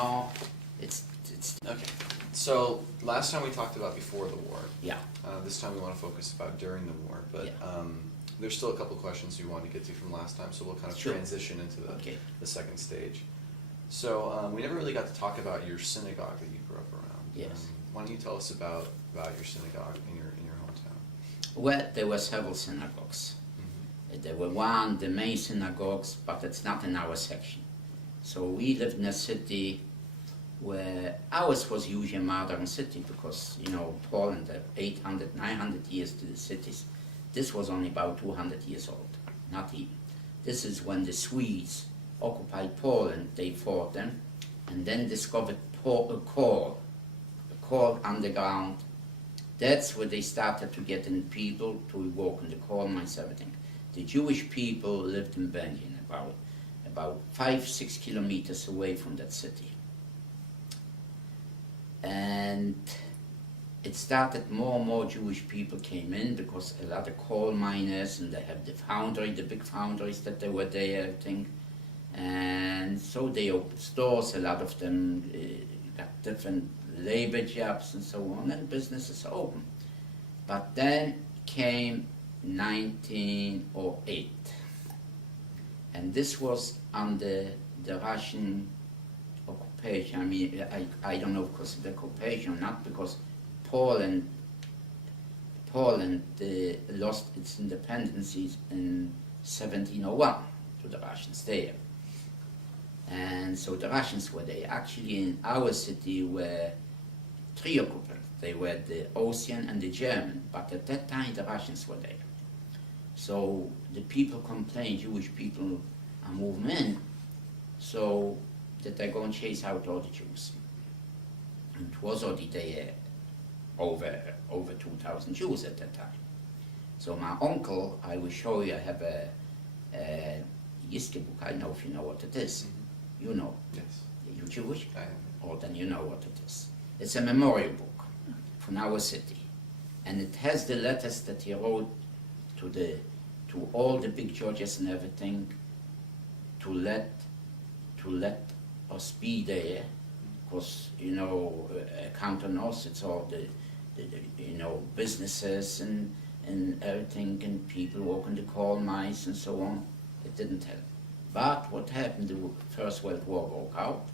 no, it's Okay. So last time we talked about before the war. yeah. This time we want to focus about during the war, but Yeah. there's still a couple questions we wanted to get to from last time, so we'll kind of Sure. transition into Okay. the second stage. So we never really got to talk about your synagogue that you grew up around. Yes. Why don't you tell us about your synagogue in your hometown? Well, there were several synagogues. There were the main synagogues, but it's not in our section. So we lived in a city where ours was usually a modern city because, Poland had 800, 900 years to the cities. This was only about 200 years old, not even. This is when the Swedes occupied Poland, they fought them, and then discovered coal underground. That's where they started to get in people to work in the coal mines, everything. The Jewish people lived in Berlin, about 5-6 kilometers away from that city. And it started more and more Jewish people came in because a lot of coal miners, and they have the big foundries that they were there, everything. And so they opened stores, a lot of them got different labor jobs and so on, and businesses open. But then came 1908, and this was under the Russian occupation. I mean, I don't know because of the occupation, not because Poland lost its independence in 1701 to the Russians there. And so the Russians were there. Actually, in our city were three occupants. They were the Austrian and the German, but at that time the Russians were there. So the people complained, Jewish people are moving in, so that they're going to chase out all the Jews. And it was already there over 2,000 Jews at that time. So my uncle, I will show you, I have a Yiske book. I don't know if you know what it is. Mm-hmm. You know. Yes. You Jewish? I am. Or then you know what it is. It's a memorial book from our city. And it has the letters that he wrote to all the big churches and everything to let us be there, because account on us, it's all the businesses and everything, and people working the coal mines and so on. It didn't help. But what happened? The First World War broke out,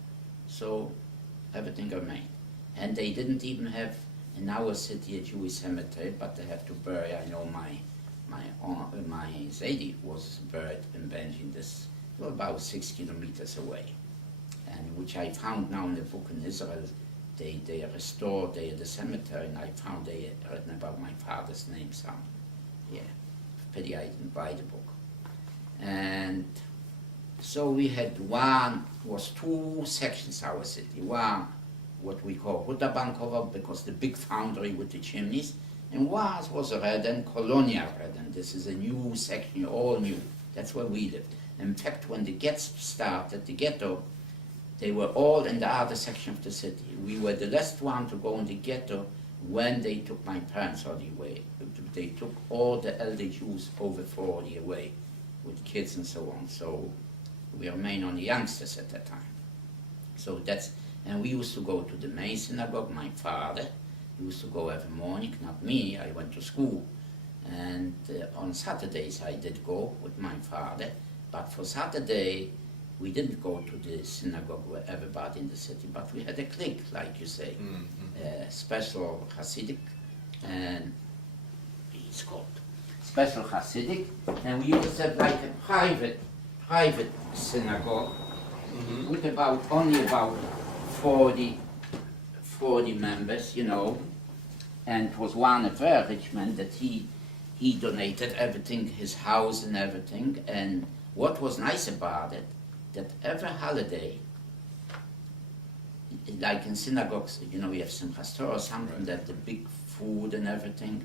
so everything remained. And they didn't even have in our city a Jewish cemetery, but they have to bury. I know my Zadie was buried in Benjin, this about 6 kilometers away, and which I found now in the book in Israel. They restored the cemetery, and I found they written about my father's name some. Yeah, pity I didn't buy the book. And so we had two sections our city. One, what we call Uta Larkey, because the big foundry with the chimneys, and was Rosen, colonial Rosen. This is a new section, all new. That's where we lived. In fact, when the ghetto started, they were all in the other section of the city. We were the last one to go in the ghetto when they took my parents all the way. They took all the elder Jews over 40 away with kids and so on. So we remained only youngsters at that time. So and we used to go to the main synagogue. My father used to go every morning, not me. I went to school. And on Saturdays I did go with my father. But for Saturday, we didn't go to the synagogue where everybody in the city, but we had a clique, like you say, special Hasidic, and it's called special Hasidic, and we used to have like a private synagogue with only about 40 members, and it was one of very rich men that he donated everything, his house and everything. And what was nice about it, that every holiday, like in synagogues, we have Simchas Torah or something, right, that the big food and everything,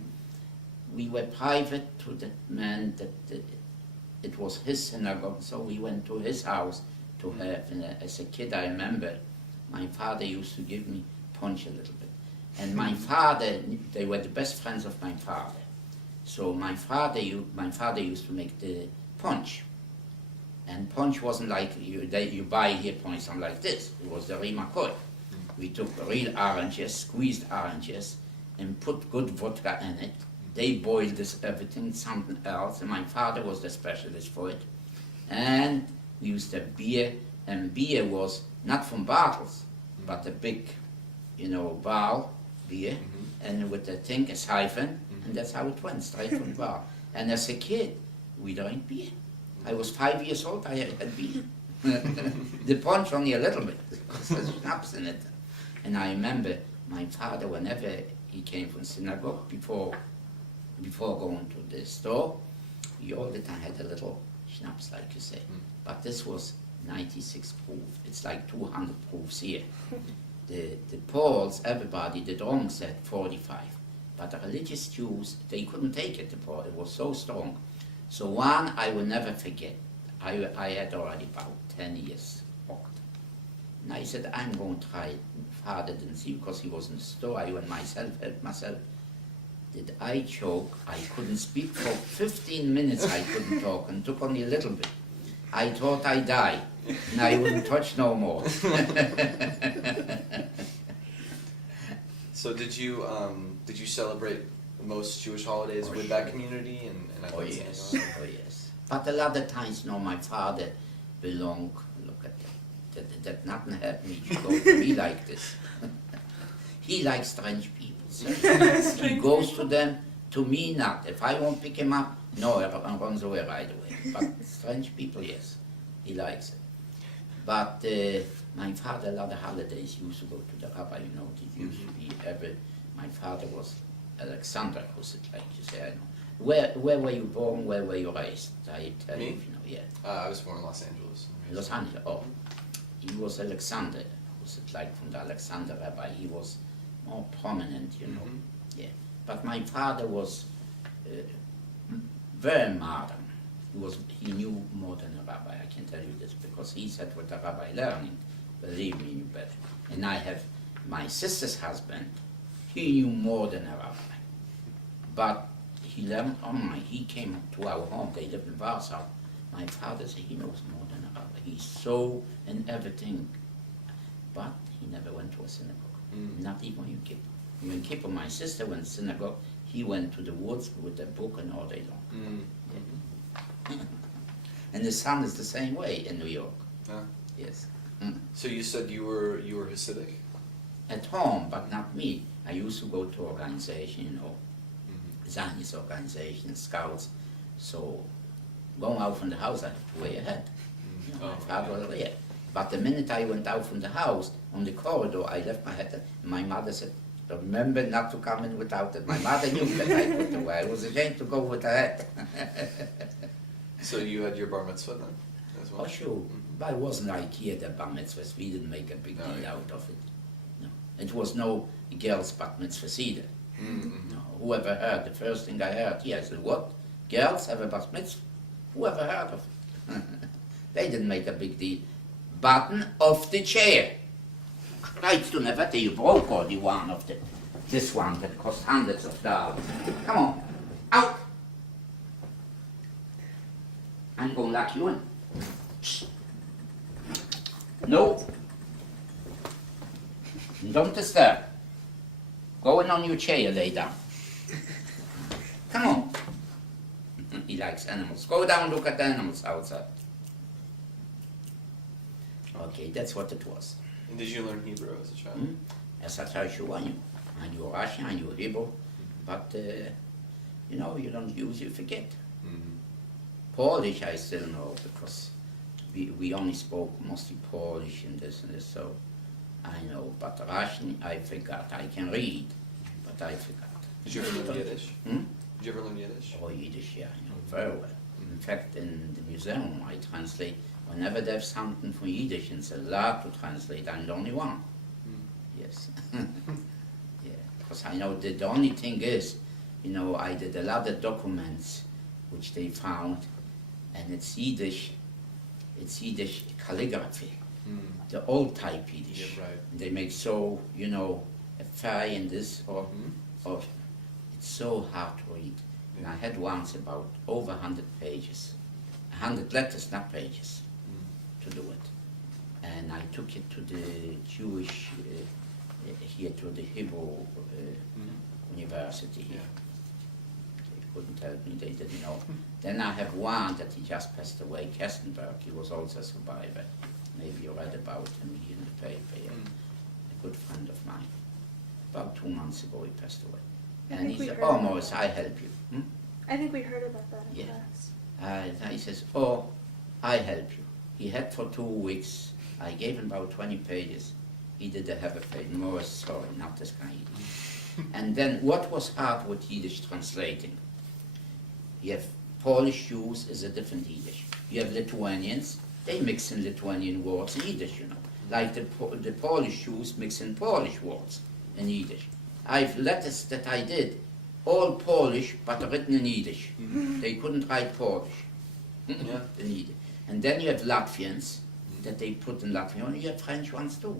we were private to that man, that it was his synagogue, so we went to his house to have, and as a kid I remember, my father used to give me punch a little bit. And my father, they were the best friends of my father. So my father used to make the punch. And punch wasn't like you buy here punch, something like this. It was the Rimacoy. We took real oranges, squeezed oranges, and put good vodka in it. They boiled this everything, something else, and my father was the specialist for it. And we used a beer, and beer was not from bottles, but a big, barrel beer, and with the thing, a siphon, and that's how it went, straight from the bar. And as a kid, we drank beer. I was 5 years old, I had beer. The punch only a little bit, there's schnapps in it. And I remember my father, whenever he came from synagogue, before going to the store, he all the time had a little schnapps, like you say. But this was 96 proof. It's like 200 proofs here. The Poles, everybody, the drunks said 45. But the religious Jews, they couldn't take it, it was so strong. So one I will never forget. I had already about 10 years old. And I said, I'm going to try it. Father didn't see because he was in the store. I went myself, helped myself. Did I choke? I couldn't speak for 15 minutes. I couldn't talk, and took only a little bit. I thought I died, and I wouldn't touch no more. So did you celebrate most Jewish holidays with that community and Oh yes, oh yes. But a lot of times, my father belonged. Look at that nothing happened. He should go to be like this. He likes strange people. So he goes to them. To me, not. If I won't pick him up, no, he runs away right away. But strange people, yes, he likes it. But my father, a lot of holidays, used to go to the rabbi. It used to be my father was Alexander, who's it like you say? I know. Where were you born? Where were you raised? I tell Me? you, yeah. I was born in Los Angeles. Los Angeles. Oh, he was Alexander. Who's it like from the Alexander rabbi? He was more prominent, Yeah. But my father was very modern. He knew more than a rabbi. I can tell you this because he said what a rabbi learning. Believe me, you better. And I have my sister's husband. He knew more than a rabbi. But he learned he came to our home. They lived in Warsaw. My father said he knows more than a rabbi. He's so in everything. But he never went to a synagogue. Not even Yom Kippur. Yom Kippur, my sister went to synagogue. He went to the woods with a book and all day long. Yeah. And the son is the same way in New York. Yes. So you said you were Hasidic? At home, but not me. I used to go to organization, Zionist organization, scouts. So going out from the house, I have to way ahead. My father was there. But the minute I went out from the house, on the corridor, I left my hat. My mother said, remember not to come in without it. My mother knew that I put away. I was ashamed to go with the hat. So you had your bar mitzvah then, as well? Oh, sure. But it wasn't like here, the bar mitzvahs. We didn't make a big deal out of it. No. It was no girls' bat mitzvahs either. No. Whoever heard, the first thing I heard, I said, what? Girls have a bat mitzvah? Whoever heard of it? They didn't make a big deal. Button off the chair. Christ, never you broke all the one of this one that cost hundreds of dollars. Come on, out. I'm going to lock you in. No. Don't disturb. Go in on your chair, lay down. Come on. He likes animals. Go down, look at the animals outside. Okay, that's what it was. And did you learn Hebrew as a child? As a child, I knew Russian, I knew Hebrew, but you don't use, you forget. Polish I still know because we only spoke mostly Polish and this, so I know. But Russian I forgot. I can read, but I forgot. Did you ever learn Yiddish? Did you ever learn Yiddish? Oh, Yiddish, yeah, I know very well. In fact, in the museum I translate. Whenever there's something from Yiddish, and it's a lot to translate, I'm the only one. Yes. Yeah, because I know the only thing is, I did a lot of documents which they found, and it's Yiddish calligraphy, the old type Yiddish. Yeah, right. And they make so, a fire in this, or it's so hard to read. And I had once about over 100 pages. 100 letters, not pages, to do it. And I took it to the Jewish, here to the Hebrew University here. They couldn't help me, they didn't know. Then I have one that he just passed away, Kestenberg. He was also a survivor. Maybe you read about him in the paper. Yeah. A good friend of mine. About 2 months ago he passed away. And he said, oh, Morris, I help you. I think we heard about that in class. He says, oh, I help you. He had for 2 weeks. I gave him about 20 pages. He didn't have a page. Morris, sorry, not this kind of Yiddish. And then what was hard with Yiddish translating? You have Polish Jews is a different Yiddish. You have Lithuanians, they mix in Lithuanian words in Yiddish, you know. Like the Polish Jews mix in Polish words in Yiddish. I've letters that I did, all Polish but written in Yiddish. They couldn't write Polish in Yiddish. And then you have Latvians that they put in Latvian, and you have French ones too.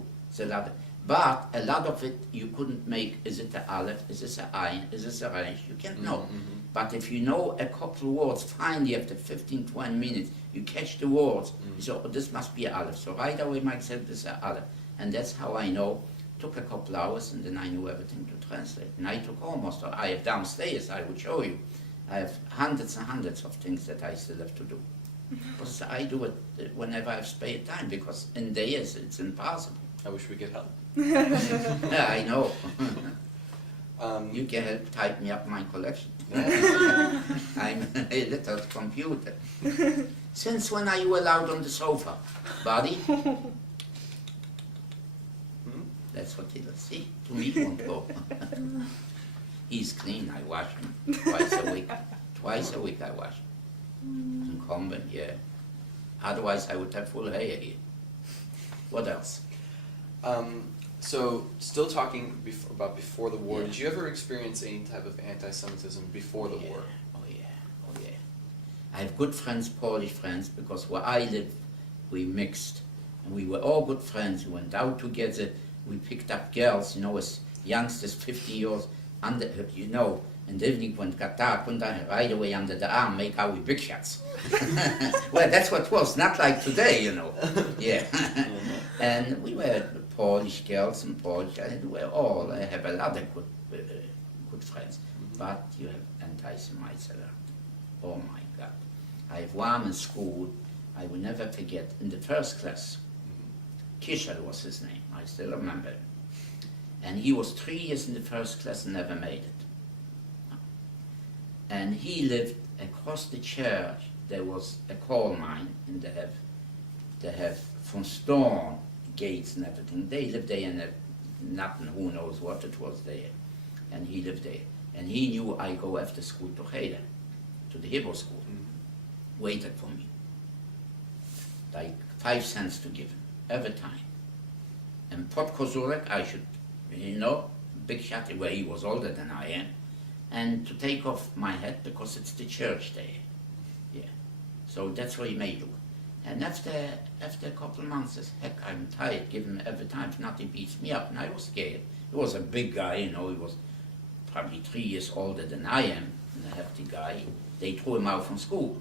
But a lot of it you couldn't make, is it a Aleph, is it a Ayin, is it a Resh, you can't know. But if you know a couple of words, finally after 15, 20 minutes, you catch the words, you say, oh, this must be Aleph. So right away myself, this is Aleph. And that's how I know. Took a couple hours and then I knew everything to translate. And I took almost, I have downstairs, I would show you. I have hundreds and hundreds of things that I still have to do. Because I do it whenever I have spare time, because in days it's impossible. I wish we could help. Yeah, I know. You can help type me up my collection. I'm a little computer. Since when are you allowed on the sofa, buddy? That's what he'll see. To me, he won't go. He's clean. I wash him twice a week. Twice a week I wash him. And comb him, yeah. Otherwise, I would have full hair here. What else? So, still talking about before the war, Yeah. did you ever experience any type of anti-Semitism before the war? Oh yeah, oh yeah. I have good friends, Polish friends, because where I live, we mixed. And we were all good friends. We went out together. We picked up girls, you know, as youngsters, 50 years, under, you know, and the evening when it got dark, went down right away under the arm, make out with big shots. Well, that's what it was, not like today, you know. Yeah. And we were Polish girls and Polish, and we were all, I have a lot of good friends. But you have anti-Semites around. Oh my God. I have one in school, I will never forget, in the first class, Kishel was his name, I still remember him. And he was 3 years in the first class and never made it. And he lived across the church. There was a coal mine, and they have from stone gates and everything. They lived there in nothing, who knows what it was there. And he lived there. And he knew I go after school to Cheder, to the Hebrew school. Waited for me. Like 5 cents to give him, every time. And Pot Kozurek, I should, you know, big shot where he was older than I am. And to take off my hat because it's the church there. Yeah. So that's what he made do. And after a couple of months, I said, heck, I'm tired, give him every time, if not he beats me up. And I was scared. He was a big guy, you know, he was probably 3 years older than I am, and a hefty guy. They threw him out from school.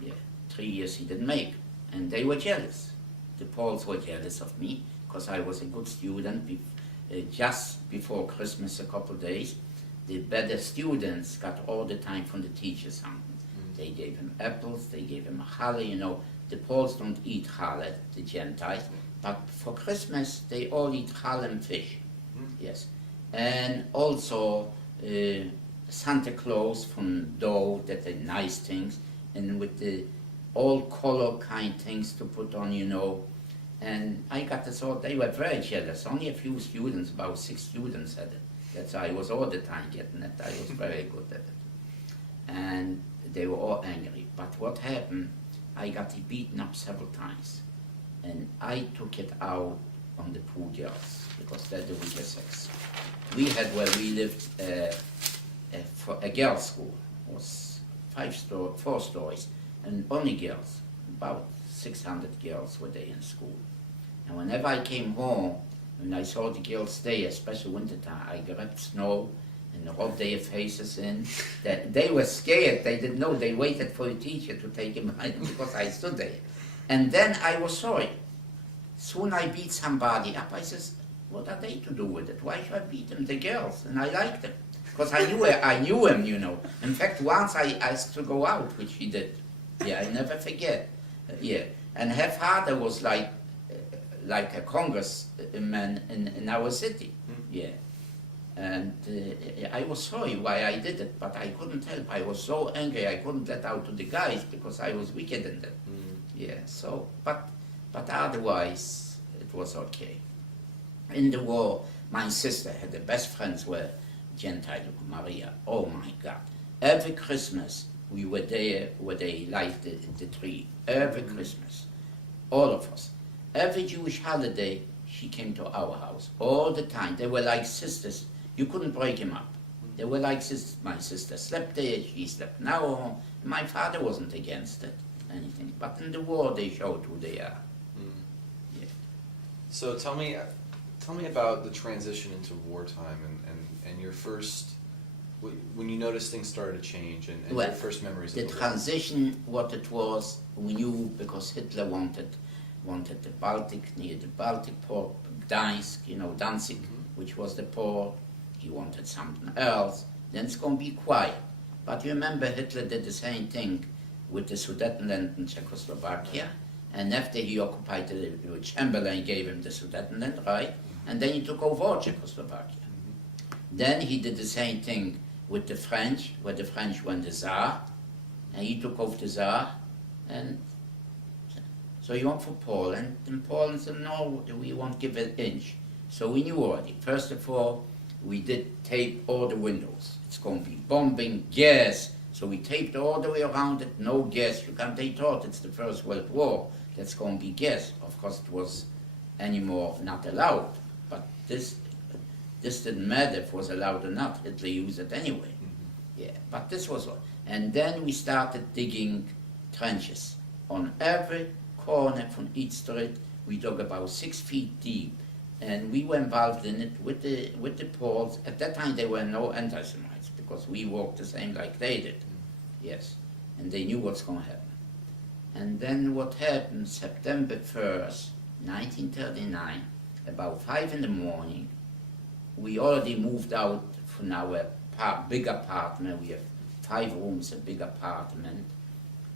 Yeah, 3 years he didn't make. And they were jealous. The Poles were jealous of me, because I was a good student. Just before Christmas, a couple of days, the better students got all the time from the teachers something. They gave him apples, they gave him a challah, you know. The Poles don't eat challah, the Gentiles, but for Christmas they all eat challah and fish. Yes. And also Santa Claus from dough, that are nice things, and with the all color kind things to put on, you know. And I got this all, they were very jealous. Only a few students, about 6 students had it. That's why I was all the time getting it. I was very good at it. And they were all angry. But what happened, I got beaten up several times. And I took it out on the poor girls, because they're the weaker sex. We had, where we lived, for a girls' school. It was 4 stories, and only girls. About 600 girls were there in school. And whenever I came home, when I saw the girls stay, especially wintertime, I grabbed snow and rubbed their faces in. That they were scared. They didn't know. They waited for the teacher to take him out because I stood there. And then I was sorry. Soon I beat somebody up. I says, what are they to do with it? Why should I beat them? The girls. And I liked them. Because I knew him, you know. In fact, once I asked to go out, which he did. Yeah, I never forget. Yeah. And her father was like a congressman in our city. Yeah. And I was sorry why I did it, but I couldn't help. I was so angry I couldn't let out to the guys because I was wicked in them. Yeah, so, but otherwise it was okay. In the war, my sister had the best friends were Gentile, Maria. Oh my God. Every Christmas we were there where they light the tree. Every Christmas. All of us. Every Jewish holiday, she came to our house. All the time. They were like sisters. You couldn't break them up. They were like sisters. My sister slept there, she slept in our home. My father wasn't against it, anything. But in the war, they showed who they are. Yeah. So tell me about the transition into wartime and your first, when you noticed things started to change and well, your first memories the of the war. transition, what it was, we knew because Hitler wanted the Baltic, near the Baltic port, Gdańsk, you know, Danzig, which was the port. He wanted something else. Then it's going to be quiet. But you remember Hitler did the same thing with the Sudetenland in Czechoslovakia. And after he occupied the Chamberlain gave him the Sudetenland, right? And then he took over Czechoslovakia. Then he did the same thing with the French, where the French went the Tsar. And he took over the Tsar. And so he went for Poland. And Poland said, no, we won't give an inch. So we knew already. First of all, we did tape all the windows. It's going to be bombing, gas. So we taped all the way around it, no gas. They thought it's the First World War. That's going to be gas. Of course, it was anymore not allowed. But this didn't matter if it was allowed or not. Hitler used it anyway. Yeah, but this was all. And then we started digging trenches. On every corner from each street, we dug about 6 feet deep. And we were involved in it with the Poles. At that time, there were no anti-Semites because we walked the same like they did. Yes, and they knew what's going to happen. And then what happened, September 1st, 1939, about 5 in the morning, we already moved out from our big apartment. We have 5 rooms, a big apartment.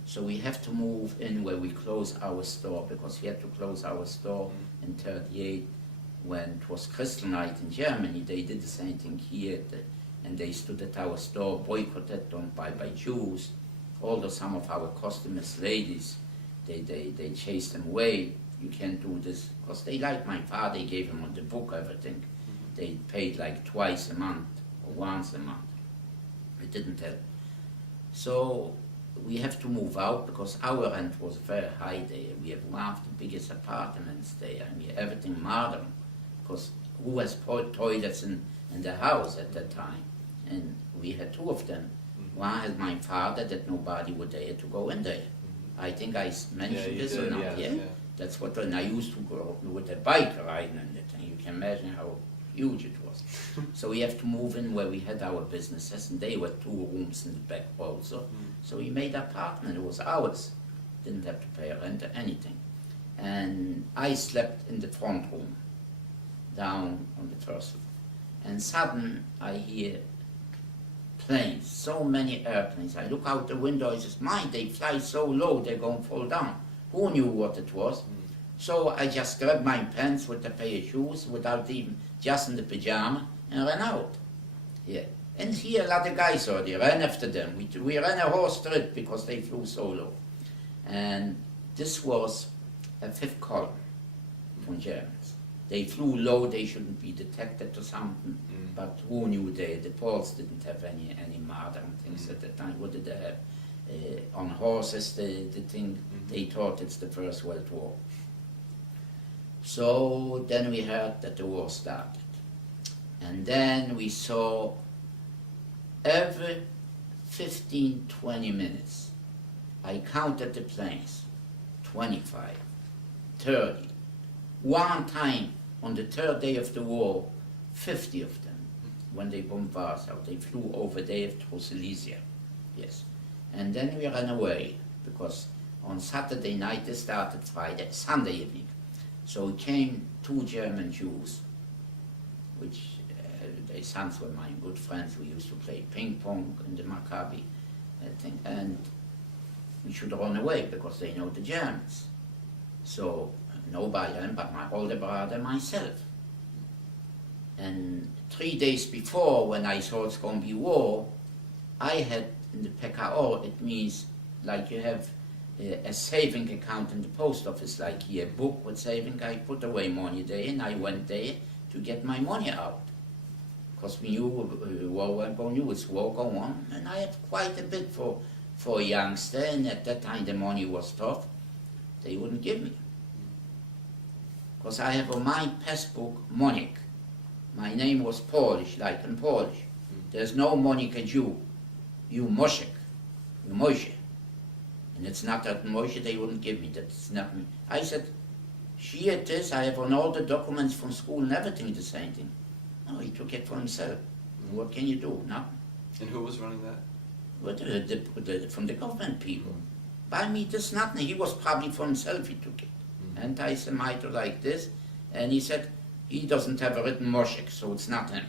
So we have to move in where we close our store because we had to close our store in 1938. When it was Kristallnacht in Germany, they did the same thing here, and they stood at our store, boycotted, don't buy by Jews. Although some of our customers, ladies, they chased them away. You can't do this, because they like my father, they gave him on the book everything. They paid like twice a month, or once a month. It didn't help. So we have to move out, because our rent was very high there. We have one of the biggest apartments there, and everything modern. Because who has toilets in the house at that time? And we had 2 of them. One had my father that nobody would dare to go in there. I think I mentioned this or not, yeah? That's what, and I used to go with a bike riding in it, and you can imagine how huge it was. So we have to move in where we had our businesses, and they were 2 rooms in the back also. So we made an apartment, it was ours. Didn't have to pay rent or anything. And I slept in the front room, down on the first floor. And suddenly I hear planes, so many airplanes. I look out the window, I says, they fly so low, they're going to fall down. Who knew what it was? So I just grabbed my pants with a pair of shoes, without even, just in the pajama, and ran out. Yeah. And here a lot of guys already ran after them. We ran a whole street because they flew so low. And this was a 5th column from Germans. They flew low, they shouldn't be detected or something, but who knew the Poles didn't have any modern things at the time. What did they have? On horses, the thing, they thought it's the First World War. So then we heard that the war started. And then we saw every 15, 20 minutes, I counted the planes, 25, 30. One time, on the 3rd day of the war, 50 of them. when they bombed Warsaw. They flew over there through Silesia. Yes. And then we ran away because on Saturday night they started Sunday evening. So came two German Jews, which their sons were my good friends. We used to play ping pong in the Maccabi thing, and we should run away because they know the Germans. So nobody ran but my older brother and myself. And 3 days before, when I saw it's going to be war, I had in the PKO, it means like you have a saving account in the post office, like here, book with saving. I put away money there, and I went there to get my money out. Because we knew war went on, knew it's war going on, and I had quite a bit for a youngster, and at that time the money was tough. They wouldn't give me. Because I have on my passbook, Monik. My name was Polish, like in Polish. There's no Monika Jew. You Moshek. You Moshe. And it's not that Moshe, they wouldn't give me. That's not me. I said, she it is, I have on all the documents from school and everything the same thing. No, he took it for himself. What can you do? Nothing. And who was running that? From the government people. By me, this nothing. He was probably for himself he took it. Anti-Semite like this. And he said, he doesn't have a written Moshek, so it's not him.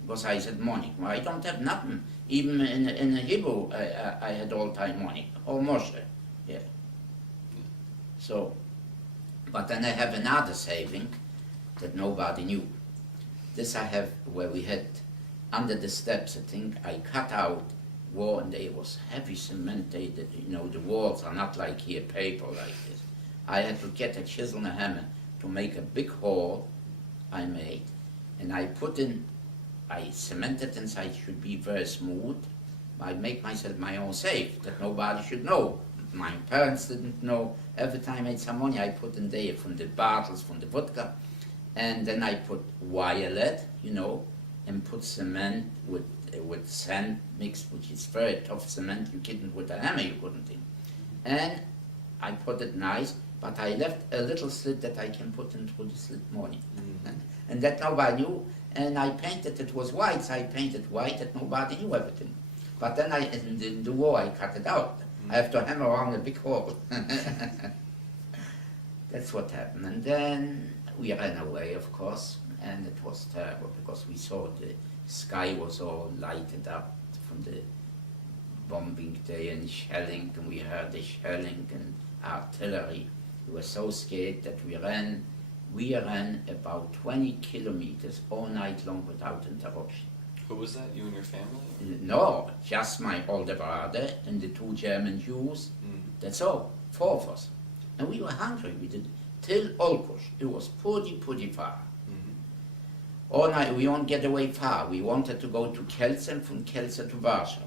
Because I said Monik. Well, I don't have nothing. Even in Hebrew, I had all time Monik. Or Moshe. Yeah. So, but then I have another saving that nobody knew. This I have where we had under the steps, I think, I cut out wall, and there was heavy cement. The walls are not like here, paper like this. I had to get a chisel and a hammer to make a big hole I made, and I cemented inside, should be very smooth. I make myself my own safe, that nobody should know. My parents didn't know. Every time I made some money, I put in there from the bottles, from the vodka, and then I put wire lead, and put cement with sand mixed, which is very tough cement. You couldn't with a hammer, you couldn't think. And I put it nice, but I left a little slit that I can put in through the slit morning. And that nobody knew. And I painted, it was white, so I painted white that nobody knew everything. But then in the war I cut it out. I have to hammer around a big hole. That's what happened. And then we ran away, of course, and it was terrible because we saw the sky was all lighted up from the bombing day and shelling, and we heard the shelling and artillery. We were so scared that we ran about 20 kilometers all night long without interruption. Who was that? You and your family? No, just my older brother and the two German Jews. That's all, 4 of us. And we were hungry. We did till Olkush. It was pretty far. All night, we won't get away far. We wanted to go to Kielce and from Kielce to Warsaw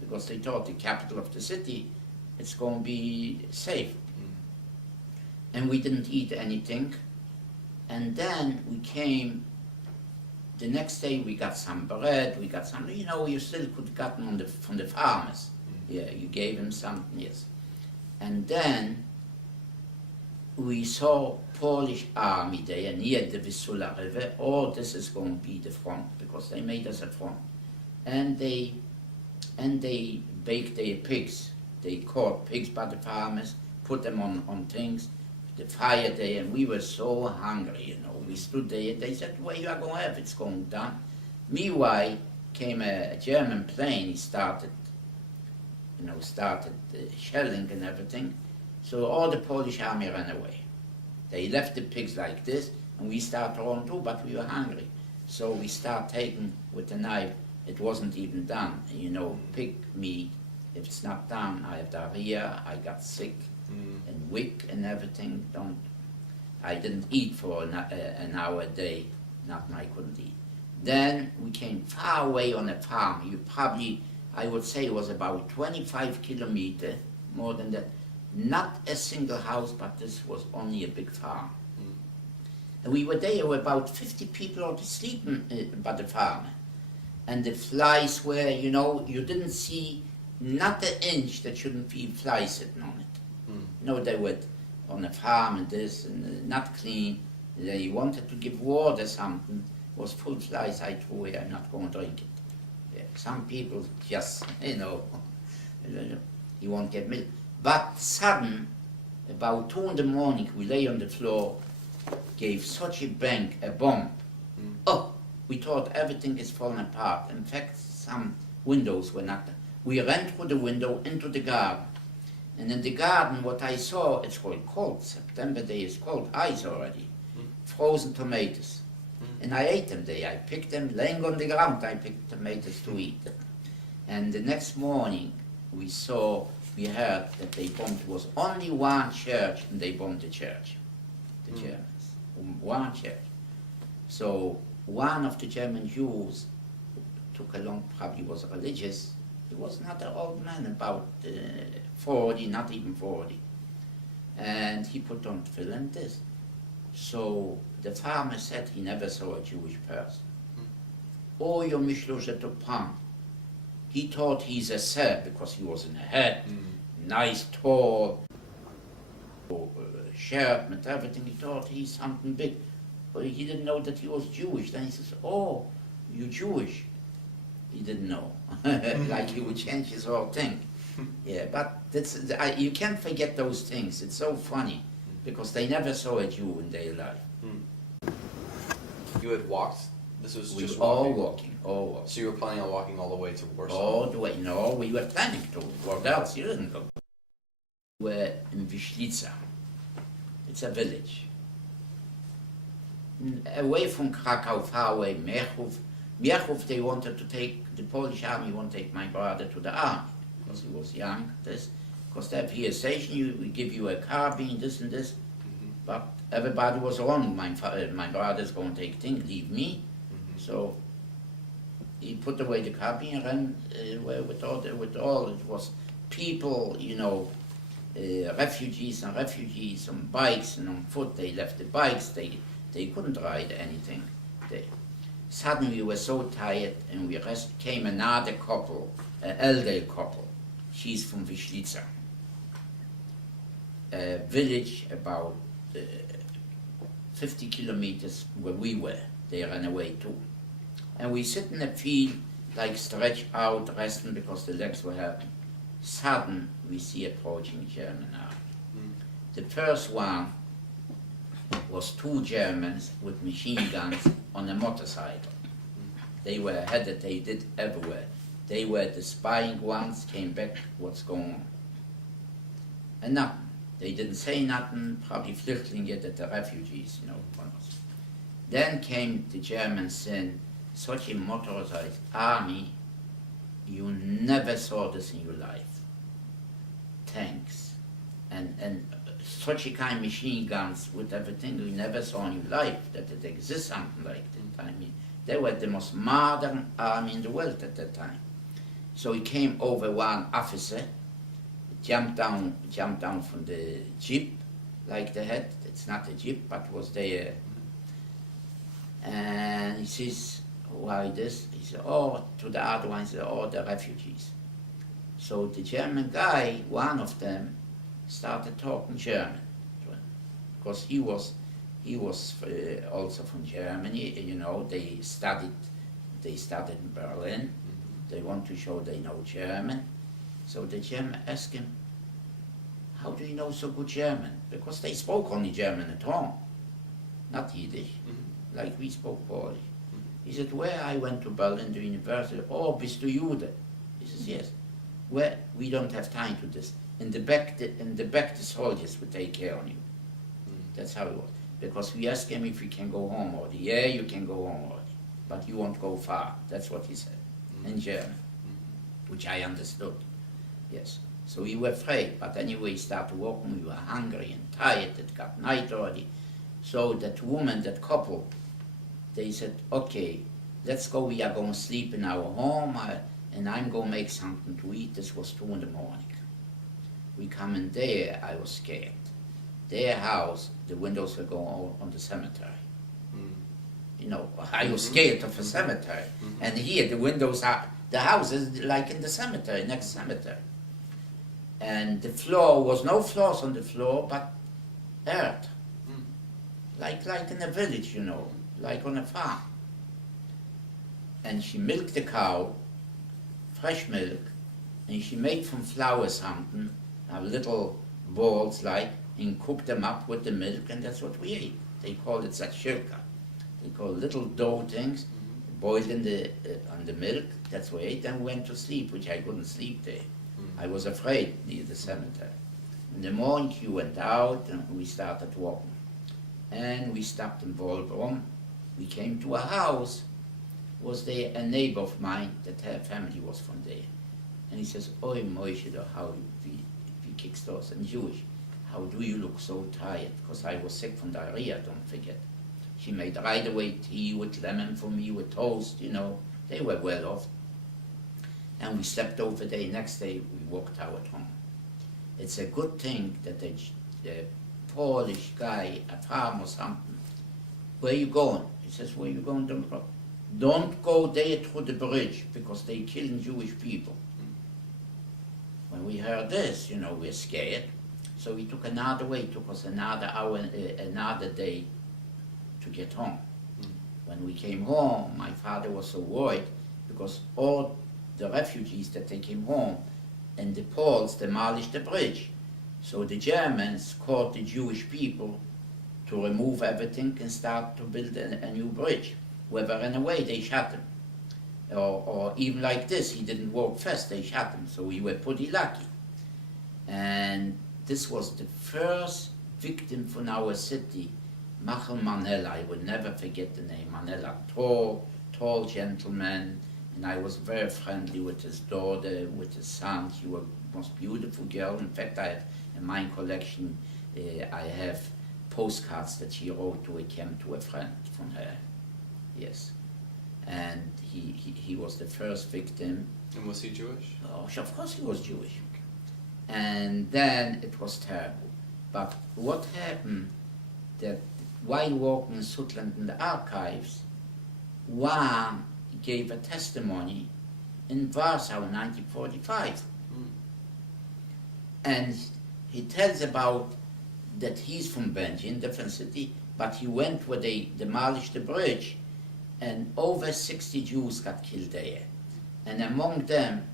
because they thought the capital of the city, it's going to be safe. And we didn't eat anything. And then we came, the next day we got some bread, we got some, you still could get them from the farmers. Yeah, you gave them something, yes. And then we saw Polish army there near the Vistula River. Oh, this is going to be the front because they made us a front. And they baked their pigs. They caught pigs by the farmers, put them on things, the fire there, and we were so hungry, We stood there, they said, well, you are going to have, it's going down. Meanwhile, came a German plane, he started shelling and everything. So all the Polish army ran away. They left the pigs like this, and we started on too, but we were hungry. So we started taking with the knife, it wasn't even done. Pig meat, if it's not done, I have diarrhea, I got sick, and weak and everything. I didn't eat for an hour a day, nothing I couldn't eat. Then we came far away on a farm. I would say it was about 25 kilometers, more than that. Not a single house, but this was only a big farm. And we were there with about 50 people already sleeping by the farm. And the flies were, you didn't see not an inch that shouldn't be flies sitting on it. They were on a farm and this, and not clean. They wanted to give water something. was full flies. I threw away. I'm not going to drink it. Yeah. Some people just, you won't get milk. But sudden, about 2 in the morning, we lay on the floor, gave such a bang, a bomb. Oh, we thought everything is falling apart. In fact, some windows were not. We ran through the window into the garden. And in the garden, what I saw, it's cold. September day is cold, ice already. Frozen tomatoes. And I ate them there. I picked them, laying on the ground, I picked tomatoes to eat. And the next morning, we heard that they bombed, was only one church, and they bombed the church, the Germans. One church. So one of the German Jews took along, probably was religious. He was not an old man, about 40, not even 40. And he put on tefillin and this. So the farmer said he never saw a Jewish person. Oh, your mishlosh to pan. He thought he's a Serb because he was in a hat, nice, tall, shirt and everything. He thought he's something big. But he didn't know that he was Jewish. Then he says, oh, you Jewish. He didn't know. Like he would change his whole thing. Yeah, but you can't forget those things. It's so funny because they never saw a Jew in their life. You had walked? This was We just were all walking? walking, all walking. So you were planning on walking all the way to Warsaw? All the way. No, we were planning to. What else? You didn't go. We were in Wiślica. It's a village. Away from Krakow, far away, Mechów. Mechów, they wanted to take, the Polish army wanted to take my brother to the army, because he was young, because they have here a station, we give you a carbine, this and this, but everybody was wrong. My brother's going to take things, leave me, so he put away the carbine and ran away with all, it was people, refugees on bikes and on foot. They left the bikes, they couldn't ride anything. Suddenly we were so tired, and came another couple, an elderly couple. She's from Wiślica, a village about 50 kilometers where we were. They ran away too. And we sit in a field, like stretched out, resting because the legs were hurting. Sudden, we see approaching German army. The first one was 2 Germans with machine guns on a motorcycle. They were headed, they did everywhere. They were the spying ones, came back, what's going on? And nothing. They didn't say nothing, probably Flüchtlinge, that the refugees, Then came the Germans in, such a motorized army, you never saw this in your life. Tanks, and such a kind of machine guns with everything you never saw in your life, that it exists something like that. I mean, they were the most modern army in the world at that time. So he came over, one officer, jumped down from the jeep, like the head. It's not a jeep, but it was there. And he says, why this? He said, oh, to the other one, he said, oh, the refugees. So the German guy, one of them, started talking German, because he was also from Germany. They studied in Berlin. They want to show they know German. So the German asked him, how do you know so good German? Because they spoke only German at home, not Yiddish, like we spoke Polish. He said, where I went to Berlin, the university. Oh, bist du Jude? He says, yes. Well, we don't have time to this. In the back, the soldiers would take care of you. That's how it was. Because we asked him if we can go home already. Yeah, you can go home already, but you won't go far. That's what he said in German, which I understood. Yes. So we were afraid, but anyway, we started walking. We were hungry and tired. It got night already. So that woman, that couple, they said, okay, let's go. We are going to sleep in our home, and I'm going to make something to eat. This was 2 in the morning. We come in there, I was scared. Their house, the windows were going on the cemetery. I was scared of a cemetery. And here, the windows are, the house is like in the cemetery, next cemetery. And the floor was no floors on the floor, but earth. Like in a village, like on a farm. and she milked the cow, fresh milk, and she made from flour something, little balls like, and cooked them up with the milk, and that's what we ate. They call it zakshilka. They call little dough things, boiled in on the milk, that's what we ate. Then we went to sleep, which I couldn't sleep there. I was afraid near the cemetery. In the morning she went out and we started walking. And we stopped in Baltimore. We came to a house. Was there a neighbor of mine that her family was from there. And he says, "Oi Moshe, how we kicked us in Jewish. How do you look so tired?" Because I was sick from diarrhea, don't forget. She made right away tea with lemon for me, with toast, you know. They were well off. And we slept over there. Next day, we walked out home. It's a good thing that the Polish guy, a farmer or something, "Where you going?" He says, "Where you going, don't go there through the bridge, because they killing Jewish people." When we heard this, you know, we're scared. So we took another way. It took us another hour, another day to get home. When we came home, my father was so worried, because all the refugees that they came home, and the Poles demolished the bridge. So the Germans caught the Jewish people to remove everything and start to build a new bridge. Whoever ran away, they shot him. Or even like this, he didn't walk fast, they shot him. So we were pretty lucky. And this was the first victim from our city, Michael Manella. I will never forget the name, Manella. Tall gentleman, and I was very friendly with his daughter, with his son. She was the most beautiful girl. In fact, I have in my collection, I have postcards that she wrote to a friend from her. Yes. And he was the first victim. And was he Jewish? Oh, of course he was Jewish. And then it was terrible. But what happened, that while walking in Sutland in the archives, one gave a testimony in Warsaw in 1945. And he tells about that he's from Belgium, different city, but he went where they demolished the bridge, and over 60 Jews got killed there. And among them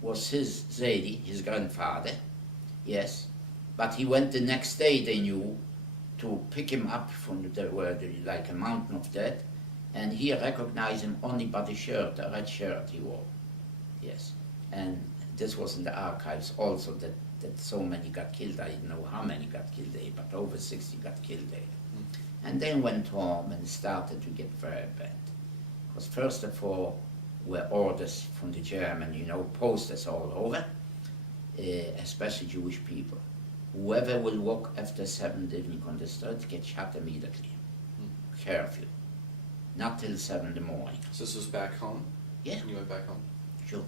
was his Zedi, his grandfather, yes. But he went the next day, they knew, to pick him up from like a mountain of dead, and he recognized him only by the shirt, the red shirt he wore, yes. And this was in the archives also, that so many got killed. I didn't know how many got killed there, but over 60 got killed there. And then went home and started to get very bad. Because first of all, were orders from the German, you know, posters all over, especially Jewish people. Whoever will walk after 7 evening on the street gets shot immediately. Curfew. Not till 7 in the morning. So this was back home? Yeah. You went back home? Sure.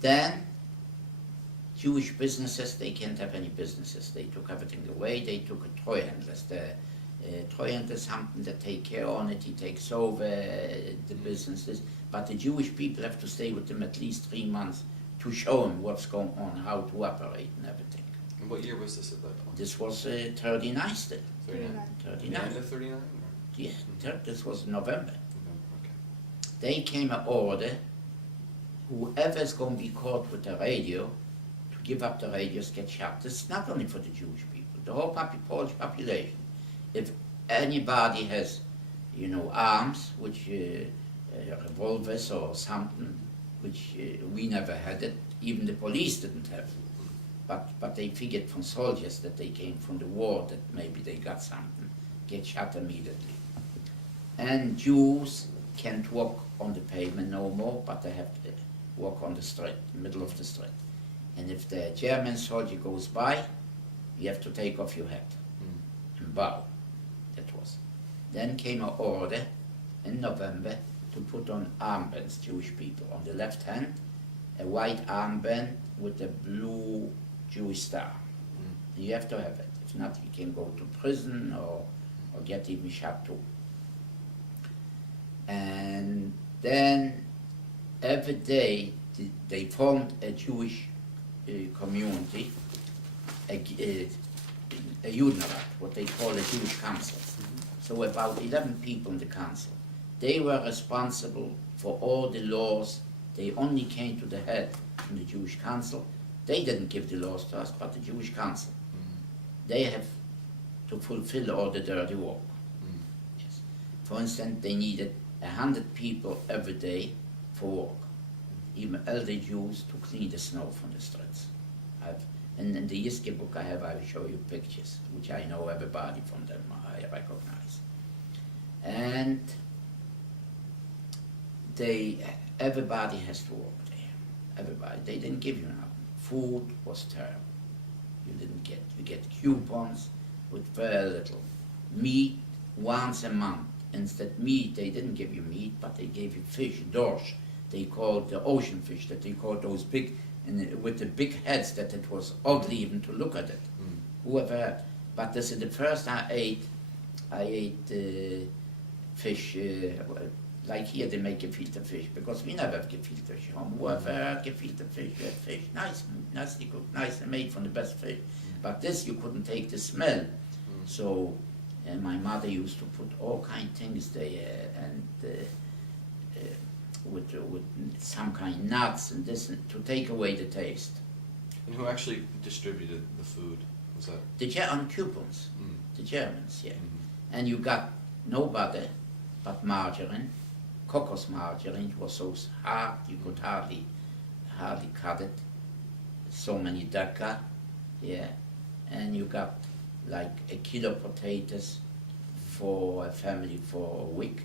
Then, Jewish businesses, they can't have any businesses. They took everything away. They took a Treuhandlers. The Treuhandler is something that take care on it. He takes over the businesses. But the Jewish people have to stay with them at least 3 months to show them what's going on, how to operate and everything. And what year was this at that point? This was 39 still. 39. 39. End of 39? Yeah, this was November. Okay. They came an order, whoever's going to be caught with the radio, to give up the radios, get shot. This is not only for the Jewish people, the whole Polish population. If anybody has, you know, arms, which revolvers or something, which we never had it, even the police didn't have it. But they figured from soldiers that they came from the war, that maybe they got something, get shot immediately. And Jews can't walk on the pavement no more, but they have to walk on the street, middle of the street. And if the German soldier goes by, you have to take off your hat and bow. That was. Then came an order in November to put on armbands, Jewish people. On the left hand, a white armband with a blue Jewish star. You have to have it. If not, you can go to prison or get even shot too. And then every day they formed a Jewish community, a Judenrat, what they call a Jewish council. So about 11 people in the council. They were responsible for all the laws. They only came to the head from the Jewish Council. They didn't give the laws to us, but the Jewish Council. They have to fulfill all the dirty work. Yes. For instance, they needed 100 people every day for work. Even elder Jews to clean the snow from the streets. And in the history book I will show you pictures, which I know everybody from them, I recognize. And everybody has to work there. Everybody. They didn't give you nothing. Food was terrible. You get coupons with very little. Meat once a month. Instead meat, they didn't give you meat, but they gave you fish, dorsch. They called the ocean fish, that they called those big, with the big heads, that it was ugly even to look at it. Whoever had. But this is the first I ate fish, like here they make gefilte fish, because we never have gefilte fish home. Whoever had gefilte fish, you had fish, nicely cooked, nicely made from the best fish. But this you couldn't take the smell. So my mother used to put all kind of things there, and with some kind of nuts and this, to take away the taste. And who actually distributed the food? Was that? On coupons, the Germans, yeah. And you got no butter, but margarine, cocos margarine. It was so hard you could hardly cut it. So many deca, yeah. And you got like a kilo potatoes for a family for a week.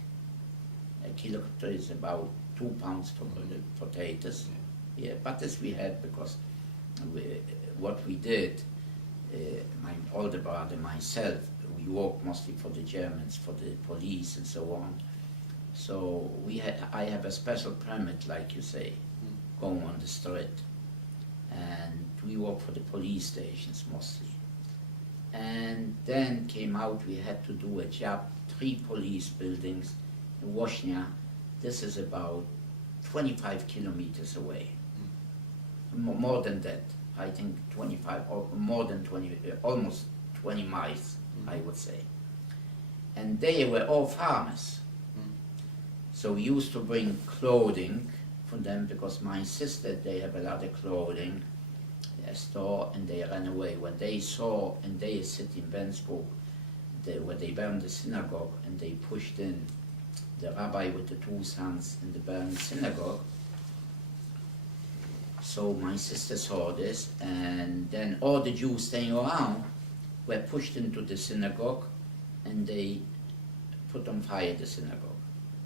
A kilo is about 2 pounds for the potatoes. Yeah, but this we had because what we did, my older brother, myself, we worked mostly for the Germans, for the police and so on. So I have a special permit, like you say, going on the street. And we work for the police stations mostly. And then came out, we had to do a job, 3 police buildings in Washnia. This is about 25 kilometers away. More than that. I think 25 or more than 20, almost 20 miles, I would say. And they were all farmers. So we used to bring clothing for them, because my sister, they have a lot of clothing, a store, and they ran away. When they saw in their city in Bensburg, where they burned the synagogue, and they pushed in the rabbi with the 2 sons in the burned synagogue. So my sister saw this, and then all the Jews staying around were pushed into the synagogue, and they put on fire the synagogue,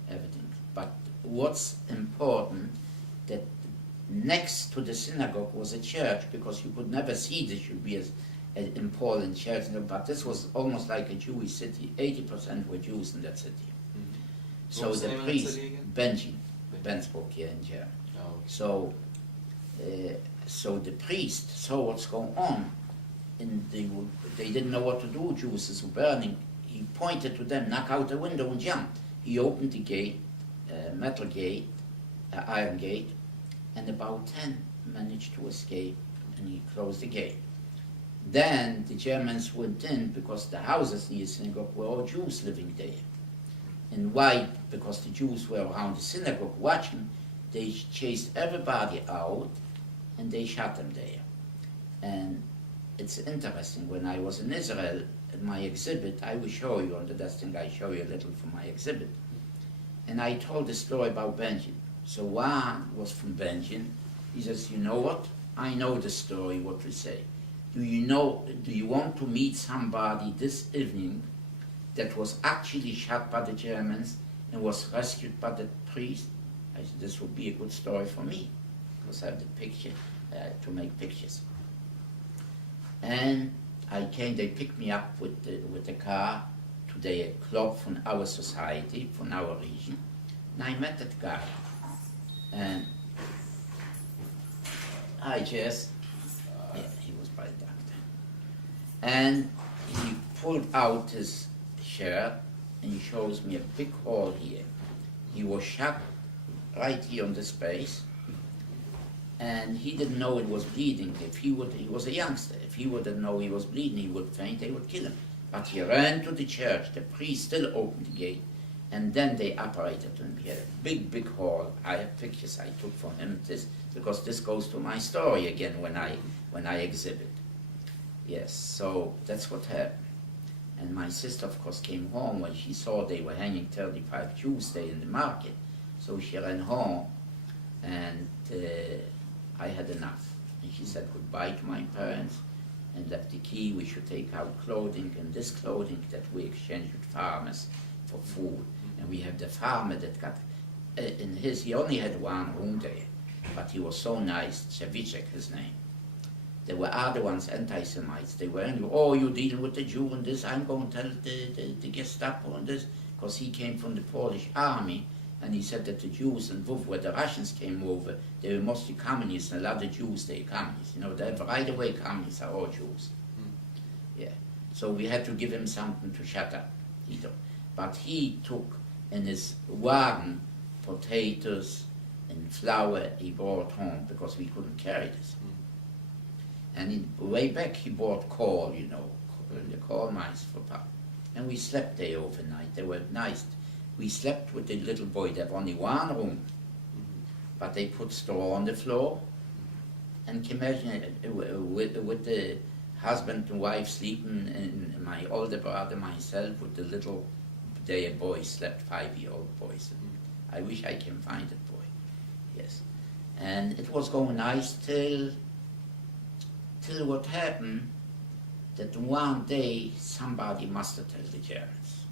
everything. But what's important, that next to the synagogue was a church, because you could never see this should be as in Poland church, but this was almost like a Jewish city. 80% were Jews in that city. So the priest, Bensburg here in Germany. Oh, okay. So the priest saw what's going on, and they didn't know what to do. Jews were burning. He pointed to them, knock out the window and jump. He opened the gate, metal gate, iron gate, and about 10 managed to escape, and he closed the gate. Then the Germans went in, because the houses near the synagogue were all Jews living there. And why? Because the Jews were around the synagogue watching. They chased everybody out, and they shot them there. And it's interesting, when I was in Israel, at my exhibit, I will show you on the desk, I show you a little from my exhibit. And I told the story about Benjamin. So one was from Benjamin. He says, you know what? I know the story, what we say. Do you want to meet somebody this evening that was actually shot by the Germans and was rescued by the priest? I said, this would be a good story for me, because I have the picture, to make pictures. And I came, they picked me up with the car to the club from our society, from our region, and I met that guy. And hi, Jess. Yeah, he was by the doctor. And he pulled out his shirt, and he shows me a big hole here. He was shot right here on this space, and he didn't know it was bleeding. He was a youngster. If he wouldn't know he was bleeding, he would faint, they would kill him. But he ran to the church. The priest still opened the gate, And then they operated, and we had a big hall. I have pictures I took from him, because this goes to my story again when I exhibit. Yes, so that's what happened. And my sister, of course, came home when she saw they were hanging 35 Jews there in the market. So she ran home, and I had enough. And she said goodbye to my parents and left the key. We should take out clothing, and this clothing that we exchanged with farmers for food. And we have the farmer that got, he only had one room there, but he was so nice, Cevicek his name. There were other ones, anti-Semites. They were angry, oh, you're dealing with the Jew and this, I'm going to tell the Gestapo and this, because he came from the Polish army, and he said that the Jews in Lviv, where the Russians came over, they were mostly communists, and a lot of Jews, they were communists. You know, they right away communists are all Jews. Yeah. So we had to give him something to shut up. But he took in his wagon potatoes and flour he brought home, because we couldn't carry this. And way back he bought coal, you know, the coal mines for pop. And we slept there overnight. They were nice. We slept with the little boy. They have only one room, but they put straw on the floor. And can you imagine with the husband and wife sleeping, and my older brother, myself, with the little boy slept, 5-year-old boys. I wish I can find that boy. Yes. And it was going nice till what happened, that one day somebody must have told the Germans.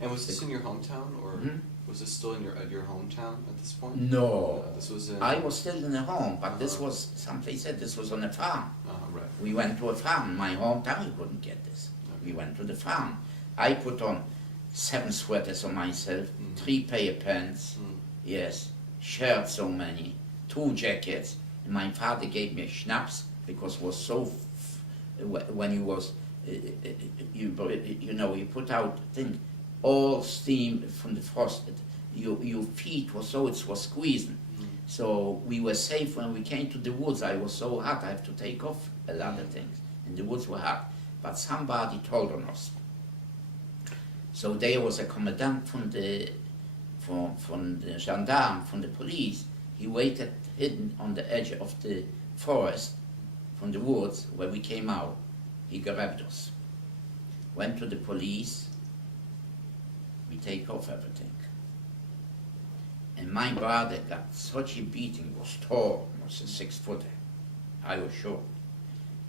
And was this in your hometown, or was this still in your hometown at this point? No. This was in... I was still in the home, but this was, somebody said this was on a farm. Right. We went to a farm. My hometown, you couldn't get this. We went to the farm. I put on 7 sweaters on myself, 3 pair of pants, yes, shirts so many, 2 jackets, and my father gave me a schnapps, because it was so, when you was, you know, you put out thing, all steam from the frost, your feet was so, it was squeezing. So we were safe when we came to the woods. I was so hot, I have to take off a lot of things, and the woods were hot. But somebody told on us. So there was a commandant from the gendarme, from the police. He waited hidden on the edge of the forest from the woods where we came out. He grabbed us, went to the police. We take off everything. And my brother got such a beating, was tall, was a 6-footer. I was short.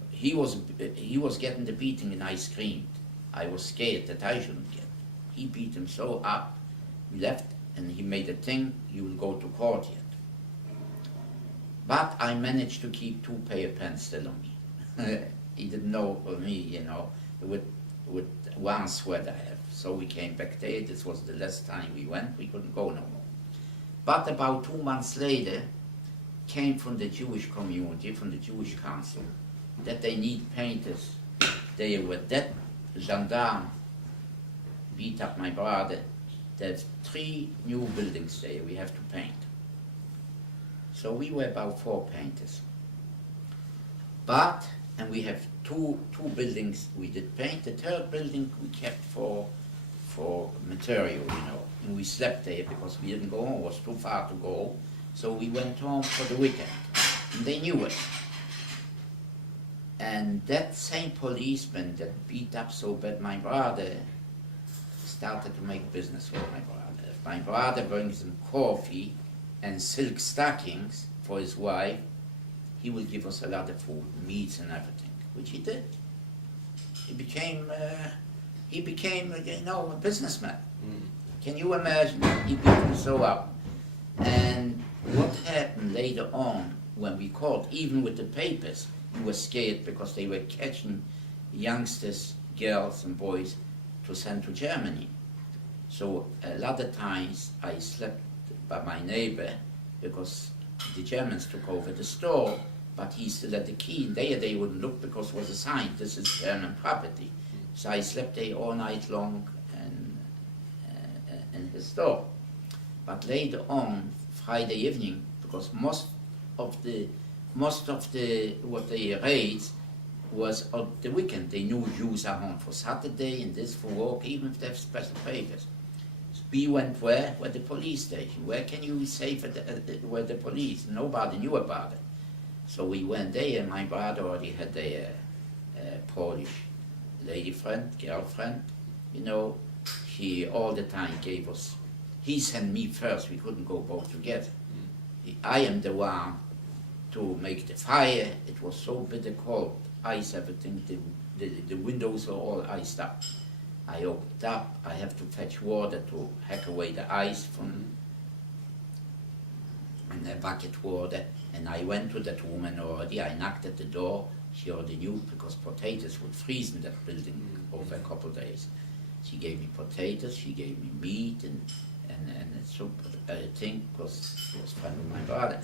He was getting the beating, and I screamed. I was scared that I shouldn't get. He beat him so up. We left, and he made a thing, you will go to court yet. But I managed to keep 2 pair of pants still on me. He didn't know of me, you know, with 1 sweater I have. So we came back there. This was the last time we went. We couldn't go no more. But about 2 months later, came from the Jewish community, from the Jewish council, that they need painters. They were that gendarme beat up my brother. There's 3 new buildings there we have to paint. So we were about 4 painters. But, and we have two buildings we did paint. The 3rd building we kept for material, you know. And we slept there because we didn't go home. It was too far to go. So we went home for the weekend. And they knew it. And that same policeman that beat up so bad my brother started to make business with my brother. If my brother brings him coffee and silk stockings for his wife, he will give us a lot of food, meats and everything, which he did. He became, you know, a businessman. Can you imagine? He beat him so up. And what happened later on when we caught, even with the papers, we were scared because they were catching youngsters, girls and boys to send to Germany. So a lot of times I slept by my neighbor because the Germans took over the store, but he still had the key, and they wouldn't look because it was a sign, this is German property. So I slept there all night long in his store. But later on, Friday evening, because most of the what they raids was on the weekend. They knew Jews are home for Saturday and this for work, even if they have special papers. we went where? Where the police station. Where can you say where the police? Nobody knew about it. So we went there, and my brother already had a Polish lady friend, girlfriend. You know, she all the time gave us. He sent me first. We couldn't go both together. I am the one to make the fire. It was so bitter cold, ice, everything. The windows are all iced up. I opened up. I have to fetch water to hack away the ice from and a bucket water. And I went to that woman already. I knocked at the door. She already knew because potatoes would freeze in that building over a couple of days. She gave me potatoes. She gave me meat and soup. I think because she was friend of my brother.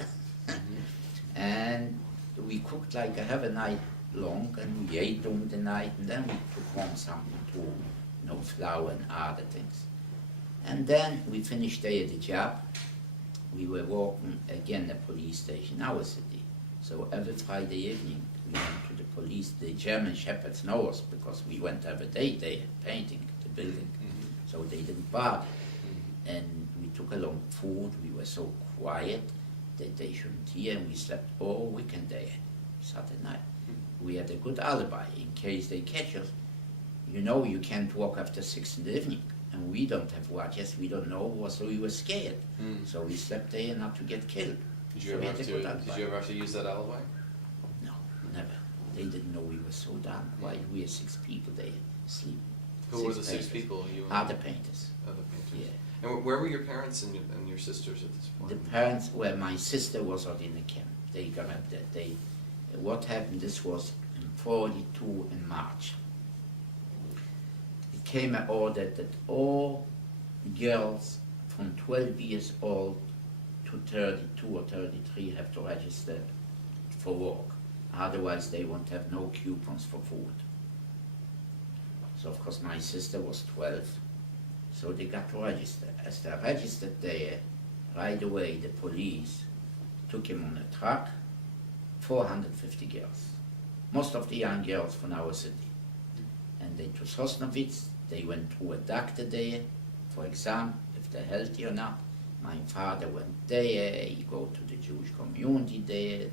And we cooked like a half a night long, and we ate during the night, and then we took home something too, you know, flour and other things. And then we finished there at the job. We were walking again the police station, our city. So every Friday evening we went to the police. The German shepherds know us because we went every day there painting the building. So they didn't bother. And we took along food. We were so quiet that they shouldn't hear, and we slept all weekend there, Saturday night. We had a good alibi in case they catch us. You know, you can't walk after 6 in the evening, and we don't have watches, we don't know, so we were scared. So we slept there not to get killed. Did you ever have to use that alibi? No, never. They didn't know we were so darn quiet. We had 6 people there sleeping. Who were the 6 people? You and other painters. Other painters. Yeah. And where were your parents and your sisters at this point? The parents, well, my sister was out in the camp. They got up that day. What happened, this was in 42 in March. It came an order that all girls from 12 years old to 32 or 33 have to register for work. Otherwise, they won't have no coupons for food. So, of course, my sister was 12. So they got to register. As they registered there, right away the police took him on a truck, 450 girls. Most of the young girls from our city. And they to Sosnovitz, they went through a doctor there for exam, if they're healthy or not. My father went there, he go to the Jewish community there.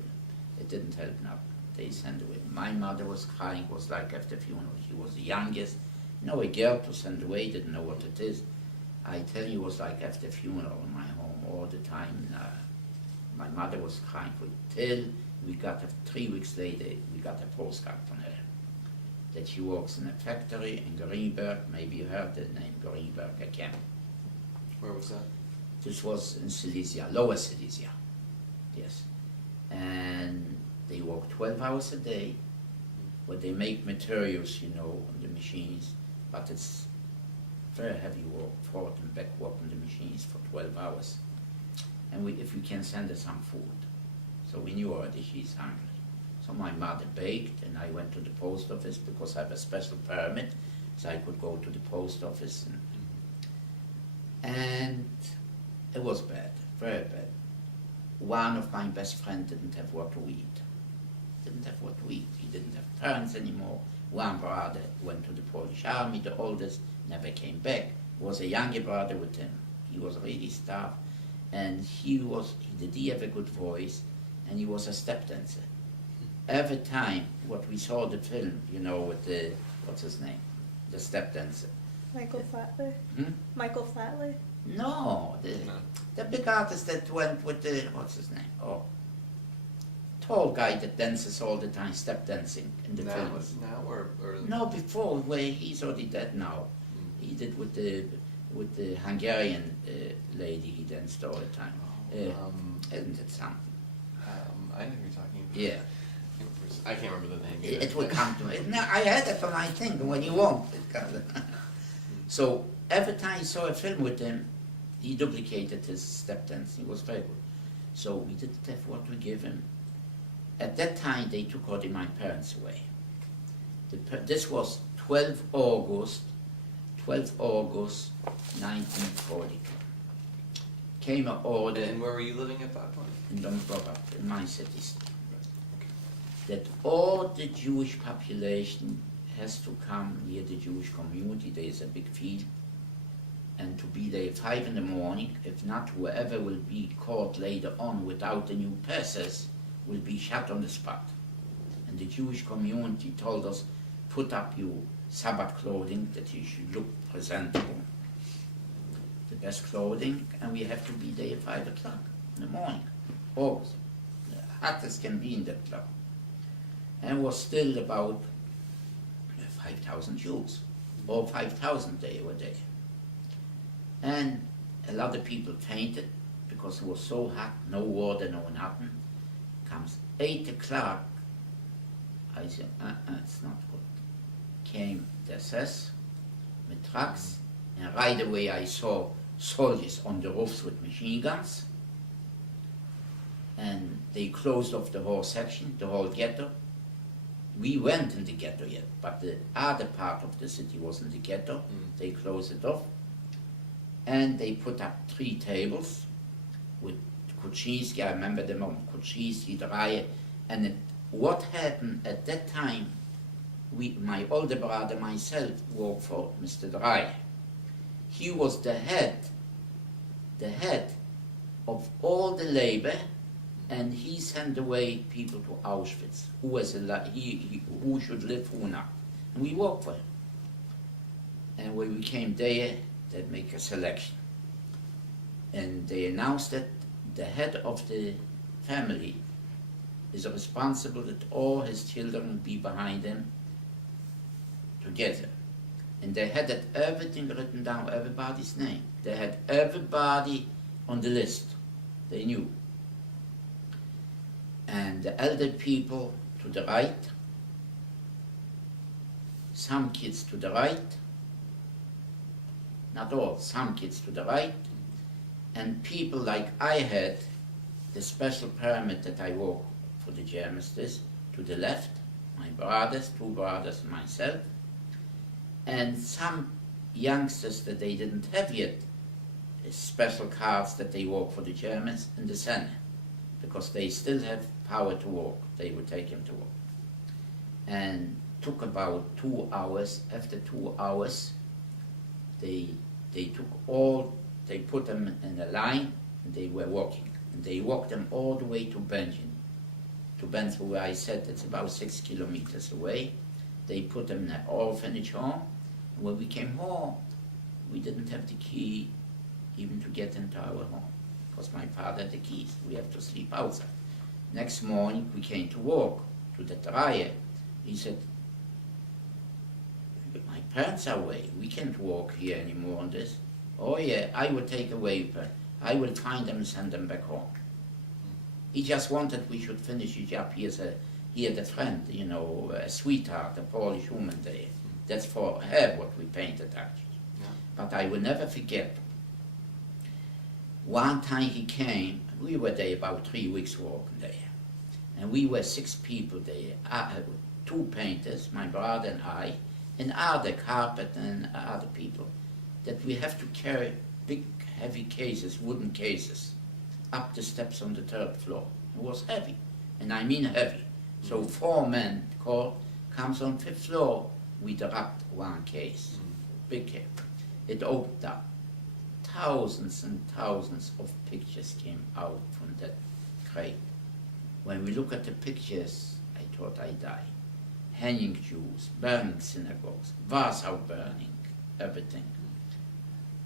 It didn't help now. They sent away. My mother was crying, was like after funeral. She was the youngest. You know, a girl to send away, didn't know what it is. I tell you, it was like after funeral in my home all the time. My mother was crying for it till we got, 3 weeks later, we got a postcard from her that she works in a factory in Greenberg. Maybe you heard the name Greenberg again. Where was that? This was in Silesia, Lower Silesia, yes. And they work 12 hours a day, where they make materials, you know, on the machines, but it's very heavy work, forward and back work on the machines for 12 hours. And if we can send her some food. So we knew already she's hungry. So my mother baked, and I went to the post office because I have a special permit, so I could go to the post office. And it was bad, very bad. One of my best friends didn't have what to eat. He didn't have parents anymore. One brother went to the Polish army, the oldest, never came back. Was a younger brother with him. He was really starved. And he did have a good voice, and he was a step dancer. Every time what we saw the film, you know, with the, what's his name? The step dancer. Michael Flatley? Michael Flatley? No, the big artist that went with the, what's his name? Oh, tall guy that dances all the time, step dancing in the films. Now or No, before, where he's already dead now. He did with the Hungarian lady he danced all the time. Isn't it something? I know who you're talking about. Yeah. I can't remember the name. It will come to me. No, I had it on my thing, but when you won't, it comes. So every time I saw a film with him, he duplicated his step dance. He was very good. So we didn't have what to give him. At that time, they took already my parents away. This was 12 August 1940. Came an order. And where were you living at that point? In Baltimore, in my city, that all the Jewish population has to come near the Jewish community. There is a big field, and to be there at 5 in the morning. If not, whoever will be caught later on without the new passes will be shot on the spot. And the Jewish community told us, put up your Sabbath clothing, that you should look presentable, the best clothing, and we have to be there at 5 o'clock in the morning. Always. The hottest can be in that club. And was still about 5,000 Jews, or 5,000 they were there. And a lot of people fainted because it was so hot, no water, no nothing. Comes 8 o'clock, I said, it's not good. Came the SS with trucks, and right away I saw soldiers on the roofs with machine guns, and they closed off the whole section, the whole ghetto. We went in the ghetto yet, but the other part of the city was in the ghetto. They closed it off, and they put up 3 tables with Kuczynski. I remember the moment, Kuczynski, Dreyer, and what happened at that time, my older brother, myself, worked for Mr. Dreyer. He was the head of all the labor, and he sent away people to Auschwitz, who should live, who not. And we worked for him. And when we came there, they'd make a selection. And they announced that the head of the family is responsible that all his children will be behind him together. And they had that everything written down, everybody's name. They had everybody on the list. They knew. And the elder people to the right, some kids to the right, not all, some kids to the right, and people like I had, the special permit that I work for the Germans, this, to the left, my brothers, 2 brothers, and myself, and some youngsters that they didn't have yet, special cards that they work for the Germans in the center, because they still have power to work. They would take him to work. And took about 2 hours. After 2 hours, they put them in a line, and they were walking. And they walked them all the way to Benjamin. To Benjamin, where I said it's about 6 kilometers away. They put them in an orphanage home. And when we came home, we didn't have the key even to get into our home, because my father had the keys. We have to sleep outside. Next morning, we came to work, to the Dreyer. He said, my parents are away. We can't walk here anymore on this. Oh yeah, I will take away, I will find them and send them back home. He just wanted we should finish the job. He had a friend, a sweetheart, a Polish woman there. That's for her what we painted actually. Yeah. But I will never forget. One time he came, we were there about 3 weeks working there. And we were 6 people there, 2 painters, my brother and I, and other carpet and other people, that we have to carry big heavy cases, wooden cases, up the steps on the 3rd floor. It was heavy, and I mean heavy. So 4 men comes on 5th floor, we dropped 1 case, big case. It opened up. Thousands and thousands of pictures came out from that crate. When we look at the pictures, I thought I died. Hanging Jews, burning synagogues, Warsaw burning, everything.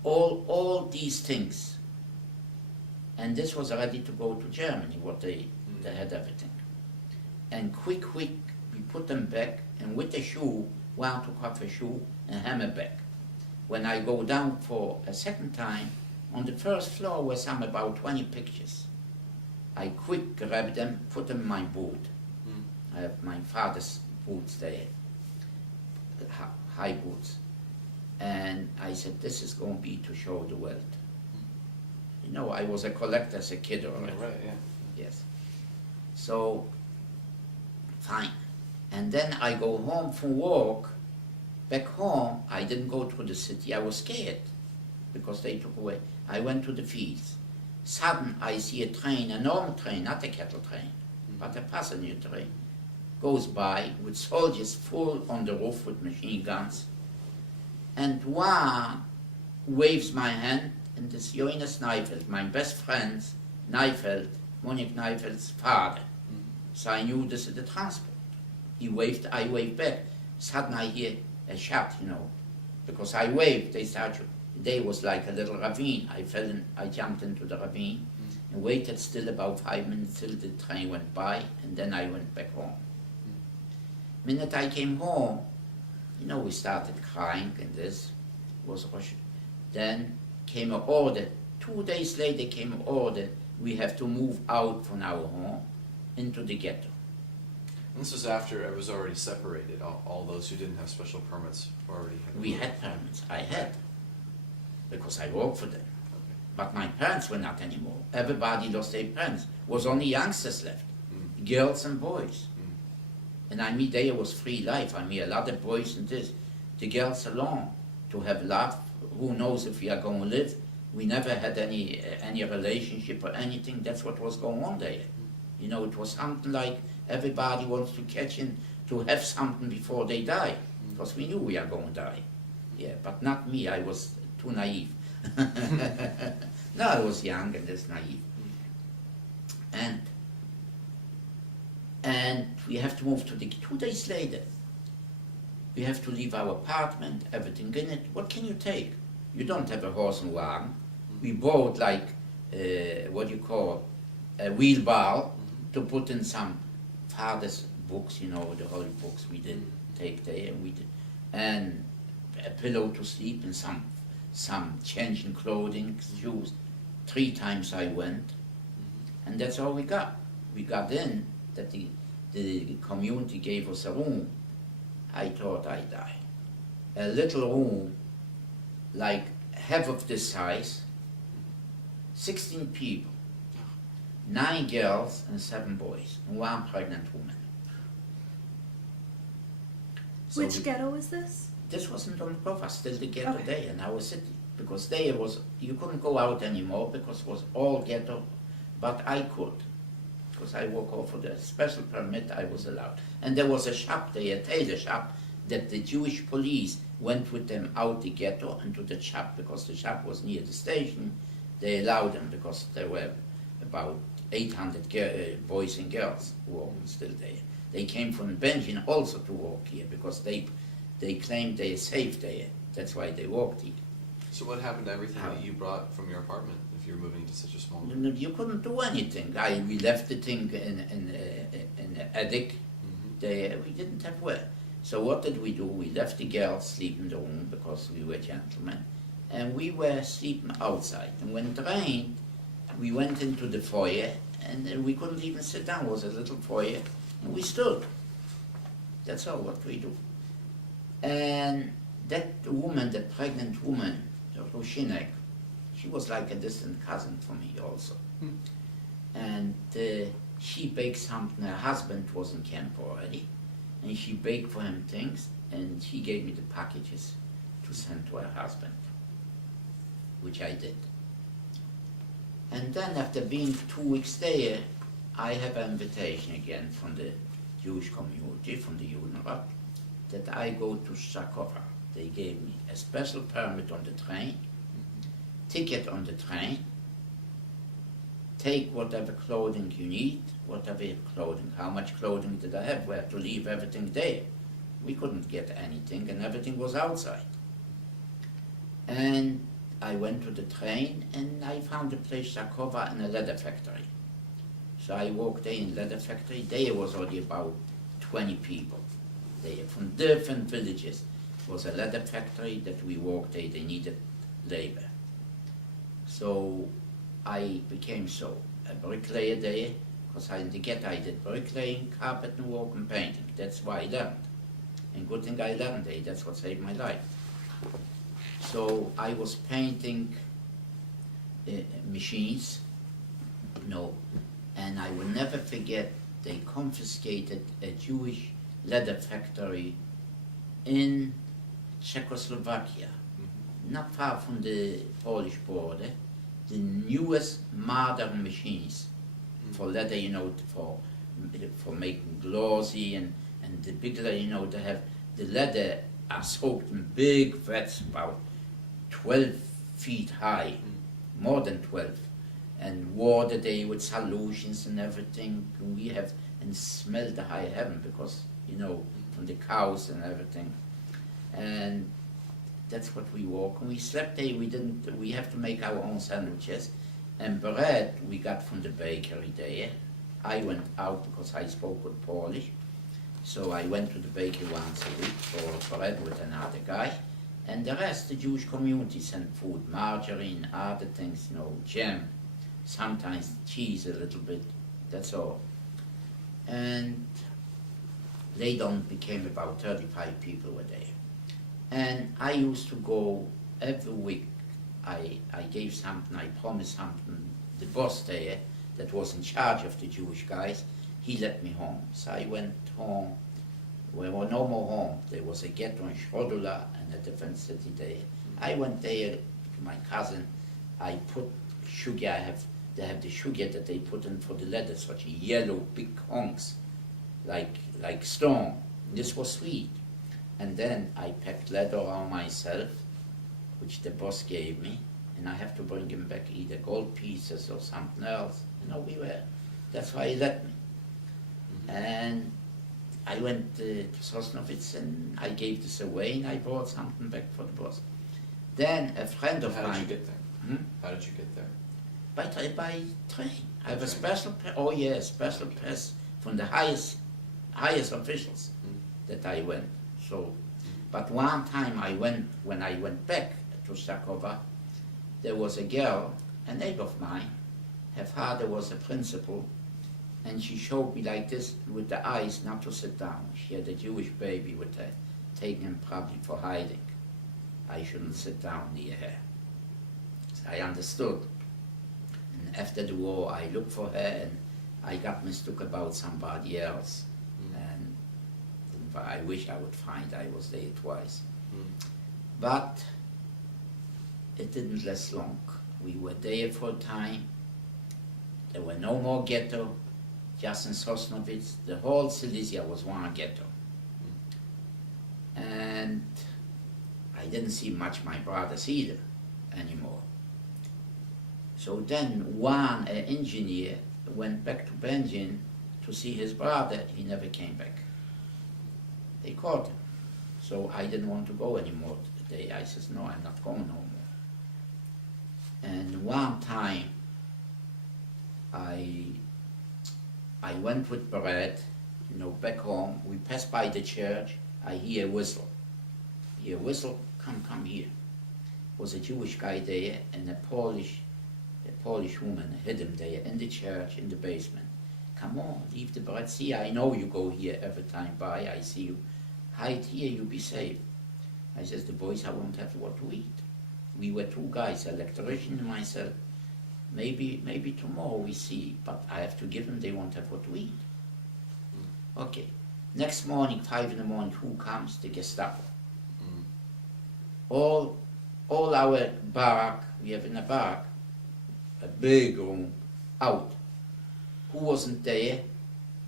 All these things. And this was ready to go to Germany, they had everything. And quick, we put them back, and with the shoe, 1 took off a shoe and hammer back. When I go down for a second time, on the 1st floor were some about 20 pictures. I quick grabbed them, put them in my boot. I have my father's boots there, high boots. And I said, this is going to be to show the world. I was a collector as a kid already. Right, yeah. Yes. So, fine. And then I go home from work. Back home, I didn't go through the city. I was scared because they took away. I went to the fields. Sudden, I see a train, a normal train, not a cattle train, but a passenger train, goes by with soldiers full on the roof with machine guns. And one waves my hand, and this Johannes Neifeld, my best friend, Neifeld, Monique Neifeld's father. So I knew this is the transport. He waved, I waved back. Suddenly I hear a shot, because I waved, they started. There was like a little ravine. I jumped into the ravine and waited still about 5 minutes till the train went by, and then I went back home. Minute I came home, we started crying, and this was Rosh. Then came an order. 2 days later came an order. We have to move out from our home into the ghetto. And this was after it was already separated. All those who didn't have special permits already had. We had permits. I had, because I worked for them. Okay. But my parents were not anymore. Everybody lost their parents. Was only youngsters left, girls and boys. And I mean, there was free life. I mean, a lot of boys and this. The girls alone, to have love. Who knows if we are going to live? We never had any relationship or anything. That's what was going on there. It was something like everybody wants to catch in, to have something before they die. Because we knew we are going to die. Yeah, but not me. I was too naive. No, I was young and just naive. And we have to move to the 2 days later. We have to leave our apartment, everything in it. What can you take? You don't have a horse and wagon. We bought like, a wheelbarrow to put in some father's books, the holy books we did take there, and a pillow to sleep and some changing clothing, shoes. 3 times I went, and that's all we got. We got in, that the community gave us a room. I thought I died. A little room, like half of this size, 16 people, 9 girls and 7 boys, and 1 pregnant woman. So Which ghetto is this? this wasn't on Kova, still the ghetto Okay. there in our city, because there was, you couldn't go out anymore because it was all ghetto, but I could. Because I work off for the special permit, I was allowed. And there was a shop there, a tailor shop, that the Jewish police went with them out the ghetto and to the shop, because the shop was near the station. They allowed them because there were about 800 boys and girls who were still there. They came from Benjamin also to work here because they claimed they are safe there. That's why they worked here. So what happened to everything that you brought from your apartment if you were moving to such a small? You couldn't do anything. We left the thing in the attic. There, we didn't have where. So what did we do? We left the girls sleep in the room because we were gentlemen, and we were sleeping outside. And when it rained, we went into the foyer, and we couldn't even sit down. It was a little foyer, and we stood. That's all what we do. And that woman, the pregnant woman, Roshinek, she was like a distant cousin for me also. And she baked something. Her husband was in camp already, and she baked for him things, and she gave me the packages to send to her husband, which I did. And then after being 2 weeks there, I have an invitation again from the Jewish community, from the Judenrat, that I go to Shakova. They gave me a special permit on the train, ticket on the train, take whatever clothing you need, whatever clothing. How much clothing did I have? We had to leave everything there. We couldn't get anything, and everything was outside. And I went to the train, and I found a place, Shakova, in a leather factory. So I walked there in leather factory. There was only about 20 people there from different villages. It was a leather factory that we worked there. They needed labor. So I became a bricklayer there, because in the ghetto I did bricklaying, carpet work, and painting. That's why I learned. And good thing I learned there. That's what saved my life. So I was painting machines, and I will never forget, they confiscated a Jewish leather factory in Czechoslovakia, not far from the Polish border. The newest modern machines for leather, for making glossy and the big leather, they have the leather are soaked in big vats, about 12 feet high, more than 12, and water day with solutions and everything. We have and smell the high heaven because from the cows and everything, and that's what we walk. And we slept there. We have to make our own sandwiches, and bread we got from the bakery there. I went out because I spoke with Polish, so I went to the bakery once a week for bread with another guy. And the rest, the Jewish community sent food, margarine, other things, jam, sometimes cheese a little bit, that's all. And later on became about 35 people were there. And I used to go every week. I gave something, I promised something. The boss there that was in charge of the Jewish guys, he let me home. So I went home. We were no more home. There was a ghetto in Schroedula and a different city there. I went there to my cousin. I put sugar. They have the sugar that they put in for the leather, such a yellow big hunks, like stone. This was sweet. And then I packed leather around myself, which the boss gave me, and I have to bring him back either gold pieces or something else. That's why he let me. And I went to Sosnovitz and I gave this away and I brought something back for the boss. Then a friend of mine... How did you get there? How did you get there? By train. I have a special special pass from the highest officials that I went. So, but one time when I went back to Sakova, there was a girl, a neighbor of mine. Her father was a principal, and she showed me like this with the eyes not to sit down. She had a Jewish baby with her, taking him probably for hiding. I shouldn't sit down near her. So I understood. And after the war, I looked for her, and I got mistook about somebody else. And I wish I would find I was there twice. But it didn't last long. We were there for a time. There were no more ghetto, just in Sosnovitz. The whole Silesia was one ghetto. And I didn't see much my brothers either anymore. So then one engineer went back to Benjin to see his brother. He never came back. They caught him. So I didn't want to go anymore today. I said, no, I'm not going no more. And one time, I went with bread, back home. We passed by the church. I hear a whistle. Come here. Was a Jewish guy there, and a Polish woman hid him there in the church, in the basement. Come on, leave the bread. See, I know you go here every time by. I see you. Hide here, you'll be safe. I says, the boys, I won't have what to eat. We were two guys, electrician and myself. Maybe tomorrow we see, but I have to give them, they won't have what to eat. Okay. Next morning, 5 in the morning, who comes? The Gestapo. All our barrack, we have in a barrack, a big room, out. Who wasn't there?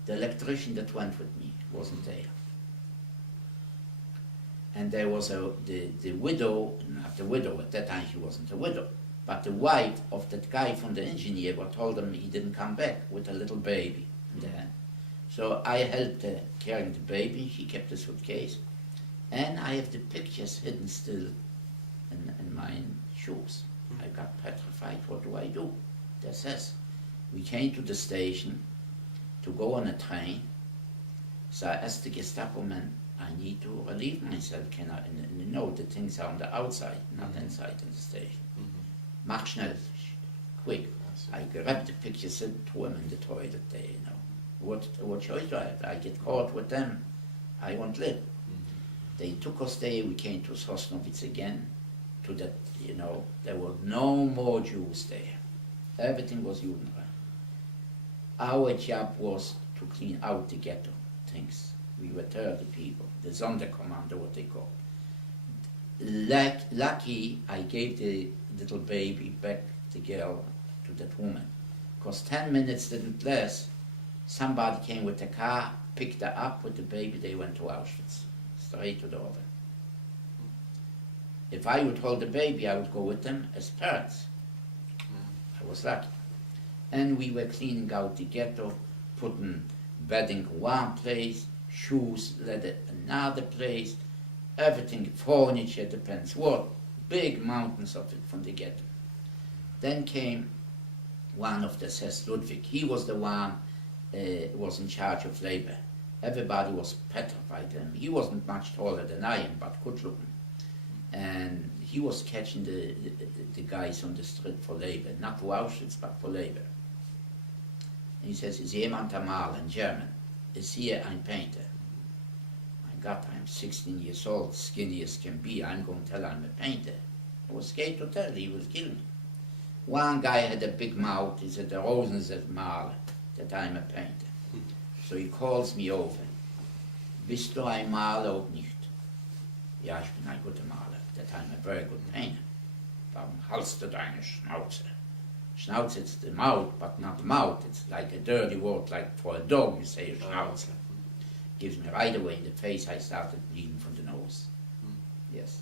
The electrician that went with me wasn't there. And there was the widow, not the widow, at that time she wasn't a widow, but the wife of that guy from the engineer who told him he didn't come back with a little baby in the hand. So I helped her carrying the baby, she kept the suitcase, and I have the pictures hidden still in my shoes. I got petrified, what do I do? That says, we came to the station to go on a train, so I asked the Gestapo man, I need to relieve myself, can I, and the things are on the outside, not inside in the station. Mach schnell, quick. I grabbed the pictures and threw them in the toilet there, What choice do I have? I get caught with them, I won't live. They took us there, we came to Sosnovitz again, to that, there were no more Jews there. Everything was Judenrein. Our job was to clean out the ghetto things. We were 30 people, the Sonderkommando, what they call. Lucky, I gave the little baby back, the girl, to that woman. Because 10 minutes didn't last. Somebody came with the car, picked her up with the baby, they went to Auschwitz, straight to the oven. If I would hold the baby, I would go with them as parents. I was lucky. And we were cleaning out the ghetto, putting bedding in one place, shoes, leather another place, everything, furniture, depends what, big mountains of it from the ghetto. Then came one of the assessors, Ludwig. He was the one was in charge of labor. Everybody was petrified of him. He wasn't much taller than I am, but good looking. And he was catching the guys on the street for labor, not to Auschwitz, but for labor. And he says, "Is jemand am Malen?" in German. "Is here ein painter?" My God, I'm 16 years old, skinny as can be. I'm going to tell I'm a painter. I was scared to tell, he will kill me. One guy had a big mouth. He said, "The Rosen is Maler," that I'm a painter. So he calls me over. "Bist du ein Maler oder nicht?" "Ja, ich bin ein guter Maler," that I'm a very good painter. "Warum hältst du deine Schnauze?" Schnauze, it's the mouth, but not mouth. It's like a dirty word, like for a dog you say a Schnauze. Gives me right away in the face. I started bleeding from the nose. Yes.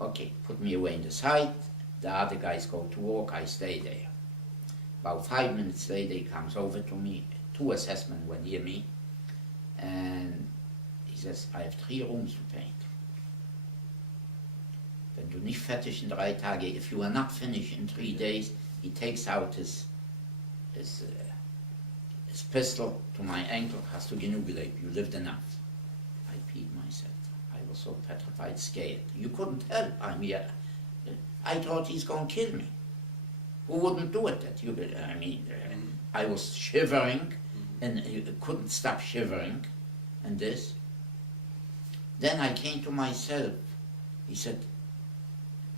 Okay, put me away in the side. The other guys go to work, I stay there. About 5 minutes later, he comes over to me. 2 assessmen were near me. And he says, "I have 3 rooms to paint. Wenn du nicht fertig in 3 Tagen, if you are not finished in 3 days," he takes out his pistol to my ankle. "Hast du genug gelebt? You lived enough." I peed myself. I was so petrified, scared. You couldn't help. I thought he's going to kill me. Who wouldn't do it? I was shivering and couldn't stop shivering. And this. Then I came to myself. He said,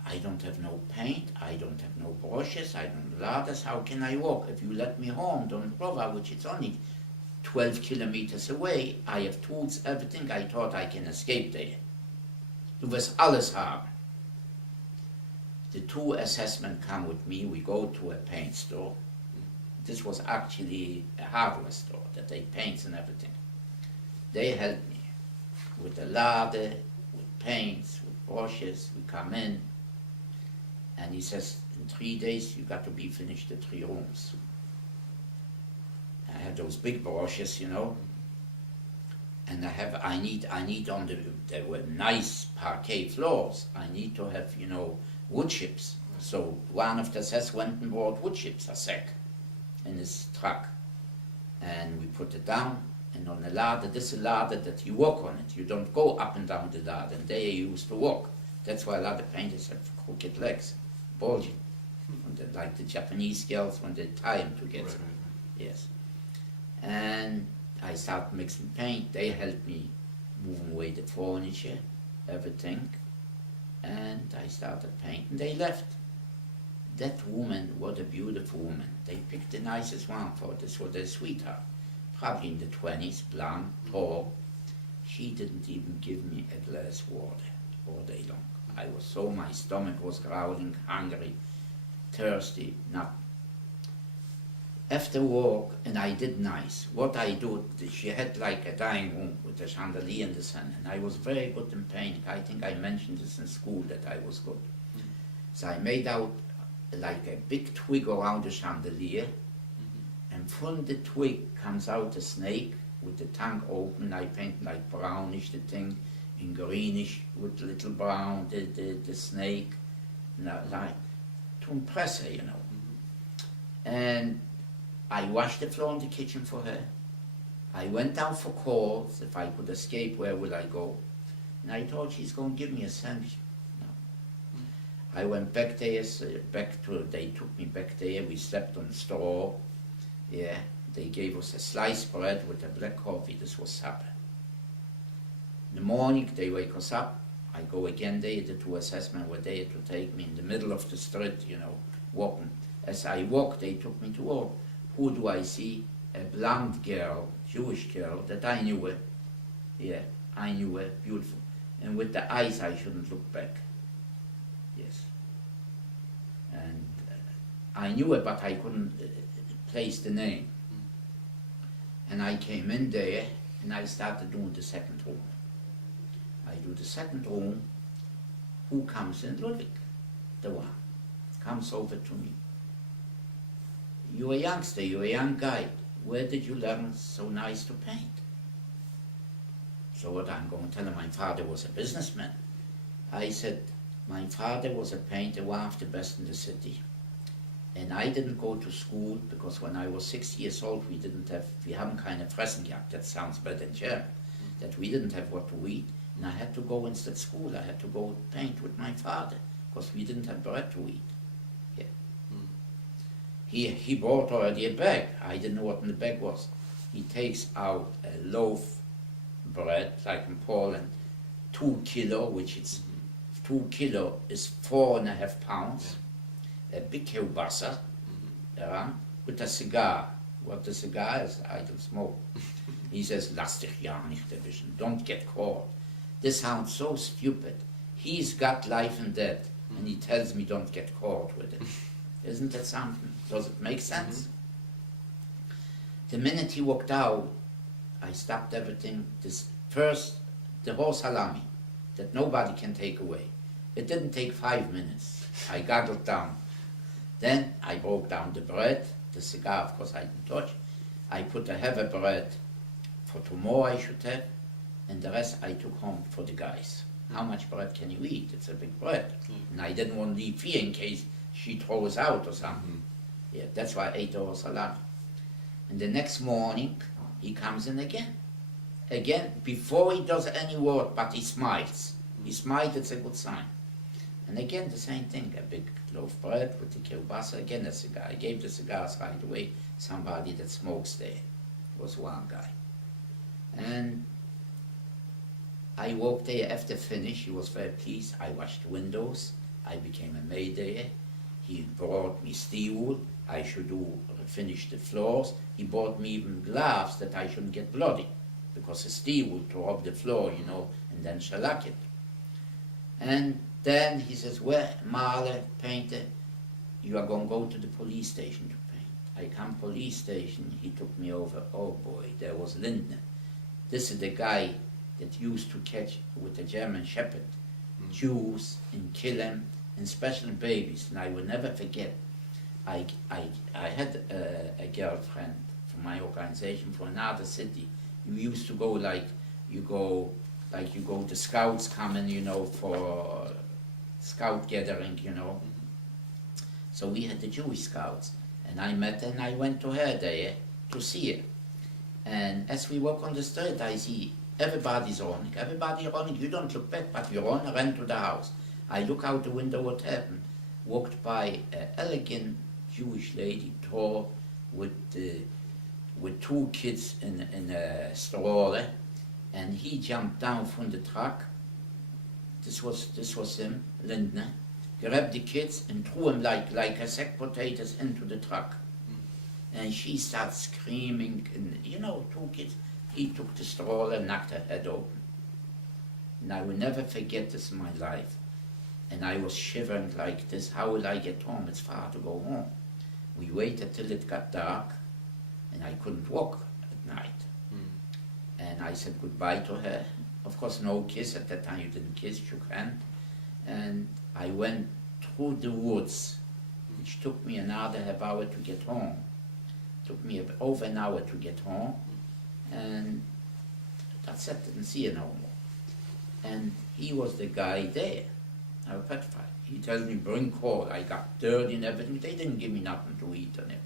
"I don't have no paint, I don't have no brushes, I don't have ladders, how can I walk? If you let me home, don't bother, which is only 12 kilometers away. I have tools, everything. I thought I can escape there. Du wirst alles haben." The 2 assessmen come with me. We go to a paint store. This was actually a hardware store that they paints and everything. They help me with a ladder, with paints, with brushes. We come in. And he says, "In 3 days, you got to be finished the 3 rooms." I have those big brushes, you know. And I need on there were nice parquet floors. I need to have, you know, wood chips. So one of the assessors went and bought wood chips, a sack, in his truck. And we put it down, and on a ladder, this is a ladder that you walk on it. You don't go up and down the ladder, and they used to walk. That's why a lot of painters have crooked legs, bulging, like the Japanese girls when they tie them together. Right. Yes. And I started mixing paint. They helped me moving away the furniture, everything. And I started painting. They left. That woman, what a beautiful woman. They picked the nicest one for this was their sweetheart. Probably in the 20s, blonde, tall. She didn't even give me a glass of water all day long. My stomach was growling, hungry, thirsty, not. After work, and I did nice. What I do, she had like a dining room with a chandelier in the center, and I was very good in painting. I think I mentioned this in school that I was good. So I made out like a big twig around the chandelier, and from the twig comes out a snake with the tongue open. I paint like brownish the thing, in greenish with little brown, the snake, like to impress her, you know. And I washed the floor in the kitchen for her. I went down for calls. If I could escape, where would I go? And I thought she's going to give me a sandwich. No. I went back there, they took me back there. We slept on straw. Yeah, they gave us a sliced bread with a black coffee. This was supper. In the morning, they wake us up. I go again there. The 2 assessmen were there to take me in the middle of the street, you know, walking. As I walked, they took me to work. Who do I see? A blonde girl, Jewish girl, that I knew her. Yeah, I knew her, beautiful. And with the eyes, I shouldn't look back. Yes. And I knew her, but I couldn't place the name. And I came in there, and I started doing the second room. I do the second room, who comes in? Ludwig, the one, comes over to me. You're a youngster, you're a young guy. Where did you learn so nice to paint? So what I'm going to tell him, my father was a businessman. I said, my father was a painter, one of the best in the city. And I didn't go to school because when I was 6 years old, we haven't keine Fressen gehabt, that sounds better in German, that we didn't have what to eat. And I had to go instead school, I had to go paint with my father because we didn't have bread to eat. Yeah. He bought already a bag. I didn't know what in the bag was. He takes out a loaf bread, like in Poland, 2 kilo, which is 2 kilo is 4.5 pounds. A big kielbasa, with a cigar. What the cigar is, I don't smoke. He says, lass dich ja nicht erwischen, don't get caught. This sounds so stupid. He's got life and death, and he tells me don't get caught with it. Isn't that something? Does it make sense? The minute he walked out, I stopped everything. The whole salami, that nobody can take away. It didn't take 5 minutes. I goggled down. Then I broke down the bread, the cigar, of course I didn't touch. I put a heavy bread for tomorrow I should have, and the rest I took home for the guys. How much bread can you eat? It's a big bread. And I didn't want to leave here in case she throws out or something. Yeah, that's why I ate all salami. And the next morning, he comes in again. Again, before he does any word, but he smiles. He smiles, it's a good sign. And again, the same thing, a big loaf of bread with the kielbasa, again a cigar. I gave the cigars right away, somebody that smokes there. It was one guy. And I worked there after finish, he was very pleased. I washed windows, I became a maid there. He brought me steel, I should finish the floors. He bought me even gloves that I shouldn't get bloody, because the steel would tear up the floor, you know, and then shellac it. And then he says, well, Maler, painter, you are going to go to the police station to paint. I come police station, he took me over. Oh boy, there was Lindner. This is the guy that used to catch with the German Shepherd Jews and kill them, and special babies. And I will never forget, I had a girlfriend from my organization from another city. You used to go like, the scouts coming, you know, for scout gathering, you know. So we had the Jewish scouts, and I met her and I went to her there to see her. And as we walk on the street, I see everybody's running. Everybody running. You don't look back, but you ran to the house. I look out the window, what happened? Walked by an elegant Jewish lady, tall, with 2 kids in a stroller, and he jumped down from the truck. This was him, Lindner. Grabbed the kids and threw them like a sack potatoes into the truck. And she starts screaming, and 2 kids. He took the stroller and knocked her head open. And I will never forget this in my life. And I was shivering like this. How will I get home? It's far to go home. We waited till it got dark, and I couldn't walk at night. And I said goodbye to her. Of course, no kiss. At that time, you didn't kiss, shook hand. And I went through the woods, which took me another half hour to get home. Took me over an hour to get home. And that's it, didn't see her no more. And he was the guy there. I was petrified. He tells me, bring coal. I got dirty and everything. They didn't give me nothing to eat on it.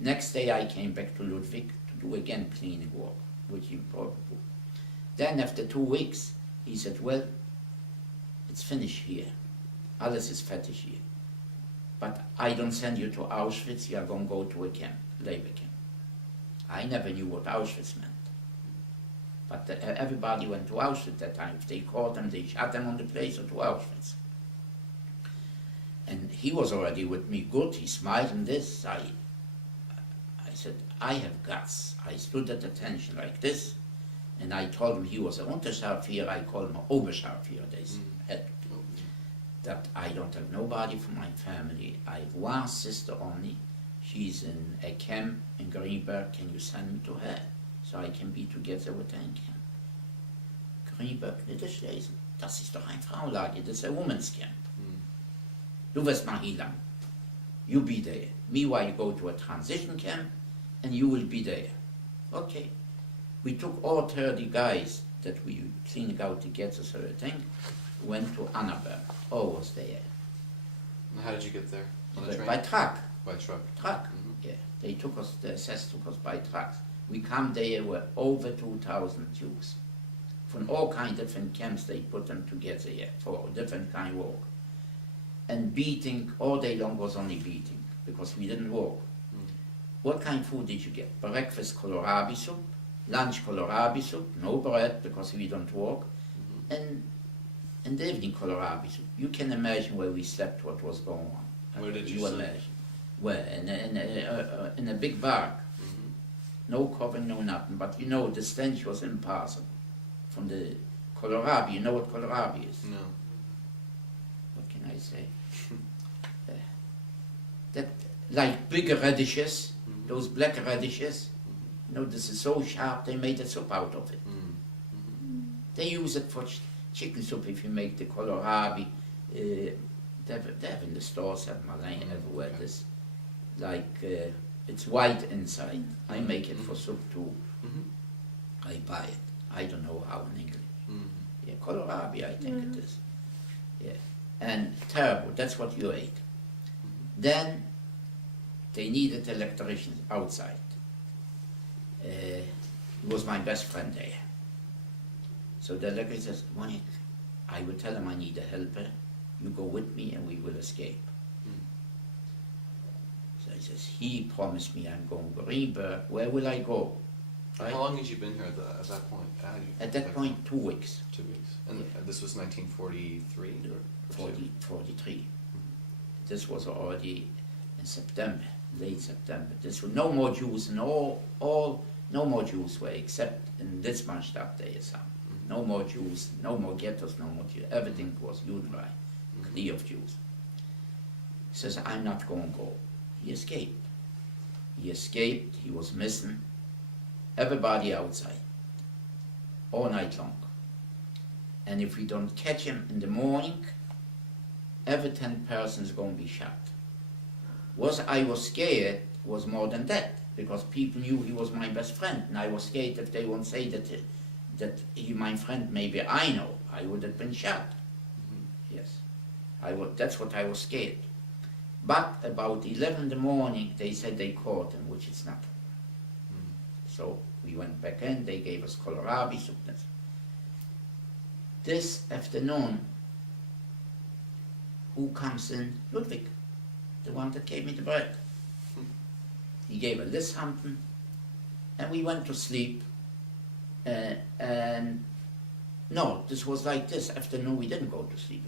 Next day I came back to Ludwig to do again cleaning work, which he probably would. Then after 2 weeks, he said, well, it's finished here. Alles is fertig here. But I don't send you to Auschwitz, you are going to go to a camp, labor camp. I never knew what Auschwitz meant. But everybody went to Auschwitz at that time. If they caught them, they shot them on the place or to Auschwitz. And he was already with me good, he smiled and this. I said, I have guts. I stood at attention like this, and I told him he was an Unterscharführer, I call him an Oberscharführer, they said. That I don't have nobody from my family. I have one sister only. She's in a camp in Greenberg. Can you send me to her so I can be together with her in camp? Greenberg, Niederschlesien. das ist doch ein Frauenlager, das ist a women's camp. Mm. Du wirst mal hier lang. You be there. Meanwhile, you go to a transition camp, and you will be there. Okay. We took all 30 guys that we cleaned out to get us everything, went to Annabelle. All was there. And how did you get there? On the train? By truck. By truck. Truck. Mhm. Yeah. They took us, the SS took us by trucks. We come there, were over 2,000 Jews. From all kind of different camps, they put them together here for different kind of work. And beating, all day long was only beating, because we didn't work. Mm. What kind of food did you get? Breakfast kohlrabi soup, lunch kohlrabi soup, no bread because we don't work, and in the evening kohlrabi soup. You can imagine where we slept, what was going on. Where did you sleep? Imagine. Where? In a big bar. Mhm. No covering, no nothing, but you know the stench was impossible. From the kohlrabi, you know what kohlrabi is? No. What can I say? That, like big radishes, Mhm. those black radishes, you know, this is so sharp, they made a soup out of it. Mm. Mhm. They use it for chicken soup if you make the kohlrabi. They have in the stores, have Malayan everywhere, Okay. this, like, it's white inside. I make it for Mhm. soup too. Mhm. I buy it. I don't know how in English. Mhm. Yeah, kohlrabi, I think it Yeah. is. Yeah, and terrible, that's what you ate. Then they needed electricians outside. He was my best friend there. So the electrician says, Monik, I will tell him I need a helper. You go with me and we will escape. Mm. So he says, he promised me I'm going to Greenberg. Where will I go? Right? How long had you been here at that point? How had you- At that point, 2 weeks, 2 weeks. And Yeah. this was 1943 or 43. This was already in September, late September. This was no more Jews, and no more Jews were except in this Mannstab there is some. No more Jews, no more ghettos, no more Jews. Everything was Judenreich, clear of Jews. He says, I'm not going to go. He escaped. He was missing. Everybody outside, all night long. And if we don't catch him in the morning, every 10 persons going to be shot. I was scared was more than that, because people knew he was my best friend, and I was scared if they won't say that he my friend, maybe I know, I would have been shot. Yes, that's what I was scared. But about 11 in the morning, they said they caught him, which is not. So we went back in, they gave us kohlrabi soup. This afternoon, who comes in? Ludwig, the one that gave me the bread. He gave a list something, and we went to sleep. And no, this was like this afternoon. We didn't go to sleep.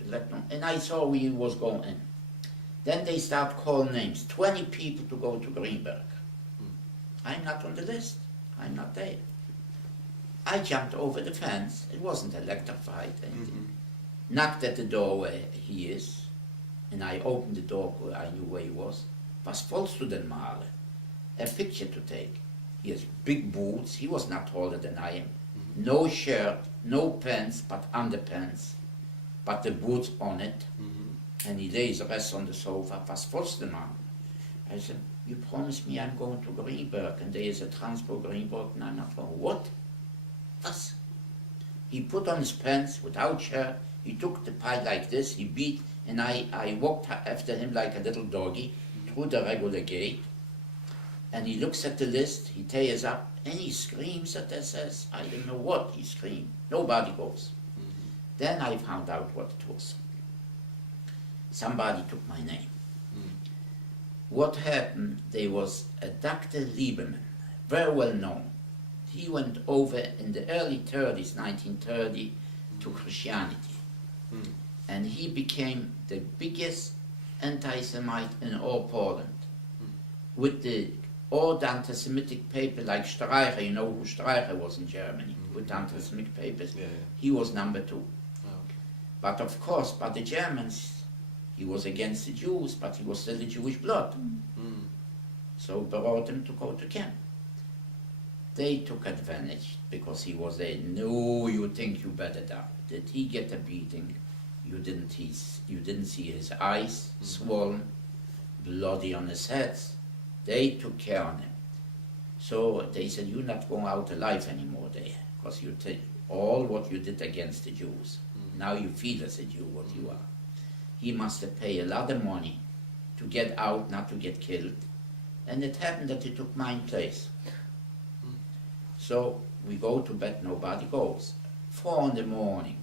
And I saw we was going in. Then they start calling names. 20 people to go to Greenberg. I'm not on the list. I'm not there. I jumped over the fence. It wasn't electrified. Knocked at the door where he is, and I opened the door where I knew where he was. Was volstoeden malen. A picture to take. He has big boots. He was not taller than I am. No shirt, no pants, but underpants, but the boots on it. And he lays the rest on the sofa. Was volstoeden malen. I said, you promised me I'm going to Greenberg, and there is a transport Greenberg, and I'm not going. What? Us. He put on his pants without shirt. He took the pie like this. He beat, and I walked after him like a little doggy through the regular gate. And he looks at the list. He tears up, and he screams at SS. I don't know what he screamed. Nobody goes. Then I found out what it was. Somebody took my name. What happened, there was a Dr. Lieberman, very well known. He went over in the early 30s, 1930, to Christianity. And he became the biggest anti-Semite in all Poland. With all the anti-Semitic papers like Streicher, you know who Streicher was in Germany, with anti-Semitic papers. Yeah. He was number 2. Oh, okay. But of course, by the Germans, he was against the Jews, but he was still the Jewish blood. So brought him to go to camp. They took advantage because he was there. No, you think you better die. Did he get a beating? You didn't see his eyes swollen, bloody on his head. They took care of him. So they said, you're not going out alive anymore there, because you take all what you did against the Jews. Now you feel as a Jew what you are. He must have paid a lot of money to get out, not to get killed. And it happened that he took my place. So we go to bed, nobody goes. 4 in the morning,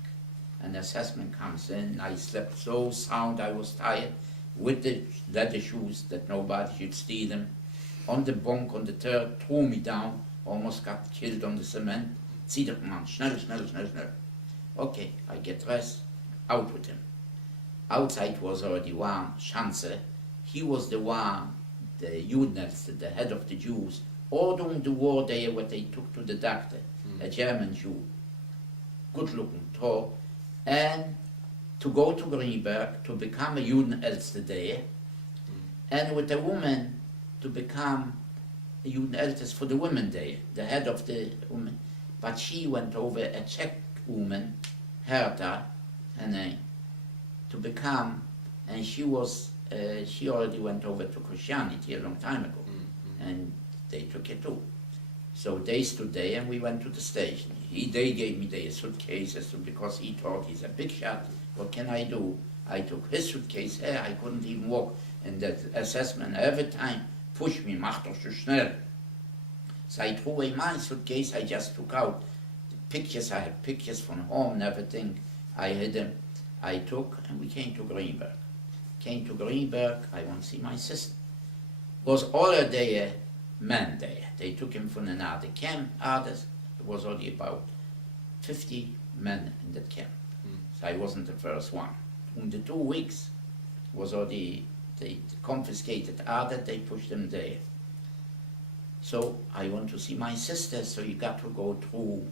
an assessment comes in. I slept so sound, I was tired, with the leather shoes that nobody should steal them. On the bunk on the third, threw me down, almost got killed on the cement. Zieh doch man, schnell, schnell, schnell, schnell. Okay, I get dressed, out with him. Outside was already warm, Schanze. He was the one, the Judenelste, the head of the Jews, all during the war there, what they took to the doctor, a German Jew, good looking, tall, and to go to Greenberg to become a Judenelste there, and with a woman to become a Judenelste for the women there, the head of the woman. But she went over, a Czech woman, Herta, her name, to become, and she already went over to Christianity a long time ago, and they took it too. So they stood there and we went to the station. They gave me their suitcases because he thought he's a big shot. What can I do? I took his suitcase here, I couldn't even walk. And that assessment every time pushed me, mach doch so schnell. So I threw away my suitcase, I just took out the pictures, I had pictures from home and everything. I hid them, I took, and we came to Greenberg. Came to Greenberg, I want to see my sister. Was all a day men there. They took him from another camp. Others, it was only about 50 men in that camp. So I wasn't the first one. In the 2 weeks, was already, they confiscated others, they pushed them there. So I want to see my sister, so you got to go through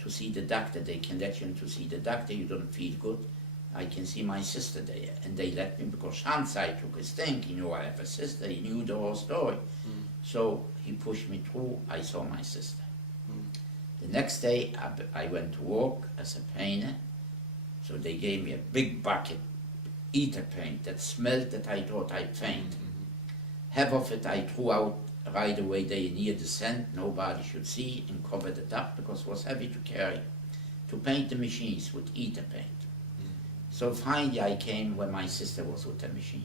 to see the doctor. They can let you to see the doctor, you don't feel good. I can see my sister there. And they let me, because Schanzai took his thing, he knew I have a sister, he knew the whole story. So he pushed me through, I saw my sister. The next day I went to work as a painter, so they gave me a big bucket, ether paint, that smelled that I thought I'd paint. Half of it I threw out right away there near the sand, nobody should see, and covered it up because it was heavy to carry, to paint the machines with ether paint. So finally I came when my sister was with the machine.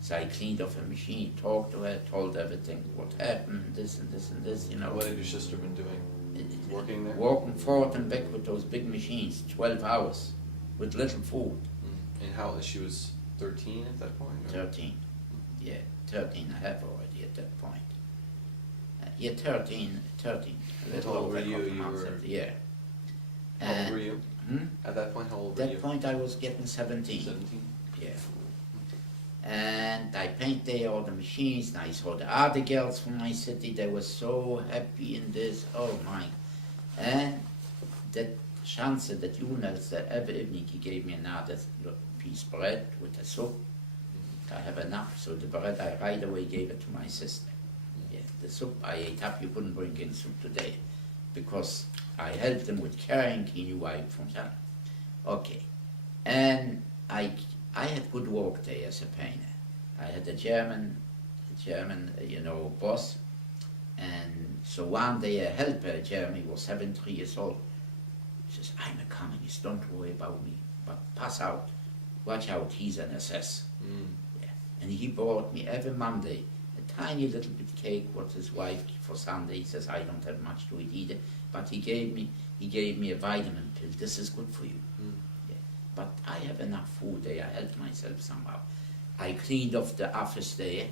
So I cleaned off a machine, talked to her, told everything, what happened, this and this and this, you know. What had your sister been doing? Working there? Walking forward and back with those big machines, 12 hours, with little food. And how, she was 13 at that point? Or? 13, yeah, 13 and a half already at that point. Yeah, 13, a little How old over were a you? couple You months were- of the year. How old were you? At that point, how old were At you? that point I was getting 17. 17? Yeah. And I paint there all the machines, and I saw the other girls from my city, they were so happy in this, oh my. And that Schanze, that Jonas, that every evening he gave me another piece of bread with a soup. I have enough, so the bread I right away gave it to my sister. Yeah, the soup I ate up, you couldn't bring in soup today, because I helped him with carrying, he knew I from China. Okay, and I had good work there as a painter. I had a German, boss, and so one day a helper, Jeremy, was 73 years old. He says, I'm a communist, don't worry about me, but pass out, watch out, he's an SS. Yeah. And he brought me every Monday a tiny little bit cake, what his wife for Sunday. He says, I don't have much to eat either, but he gave me a vitamin pill, this is good for you. But I have enough food there, I helped myself somehow. I cleaned off the office there,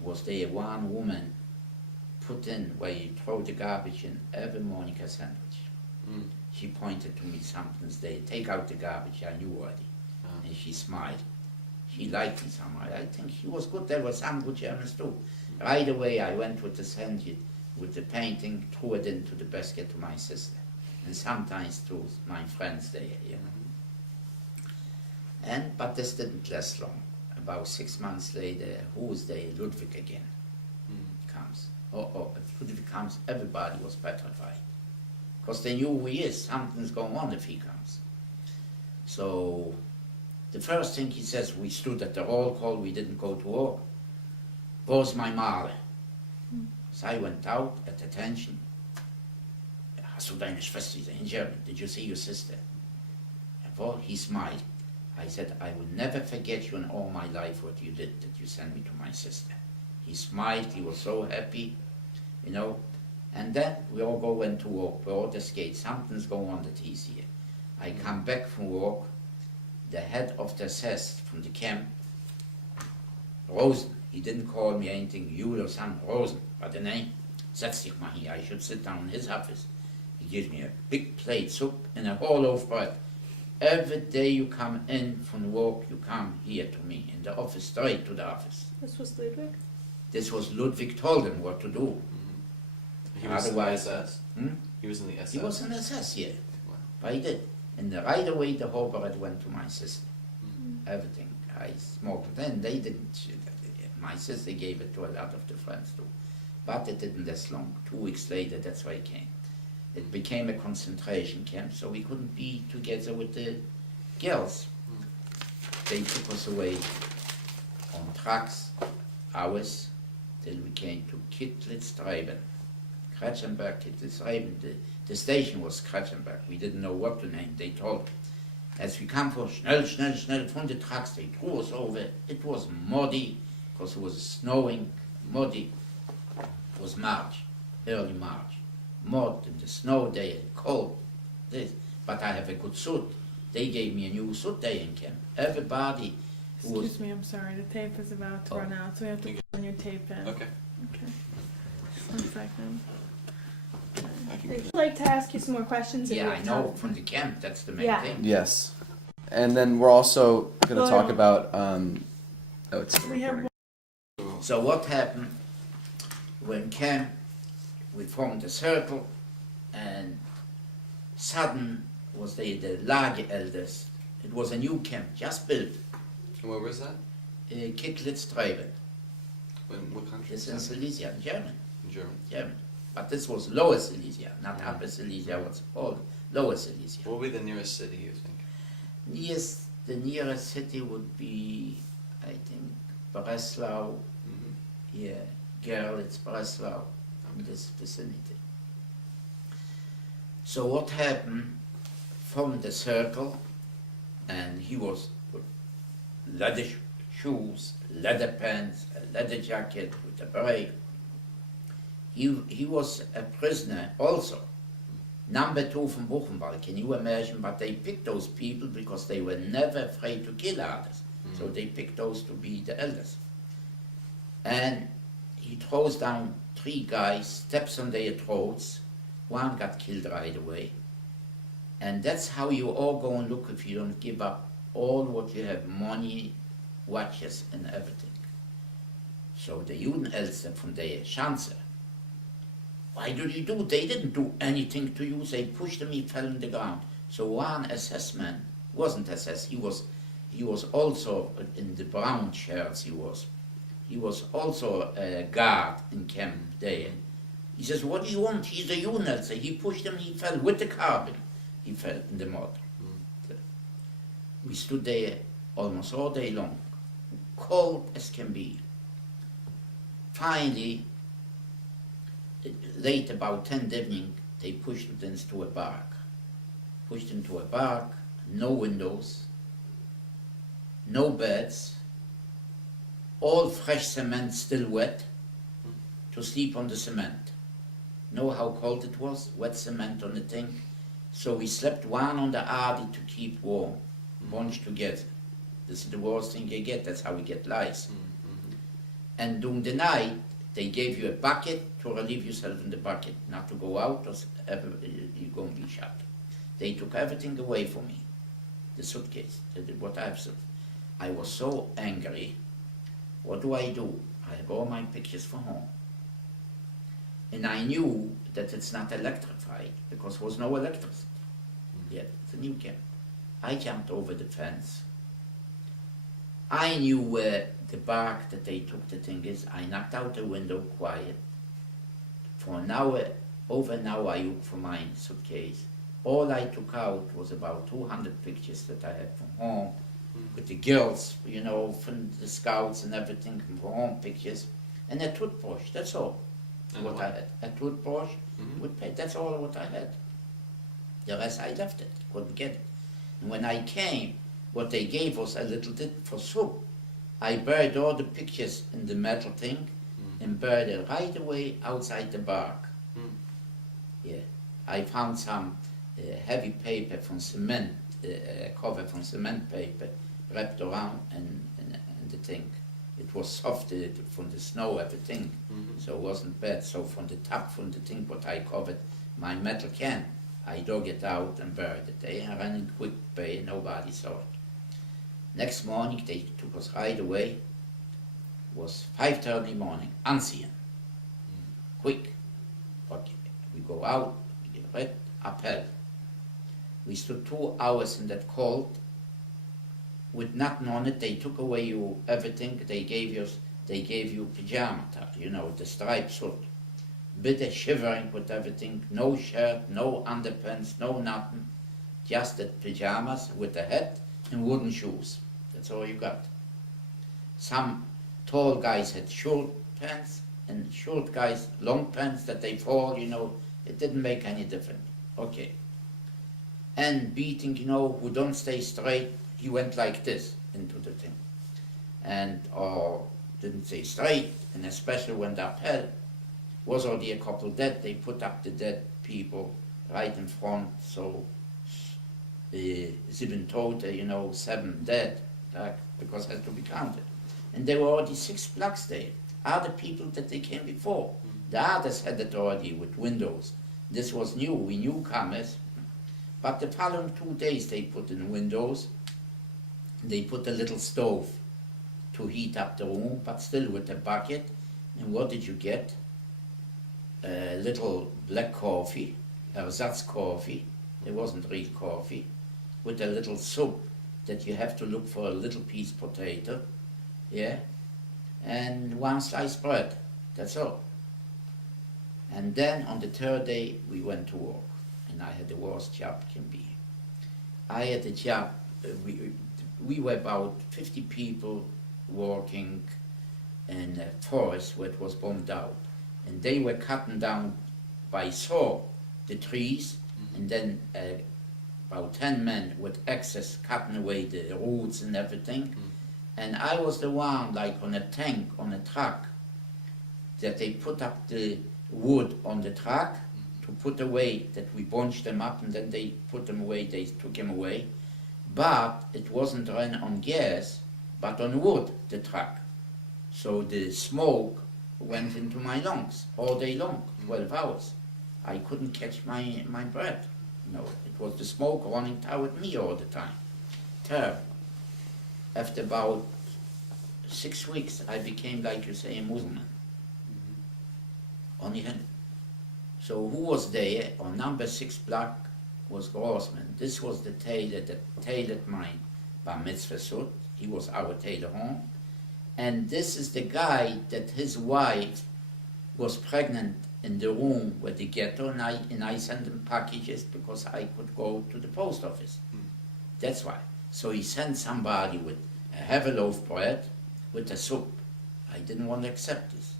was there one woman put in where you throw the garbage in every morning a sandwich. She pointed to me something's there, take out the garbage, I knew already. And she smiled. She liked me somehow, I think she was good, there were some good Germans too. Right away I went with the sandwich, with the painting, threw it into the basket to my sister. And sometimes to my friends there, you know. But this didn't last long. About 6 months later, who was there? Ludwig again comes. Ludwig comes, everybody was petrified. Because they knew who he is, something's going on if he comes. So the first thing he says, we stood at the roll call, we didn't go to war. Where's my mother? So I went out at attention. Hast du deine Schwester in German? Did you see your sister? Well, he smiled. I said, I will never forget you in all my life what you did, that you sent me to my sister. He smiled, he was so happy, you know. And then we all went to work, we all escaped. Something's going on that he's here. I come back from work, the head of the SS from the camp, Rosen, he didn't call me anything, you or some Rosen, but the name, setz dich mal hier, I should sit down in his office. He gives me a big plate soup and a whole loaf of bread. Every day you come in from work, you come here to me, in the office, straight to the office. This was Ludwig? This was Ludwig told him what to do. He was Otherwise- in the SS? Hmm? He was in the SS? He was an SS here, Wow. but he did. And right away the whole bread went to my sister. Mm. Everything. I smoked it, and they didn't. My sister gave it to a lot of the friends too. But it didn't last long. 2 weeks later, that's why it came. It became a concentration camp, so we couldn't be together with the girls. They took us away on trucks, hours, till we came to Kittlitz-Treiben. Kratzenberg, Kittlitz-Treiben. The station was Kratzenberg. We didn't know what to name. They told us. As we come for schnell, schnell, schnell from the trucks, they threw us over. It was muddy, because it was snowing, muddy. It was March, early March. Mud in the snow day, cold, this. But I have a good suit. They gave me a new suit there in camp. Everybody who was... Excuse me, I'm sorry, the tape is about to Oh. run out, so we have to put on your tape in. Okay. Okay. 1 second. I'd like to ask you some more questions. if Yeah, you I have know, time. from the camp, that's the main Yeah. thing. Yes. And then we're also going to talk about, oh, it's We have recording. So what happened when camp, we formed a circle, and sudden was the Lager eldest. It was a new camp, just built, And where was that? Kittlitz-Treiben. What country? It's is in that? Silesia, German, In German. German. But this was Lower Silesia, not Upper Silesia, what's called Lower Silesia. What would be the nearest city, you think? The nearest city would be, I think, Breslau, Mm-hmm. yeah, Görlitz, Breslau, in this vicinity. So what happened from the circle, and he was with leather shoes, leather pants, a leather jacket with a beret. He was a prisoner also. Number 2 from Buchenwald, can you imagine? But they picked those people because they were never afraid to kill others. So they picked those to be the elders. And he throws down 3 guys, steps on their throats. One got killed right away. And that's how you all go and look if you don't give up all what you have, money, watches, and everything. So the Judenelster from the Schanze, why did you do? They didn't do anything to you. They pushed him, he fell on the ground. So one SS man, wasn't SS, he was also in the brown shirts, he was also a guard in camp there. He says, what do you want? He's a Judenelster. He pushed him, he fell with the carbine. He fell in the mud. We stood there almost all day long, cold as can be. Finally, late about 10 evening, they pushed him into a barrack. Pushed into a barrack, no windows, no beds, all fresh cement still wet, to sleep on the cement. Know how cold it was? Wet cement on the thing. So we slept one on the Ardi to keep warm, bunched together. This is the worst thing you get, that's how we get lice. And during the night, they gave you a bucket to relieve yourself in the bucket, not to go out or you're going to be shot. They took everything away from me, the suitcase, what I have. I was so angry. What do? I have all my pictures from home. And I knew that it's not electrified because there was no electricity yet. It's a new camp. I jumped over the fence. I knew where the bark that they took the thing is. I knocked out the window quiet. for an hour, over an hour I looked for my suitcase. All I took out was about 200 pictures that I had from home, with the girls, you know, from the scouts and everything, from home pictures, and a toothbrush, that's all. And what what? I had. A toothbrush Mhm. with paint, that's all what I had. The rest I left it, couldn't get it. And when I came, what they gave was a little bit for soup. I buried all the pictures in the metal thing and buried it right away outside the bark. Mm. Yeah, I found some heavy paper from cement, cover from cement paper wrapped around and the thing. It was soft from the snow, everything, Mhm. so it wasn't bad. So from the top, from the thing what I covered, my metal can, I dug it out and buried it there. I ran in quick bay, nobody saw it. Next morning, they took us right away. It was 5:30 morning, unseen. Quick. Okay, we go out, we get ready, appel. We stood 2 hours in that cold with nothing on it. They took away you everything. They gave you pajama top, you know, the striped suit. Bitter shivering with everything, no shirt, no underpants, no nothing, just the pajamas with the hat and wooden shoes. That's all you got. Some tall guys had short pants and short guys long pants that they fall, you know, it didn't make any difference. Okay. And beating, you know, who don't stay straight, he went like this into the thing. And or didn't stay straight, and especially when the appel was already a couple dead, they put up the dead people right in front, so 7 total, you know, 7 dead, because it has to be counted. And there were already 6 blocks there. Other people that they came before. The others had it already with windows. This was new, we newcomers. But the following 2 days they put in windows. They put a little stove to heat up the room, but still with a bucket. And what did you get? A little black coffee, ersatz coffee. It wasn't real coffee. With a little soup that you have to look for a little piece potato. Yeah. And 1 sliced bread. That's all. And then on the 3rd day we went to work. And I had the worst job can be. I had a job, we were about 50 people working in a forest where it was bombed out. And they were cutting down by saw the trees, and then about 10 men with axes cutting away the roots and everything. And I was the one, like on a tank, on a truck, that they put up the wood on the truck to put away, that we bunched them up and then they put them away, they took them away. But it wasn't run on gas, but on wood, the truck. So the smoke went into my lungs all day long, 12 hours. I couldn't catch my breath. No, it was the smoke running toward me all the time. Terrible. After about 6 weeks, I became, like you say, a Muslim. On the hand. So who was there on number 6 block was Grossman. This was the tailor that tailored my bar mitzvah suit. He was our tailor home. And this is the guy that his wife was pregnant in the room with the ghetto, and I sent him packages because I could go to the post office. That's why. So he sent somebody with a heavy loaf bread with a soup. I didn't want to accept this.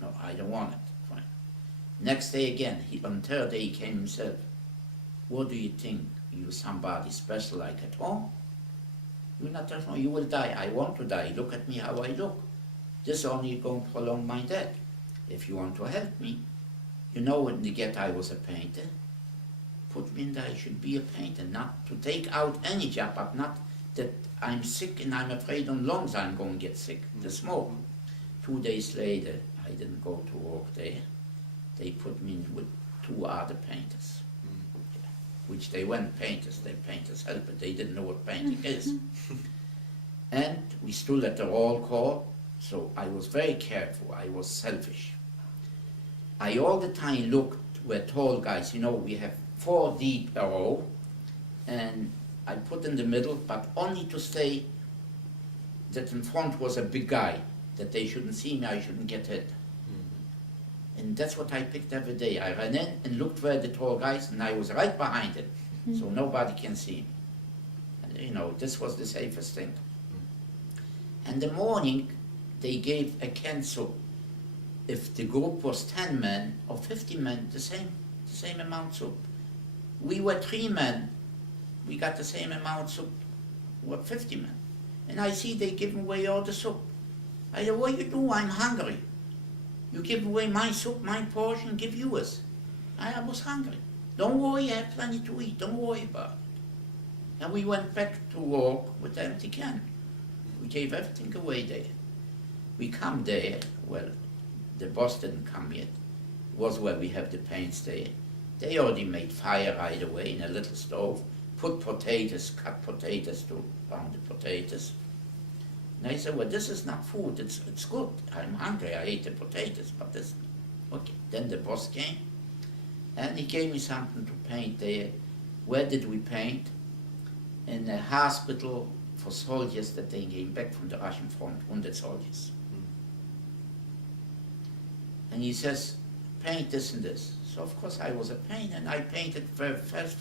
No, I don't want it. Fine. Next day again, on 3rd day he came himself. What do you think? You somebody special like at home? You're not at home, you will die. I want to die. Look at me how I look. This only going to prolong my death. If you want to help me, you know in the ghetto I was a painter. Put me in there, I should be a painter, not to take out any job, but not that I'm sick and I'm afraid on lungs I'm going to get sick, the smoke. 2 days later, I didn't go to work there. They put me in with 2 other painters, which they weren't painters, they painters helpers, they didn't know what painting is. And we stood at the roll call, so I was very careful, I was selfish. I all the time looked where tall guys, you know, we have 4 deep a row, and I put in the middle, but only to say that in front was a big guy, that they shouldn't see me, I shouldn't get hit. And that's what I picked every day. I ran in and looked where the tall guys, and I was right behind him, so nobody can see him. And, you know, this was the safest thing. And the morning, they gave a can soup. If the group was 10 men or 50 men, the same amount soup. We were 3 men, we got the same amount soup. What 50 men? And I see they give away all the soup. I said, what you do? I'm hungry. You give away my soup, my portion, give yours. I was hungry. Don't worry, I have plenty to eat. Don't worry about it. And we went back to work with the empty can. We gave everything away there. We come there, well, the boss didn't come yet. It was where we have the paints there. They already made fire right away in a little stove, put potatoes, cut potatoes to pound the potatoes. And I said, well, this is not food, it's good. I'm hungry, I ate the potatoes, but this, okay. Then the boss came, and he gave me something to paint there. Where did we paint? In a hospital for soldiers that they came back from the Russian front, wounded soldiers. And he says, paint this and this. So of course I was a painter, and I painted very fast.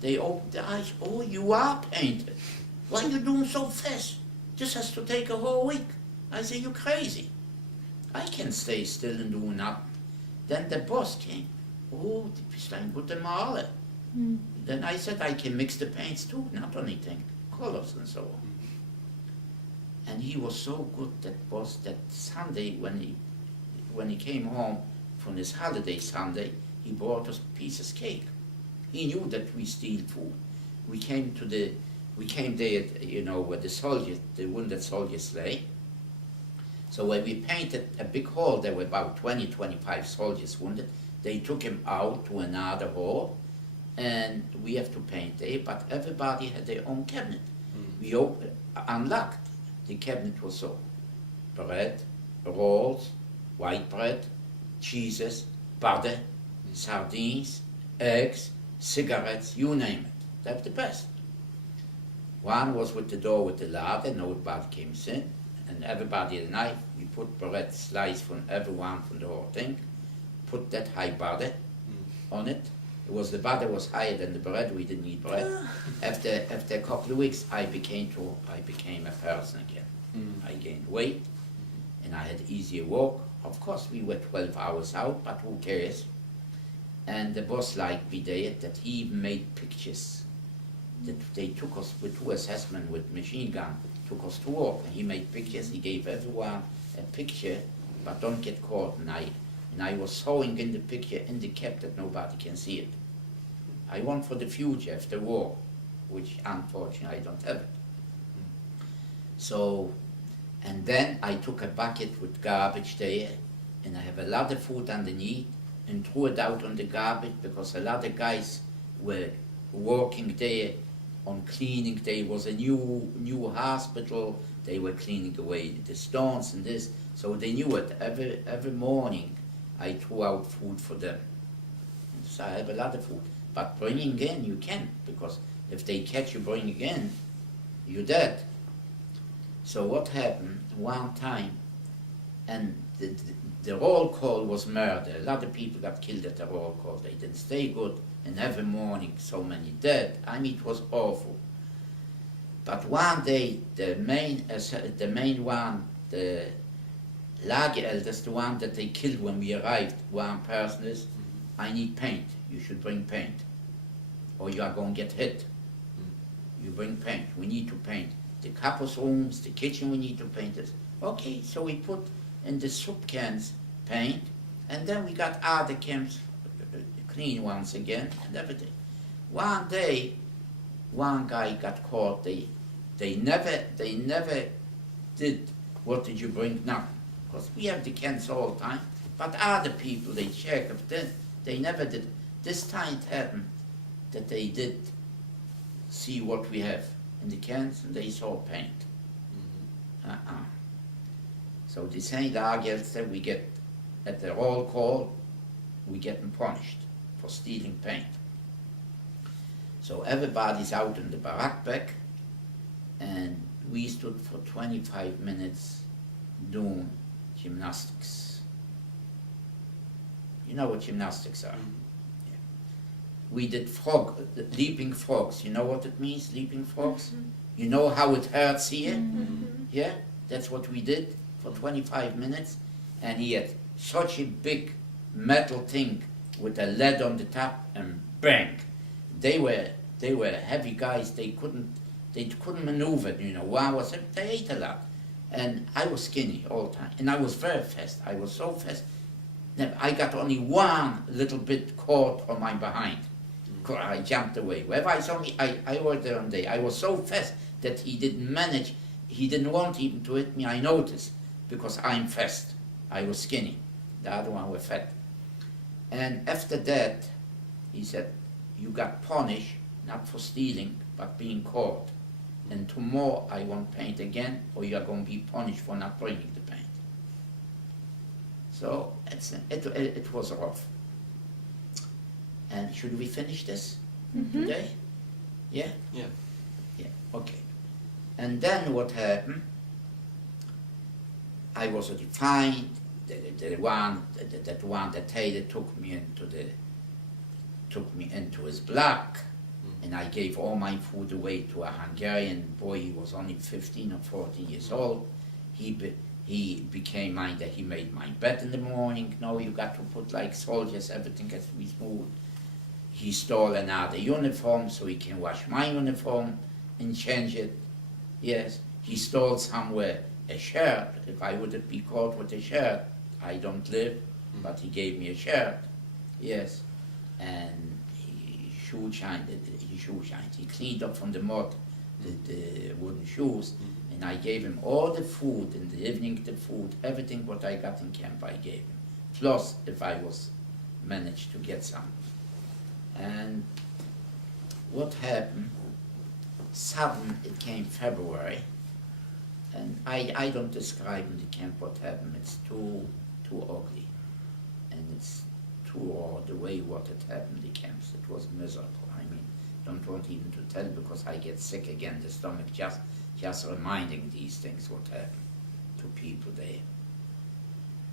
They opened their eyes, oh, you are painted. Why are you doing so fast? This has to take a whole week. I say, you crazy. I can stay still and do nothing. Then the boss came. Oh, du bist ein guter Maler. Then I said, I can mix the paints too, not only thing, colors and so on. And he was so good, that boss, that Sunday when he came home from his holiday Sunday, he brought us pieces of cake. He knew that we steal food. We came there, you know, where the soldiers, the wounded soldiers lay. So when we painted a big hall, there were about 20-25 soldiers wounded. They took him out to another hall, and we have to paint there, but everybody had their own cabinet. We unlocked. The cabinet was so: bread, rolls, white bread, cheeses, butter, sardines, eggs, cigarettes, you name it. That's the best. One was with the door with the ladder, nobody came in, and everybody had a knife. We put bread slice from everyone from the whole thing, put that high butter on it. It was the butter was higher than the bread, we didn't eat bread. After a couple of weeks, I became a person again. I gained weight, and I had easier walk. Of course, we were 12 hours out, but who cares? And the boss liked me there, that he even made pictures. That they took us with 2 assessment with machine gun, took us to work, and he made pictures. He gave everyone a picture, but don't get caught. And I was sewing in the picture in the cap that nobody can see it. I want for the future after war, which unfortunately I don't have it. So, and then I took a bucket with garbage there, and I have a lot of food underneath, and threw it out on the garbage, because a lot of guys were working there on cleaning. There was a new hospital. They were cleaning away the stones and this, so they knew it. Every morning I threw out food for them. So I have a lot of food. But bringing in, you can't, because if they catch you bringing in, you're dead. So what happened one time, and the roll call was murder. A lot of people got killed at the roll call. They didn't stay good, and every morning so many dead. I mean, it was awful. But one day, the main one, the Lagerl, that's the one that they killed when we arrived. One person is, I need paint. You should bring paint, or you are going to get hit. You bring paint. We need to paint the couples' rooms, the kitchen. We need to paint this. Okay, so we put in the soup cans paint, and then we got other cans clean once again and everything. One day, one guy got caught. They never did. What did you bring? Nothing, because we have the cans all the time. But other people, they check if they never did. This time it happened that they did see what we have in the cans, and they saw paint. So the same Lagerl said, we get, at the roll call, we getting punished for stealing paint. So everybody's out in the barack back, and we stood for 25 minutes doing gymnastics. You know what gymnastics are. Mhm. We did leaping frogs. You know what it means, leaping frogs? Mhm. You know how it hurts here? Mhm. Yeah, that's what we did for 25 minutes. And he had such a big metal thing with a lead on the top, and bang! They were heavy guys. They couldn't maneuver. You know, they ate a lot, and I was skinny all the time, and I was very fast. I was so fast. I got only one little bit caught on my behind. I jumped away. Wherever I saw me, I was there on day. I was so fast that he didn't manage. He didn't want even to hit me. I noticed, because I'm fast. I was skinny. The other one was fat. And after that, he said, you got punished, not for stealing, but being caught. And tomorrow I won't paint again, or you are going to be punished for not bringing the paint. So it was rough. And should we finish this today? Yeah? Yeah. Yeah, okay. And then what happened, I was defined, that one that Taylor took me into his block, and I gave all my food away to a Hungarian boy. He was only 15 or 14 years old. He became mine, that he made my bed in the morning. No, you got to put like soldiers, everything has to be smooth. He stole another uniform so he can wash my uniform and change it. Yes, he stole somewhere a shirt. If I would be caught with a shirt, I don't live, but he gave me a shirt. Yes, and he shoe-shined. He cleaned up from the mud the wooden shoes, and I gave him all the food in the evening. The food, everything what I got in camp, I gave him. Plus, if I was managed to get some. And what happened? Sudden, it came February, and I don't describe in the camp what happened. It's too ugly, and it's too raw the way what had happened in the camps. It was miserable. I mean, don't want even to tell, because I get sick again. The stomach just reminding these things what happened to people there.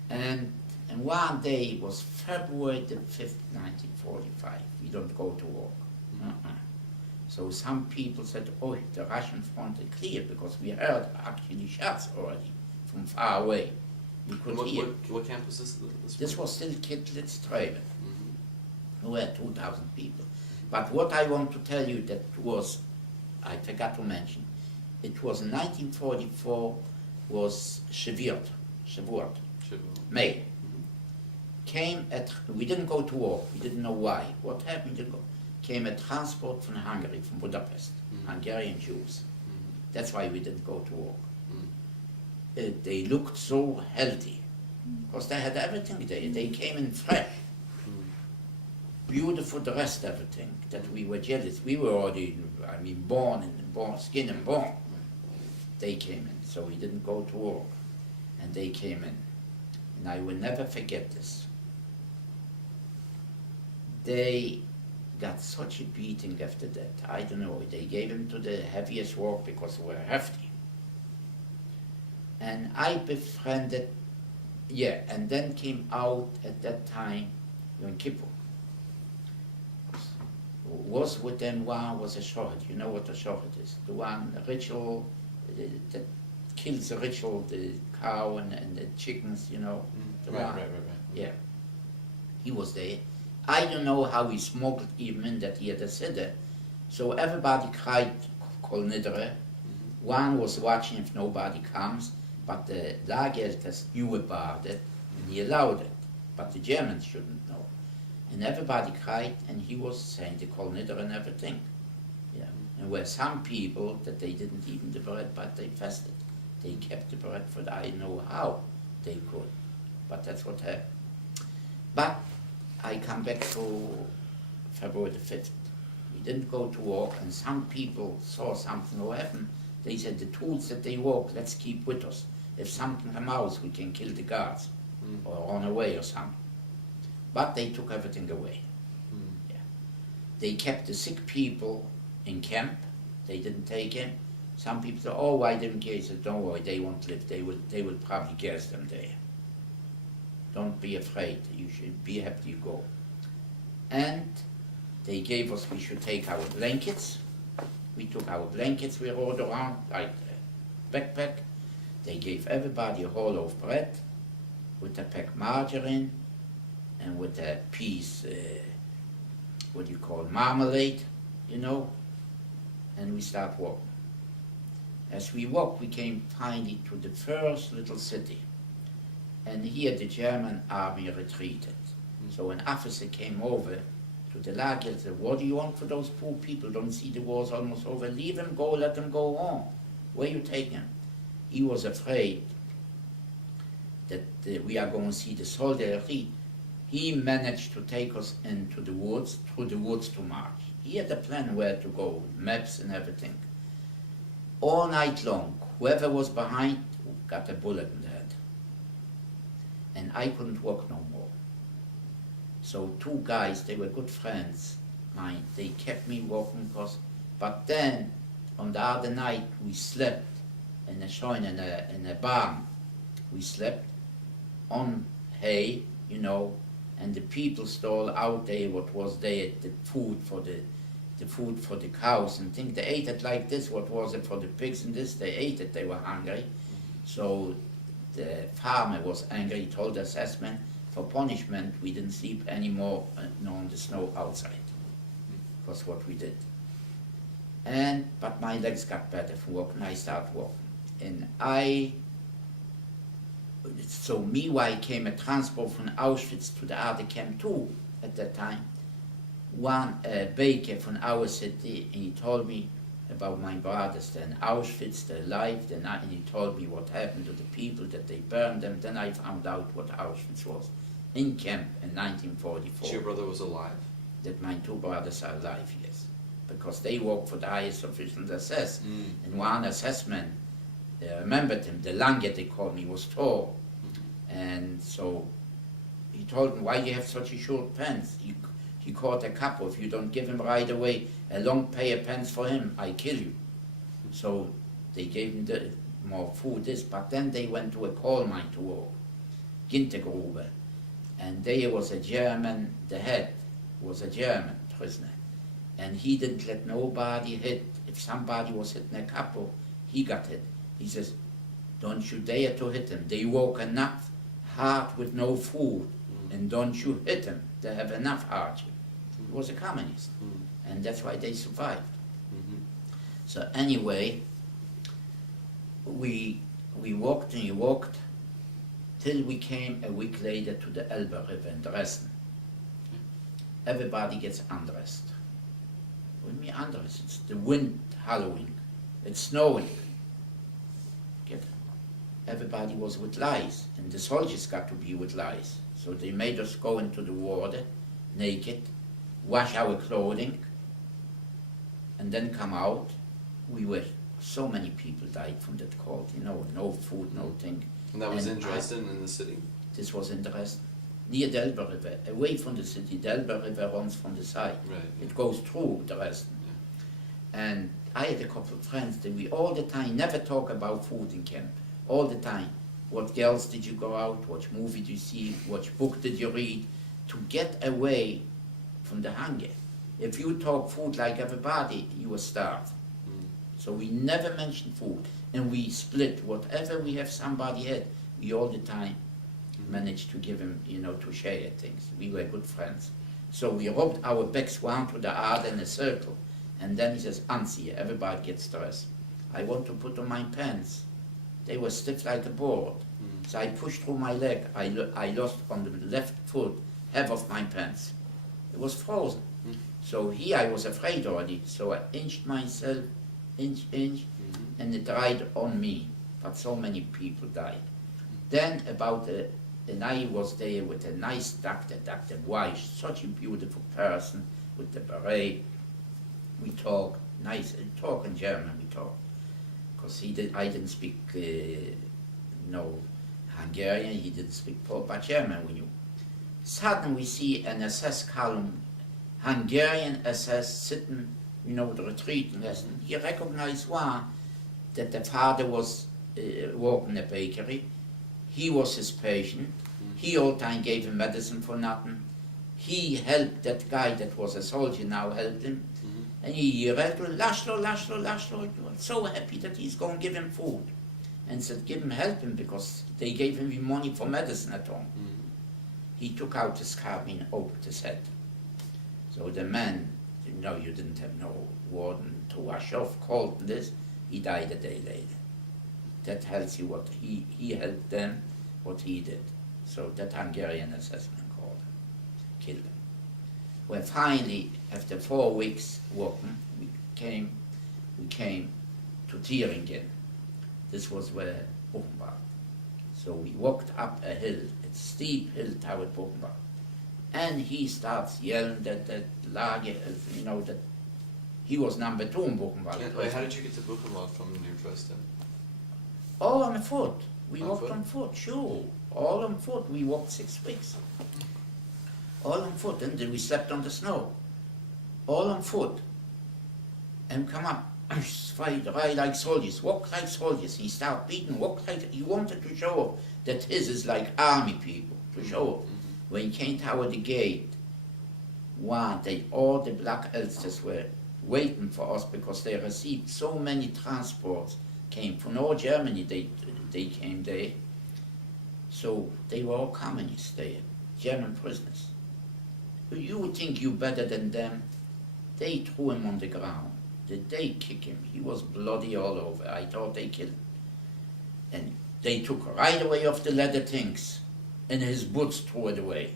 And one day, it was February the 5th, 1945. We don't go to work. So some people said, oh, the Russian front is clear, because we heard actually shots already from far away. We could hear. What camp was this? This was still Kittlitz-Treven. We were 2,000 people. But what I want to tell you, that was, I forgot to mention, it was in 1944, was Shavuot, May. We didn't go to war, we didn't know why. What happened? Came a transport from Hungary, from Budapest, Hungarian Jews. That's why we didn't go to war. They looked so healthy, because they had everything there. They came in fresh, beautiful dressed, everything, that we were jealous. We were already, born skin and bone. They came in, so we didn't go to war. And they came in. And I will never forget this. They got such a beating after that. I don't know, they gave him to the heaviest work because they were hefty. And I befriended, and then came out at that time, Yom Kippur. Was with them one was a shohet. You know what a shohet is? The one ritual that kills the ritual, the cow and the chickens, you know. Right. Yeah. He was there. I don't know how he smuggled even in that he had a siddur. So everybody cried Kol Nidre. One was watching if nobody comes, but the Lagerelters knew about it and he allowed it. But the Germans shouldn't know. And everybody cried, and he was saying the Kol Nidre and everything. Yeah. And where some people that they didn't even the bread, but they fasted. They kept the bread for I know how they could. But that's what happened. But I come back to February the 5th. We didn't go to war, and some people saw something will happen. They said the tools that they work, let's keep with us. If something comes out, we can kill the guards or run away or something. But they took everything away. Yeah. They kept the sick people in camp. They didn't take him. Some people said, oh, why didn't you? He said, don't worry, they won't live. They will probably gas them there. Don't be afraid. You should be happy you go. And they gave us, we should take our blankets. We took our blankets, we rode around like a backpack. They gave everybody a whole loaf of bread with a pack margarine and with a piece, what do you call, marmalade, you know, and we start walking. As we walked, we came finally to the first little city, and here the German army retreated. So an officer came over to the lager and said, what do you want for those poor people? Don't see the war's almost over. Leave them go, let them go on. Where you taking them? He was afraid that we are going to see the soldiery. He managed to take us into the woods, through the woods to march. He had a plan where to go, maps and everything. All night long, whoever was behind got a bullet in the head. And I couldn't walk no more. So two guys, they were good friends mine, they kept me walking, but then on the other night we slept in a shrine, in a barn. We slept on hay, you know, and the people stole out there what was there, the food for the cows and things. They ate it like this, what was it for the pigs and this, they ate it, they were hungry. So the farmer was angry, he told the assessment, for punishment we didn't sleep anymore on the snow outside. Was what we did. But my legs got better from walking, I started walking. And so meanwhile came a transport from Auschwitz to the other camp too at that time. One baker from our city, and he told me about my brothers, then Auschwitz, their life, and he told me what happened to the people, that they burned them. Then I found out what Auschwitz was in camp in 1944. So your brother was alive? That my two brothers are alive, yes. Because they worked for the highest officials SS. And one assessment, remembered him, the Lange they called me, was tall. And so he told him, why you have such a short pants? He caught a couple. If you don't give him right away a long pair of pants for him, I kill you. So they gave him more food, but then they went to a coal mine to work, Gintergrube. And there was a German, the head was a German prisoner. And he didn't let nobody hit. If somebody was hitting a couple, he got hit. He says, don't you dare to hit them. They work enough hard with no food, and don't you hit them. They have enough hardship. He was a communist, and that's why they survived. So anyway, we walked and we walked till we came a week later to the Elbe River in Dresden. Everybody gets undressed. What do you mean undressed? It's the wind howling. It's snowing. Everybody was with lice, and the soldiers got to be with lice. So they made us go into the water, naked, wash our clothing, and then come out. So many people died from that cold, you know, no food, no thing. And that was in Dresden, in the city? This was in Dresden, near the Elbe River, away from the city. The Elbe River runs from the side. Right. It goes through Dresden. Yeah. And I had a couple of friends that we all the time never talk about food in camp. All the time. What girls did you go out? What movie did you see? What book did you read? To get away from the hunger. If you talk food like everybody, you will starve. So we never mentioned food. And we split whatever we have somebody had. We all the time managed to give him, you know, to share things. We were good friends. So we rubbed our backs one to the other in a circle. And then he says, Anzi, everybody gets dressed. I want to put on my pants. They were stiff like a board. So I pushed through my leg. I lost on the left foot half of my pants. It was frozen. So here I was afraid already. So I inched myself, inch, and it dried on me. But so many people died. Then and I was there with a nice doctor, Dr. Weiss, such a beautiful person with the beret. We talk in German, we talk. Because I didn't speak no Hungarian, he didn't speak proper German, we knew. Suddenly we see an SS column, Hungarian SS sitting, you know, the retreat lesson. He recognized one, that the father was working in a bakery. He was his patient, He all time gave him medicine for nothing. He helped that guy that was a soldier now, helped him. And he read Laszlo, so happy that he's going to give him food. And said, help him, because they gave him money for medicine at home. He took out his carbine, opened his head. So the man, you didn't have no warden to wash off, cold and this, he died a day later. That tells you what he helped them, what he did. So that Hungarian assessment called him, killed him. Well, finally, after 4 weeks walking, we came to Thüringen. This was where Buchenwald. So we walked up a hill, a steep hill toward Buchenwald. And he starts yelling that Lager, that he was number 2 in Buchenwald. Wait, how did you get to Buchenwald from New Dresden? All on foot. We On walked foot? on foot, sure. All on foot. We walked 6 weeks. All on foot. And then we slept on the snow. All on foot. And come up. Ride like soldiers. Walk like soldiers. He started beating. Walk like... He wanted to show off that his is like army people. To show off. When he came toward the gate, all the black Ulsters were waiting for us because they received so many transports came from all Germany. They came there. So they were all communists there, German prisoners. You would think you better than them. They threw him on the ground. They kicked him. He was bloody all over. I thought they killed him. And they took right away off the leather things, and his boots threw it away.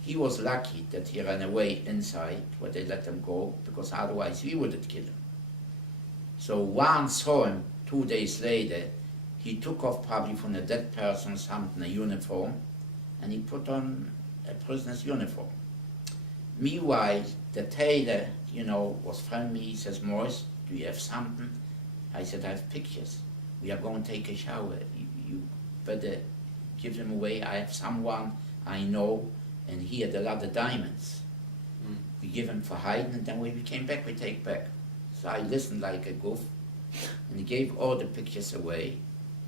He was lucky that he ran away inside, where they let him go, because otherwise we would have killed him. So one saw him 2 days later. He took off probably from a dead person something, a uniform, and he put on a prisoner's uniform. Meanwhile, the tailor, was friendly. He says, Morris, do you have something? I said, I have pictures. We are going to take a shower. You better give them away. I have someone I know, and he had a lot of diamonds. We give him for hiding, and then when we came back, we take back. So I listened like a goof, and he gave all the pictures away.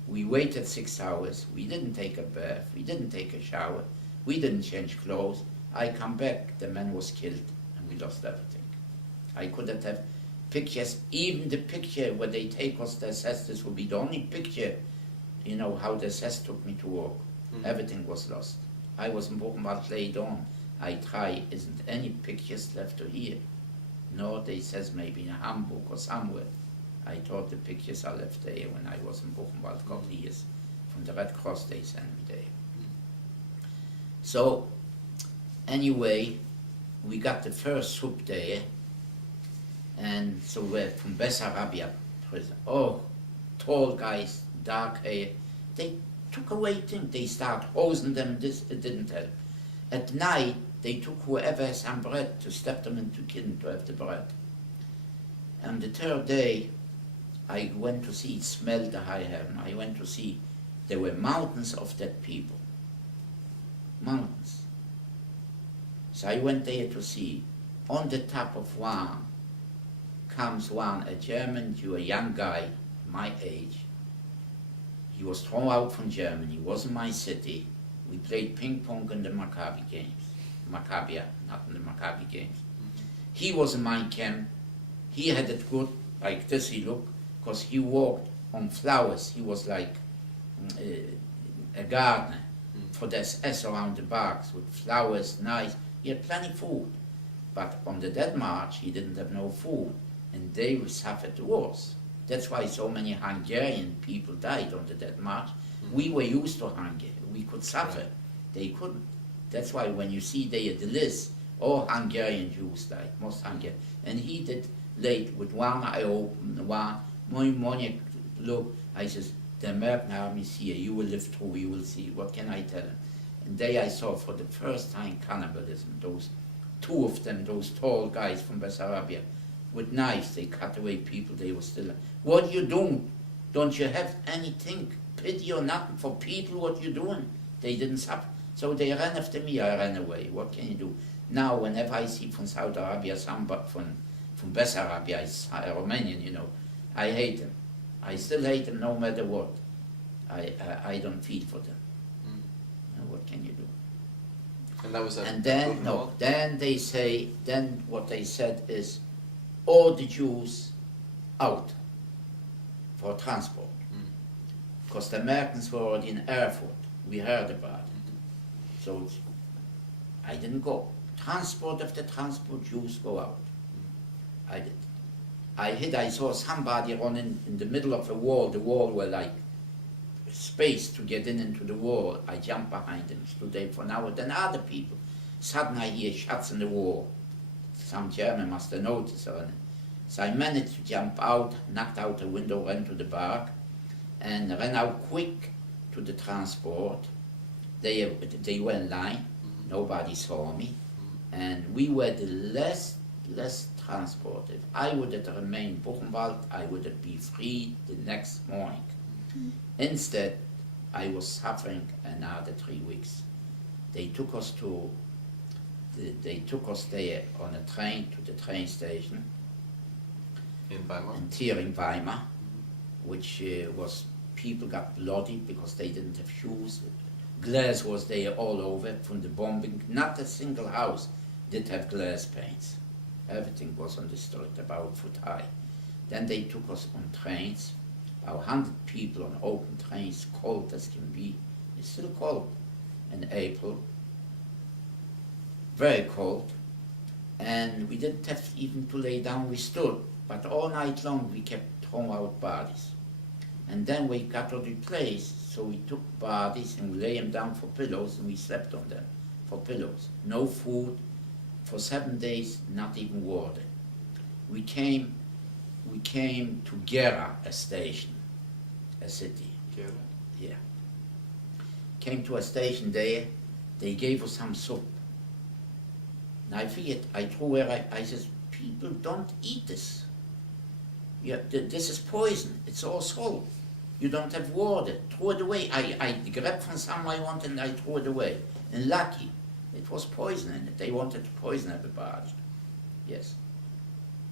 We waited 6 hours. We didn't take a bath. We didn't take a shower. We didn't change clothes. I come back, the man was killed, and we lost everything. I couldn't have pictures, even the picture where they take us to assess, this will be the only picture, how the assess took me to work. Everything was lost. I was in Buchenwald laid on. I try, isn't any pictures left to here? No, they says maybe in Hamburg or somewhere. I thought the pictures are left there when I was in Buchenwald a couple of years. From the Red Cross they sent me there. So, anyway, we got the first soup there, and so we're from Bessarabia prison. Oh, tall guys, dark hair. They took away things. They start hosing them. This, it didn't help. At night, they took whoever has some bread to step them into kitchen to have the bread. And the third day, I went to see, smelled the high heaven. I went to see, there were mountains of dead people. Mountains. So I went there to see. On the top of one comes a German Jew, a young guy, my age. He was thrown out from Germany, was in my city. We played ping pong in the Maccabi games. Maccabia, not in the Maccabi games. He was in my camp. He had it good, like this he looked, because he walked on flowers. He was like a gardener for the SS around the barracks with flowers, nice. He had plenty of food. But on the Dead March, he didn't have no food. And they suffered the worst. That's why so many Hungarian people died on the Dead March. We were used to hunger. We could suffer. Right. They couldn't. That's why when you see there the list, all Hungarian Jews died, most Hungarian. And he did late with one eye open, one morning look. I says, the American army is here. You will live through. You will see. What can I tell him? And there I saw for the first time cannibalism. Those two of them, those tall guys from Bessarabia, with knives, they cut away people. They were still. What you doing? Don't you have anything, pity or nothing for people? What you doing? They didn't suffer. So they ran after me. I ran away. What can you do? Now, whenever I see from Saudi Arabia, somebody from Bessarabia, a Romanian, I hate them. I still hate them no matter what. I don't feel for them. what can you do? And that was at And then, Buchenwald? no, then they say, then what they said is, all the Jews out for transport. Because the Americans were already in Erfurt. We heard about it. So I didn't go. Transport after transport, Jews go out. I did. I saw somebody running in the middle of a wall. The wall were like space to get into the wall. I jumped behind him, stood there for an hour. Then other people. Suddenly I hear shots in the wall. Some German must have noticed. So I managed to jump out, knocked out the window, ran to the bark, and ran out quick to the transport. They were in line. Nobody saw me. And we were the less transported. I would have remained in Buchenwald. I would have been free the next morning. Instead, I was suffering another 3 weeks. They took us there on a train to the train station In Weimar? here in Weimar, which was, people got bloody because they didn't have shoes. Glass was there all over from the bombing. Not a single house did have glass panes. Everything was on the street about a foot high. Then they took us on trains, about 100 people on open trains, cold as can be. It's still cold in April, very cold. And we didn't have even to lay down, we stood. But all night long we kept throwing out bodies. And then we got to the place, so we took bodies and we lay them down for pillows and we slept on them for pillows. No food, for 7 days, not even water. We came to Gera, a station, a city. Gera? Yeah. Came to a station there, they gave us some soup. And I forget, I threw where I said, people don't eat this. Yeah, this is poison, it's all salt. You don't have water, throw it away. I grabbed from some I wanted and I threw it away. And lucky, it was poison in it. They wanted to poison everybody. Yes.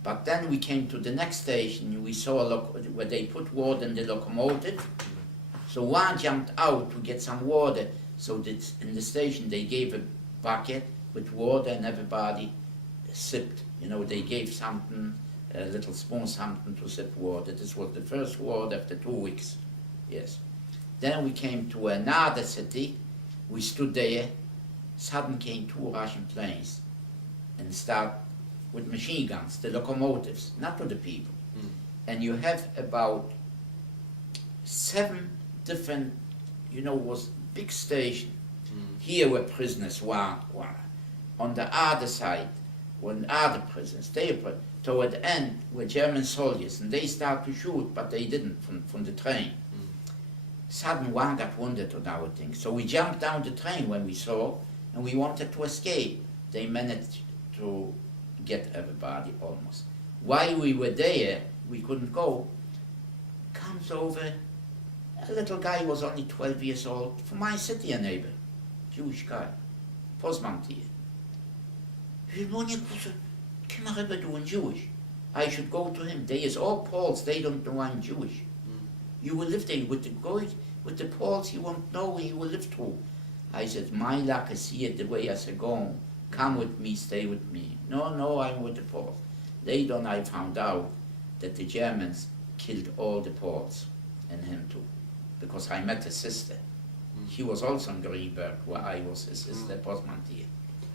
But then we came to the next station, we saw where they put water in the locomotive. So one jumped out to get some water. So that in the station they gave a bucket with water and everybody sipped. You know, they gave something, a little spoon, something to sip water. This was the first water after 2 weeks. Yes. Then we came to another city. We stood there. Suddenly came 2 Russian planes and start with machine guns, the locomotives, not to the people. And you have about 7 different, you know, was big station. Here were prisoners, one. On the other side were other prisoners. Toward the end were German soldiers, and they started to shoot, but they didn't from the train. Suddenly one got wounded on our thing. So we jumped down the train when we saw, and we wanted to escape. They managed to get everybody almost. While we were there, we couldn't go. Comes over, a little guy was only 12 years old, from my city, a neighbor, Jewish guy, postman here. He said, come over, du in Jewish. I should go to him. They is all Poles, they don't know I'm Jewish. You will live there with the Poles, you won't know where you will live through. I said, my luck is here the way I said, go, come with me, stay with me. No, I'm with the Poles. Later on I found out that the Germans killed all the Poles, and him too, because I met his sister. He was also in Greenberg, where I was his sister, postman here.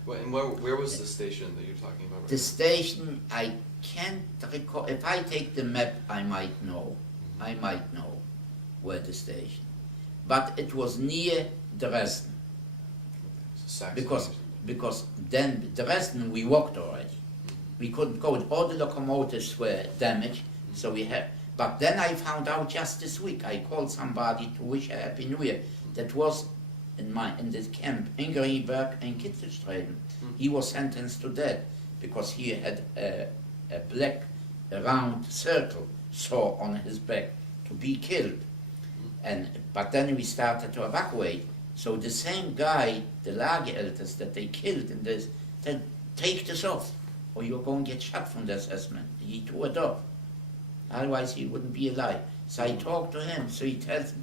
Well, and where was the station that you're talking about? Right The station, I can't recall. If I take the map, I might know. I might know where the station. But it was near Dresden. Saxony Because or something. because then Dresden we walked already. We couldn't go. All the locomotives were damaged, so we had. But then I found out just this week. I called somebody to wish a Happy New Year. That was in this camp in Greenberg and Kitzelstreden. He was sentenced to death because he had a black round circle sore on his back to be killed. But then we started to evacuate. So the same guy, the Lagerelders that they killed in this, said, take this off, or you're going to get shot from the assessment. He tore it off. Otherwise he wouldn't be alive. So I talked to him, so he tells me,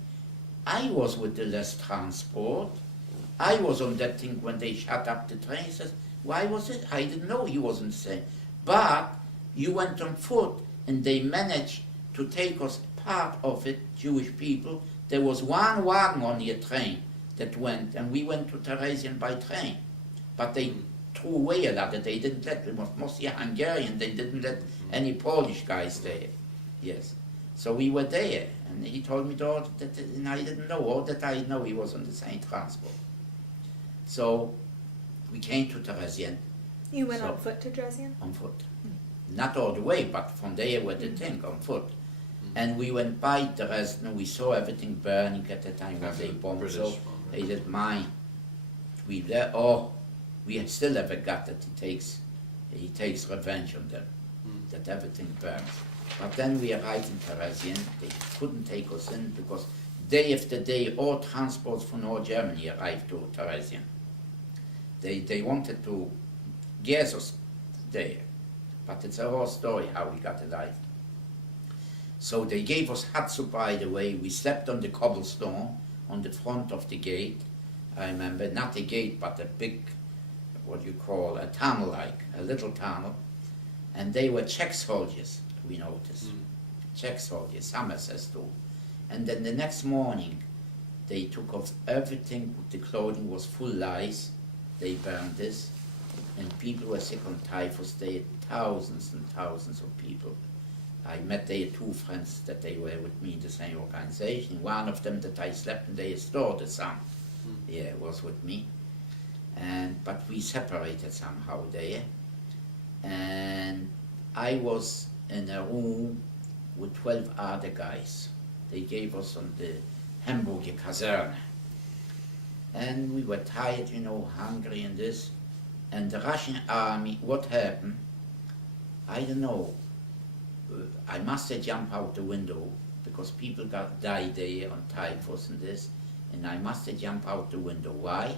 I was with the less transport. I was on that thing when they shut up the train. He says, why was it? I didn't know he was insane. But you went on foot, and they managed to take us part of it, Jewish people. There was one wagon on the train that went, and we went to Theresian by train. But they threw away a lot. They didn't let, it was mostly Hungarian, they didn't let any Polish guys there. Yes. So we were there, and he told me that, and I didn't know. All that I know, he was on the same transport. So we came to Theresian You went So- on foot to Dresden? on foot. Not all the way, but from there where the thing, on foot. And we went by Dresden, we saw everything burning at the time when After they the bombed. British So one, they right? did mine. We still haven't got that he takes revenge on them, that everything burns. But then we arrived in Theresian, they couldn't take us in because day after day all transports from all Germany arrived to Theresian. They wanted to gas us there, but it's a whole story how we got alive. So they gave us huts, by the way. We slept on the cobblestone on the front of the gate. I remember, not a gate, but a big, what you call, a tunnel like, a little tunnel. And they were Czech soldiers, we noticed. Czech soldiers, some SS too. And then the next morning, they took off everything, the clothing was full lice. They burned this, and people were sick on typhus. They had thousands and thousands of people. I met there two friends that they were with me in the same organization. One of them that I slept in their store, the son, yeah, was with me. But we separated somehow there. And I was in a room with 12 other guys. They gave us on the Hamburger Kaserne. And we were tired, hungry and this. And the Russian army, what happened? I don't know. I must have jumped out the window because people died there on typhus and this. And I must have jumped out the window. Why?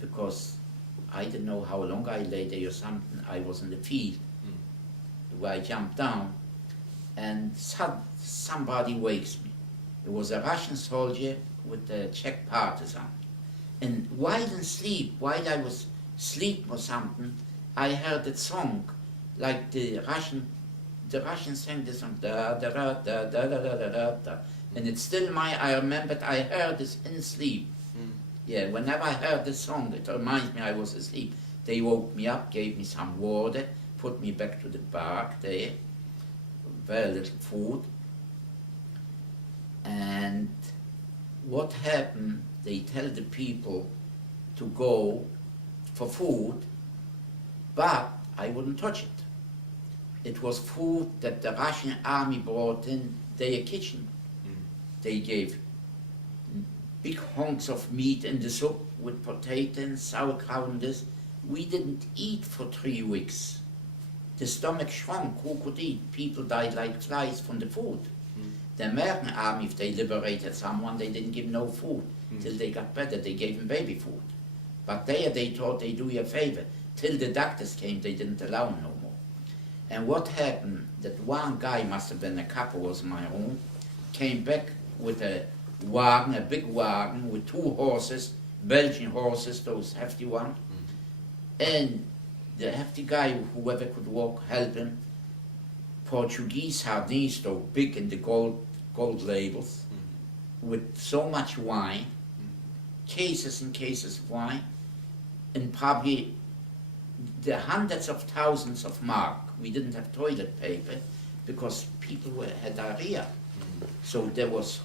Because I didn't know how long I lay there or something. I was in the field where I jumped down, and somebody wakes me. It was a Russian soldier with a Czech partisan. And while in sleep, while I was sleeping or something, I heard that song, like the Russian sang this song, da da da da da da da da da. And it's still I remembered I heard this in sleep. Yeah, whenever I heard this song, it reminds me I was asleep. They woke me up, gave me some water, put me back to the barrack there, very little food. And what happened, they tell the people to go for food, but I wouldn't touch it. It was food that the Russian army brought in their kitchen. They gave big hunks of meat in the soup with potato and sauerkraut and this. We didn't eat for 3 weeks. The stomach shrunk. Who could eat? People died like flies from the food. The American army, if they liberated someone, they didn't give no food. Till they got better, they gave them baby food. But there they thought they do you a favor. Till the doctors came, they didn't allow them no more. And what happened, that one guy, must have been a couple, was in my room, came back with a wagon, a big wagon with 2 horses, Belgian horses, those hefty ones. And the hefty guy, whoever could walk, helped him. Portuguese sardines, though big in the gold labels, with so much wine, cases and cases of wine, and probably the hundreds of thousands of mark. We didn't have toilet paper because people had diarrhea. So there was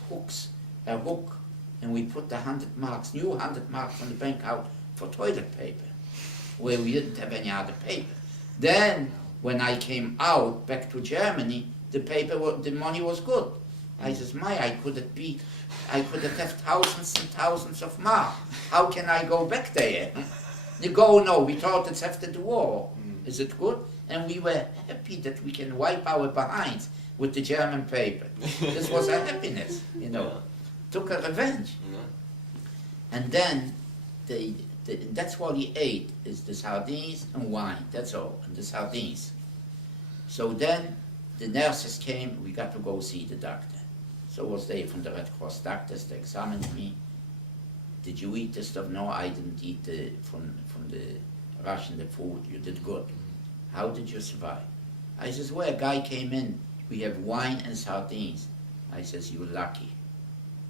a hook, and we put the 100 marks, new 100 marks from the bank out for toilet paper, where we didn't have any other paper. Then, when I came out back to Germany, the money was good. I says, I could have thousands and thousands of marks. How can I go back there? They go, no, we thought it's after the war. Is it good? And we were happy that we can wipe our behinds with the German paper. This was a happiness, Took a revenge. And then that's what he ate, is the sardines and wine, that's all, and the sardines. So then the nurses came, we got to go see the doctor. So was they from the Red Cross doctors, they examined me, did you eat the stuff? No, I didn't eat from the ration, the food. You did good. How did you survive? I says, well, a guy came in, we have wine and sardines. I says, you're lucky.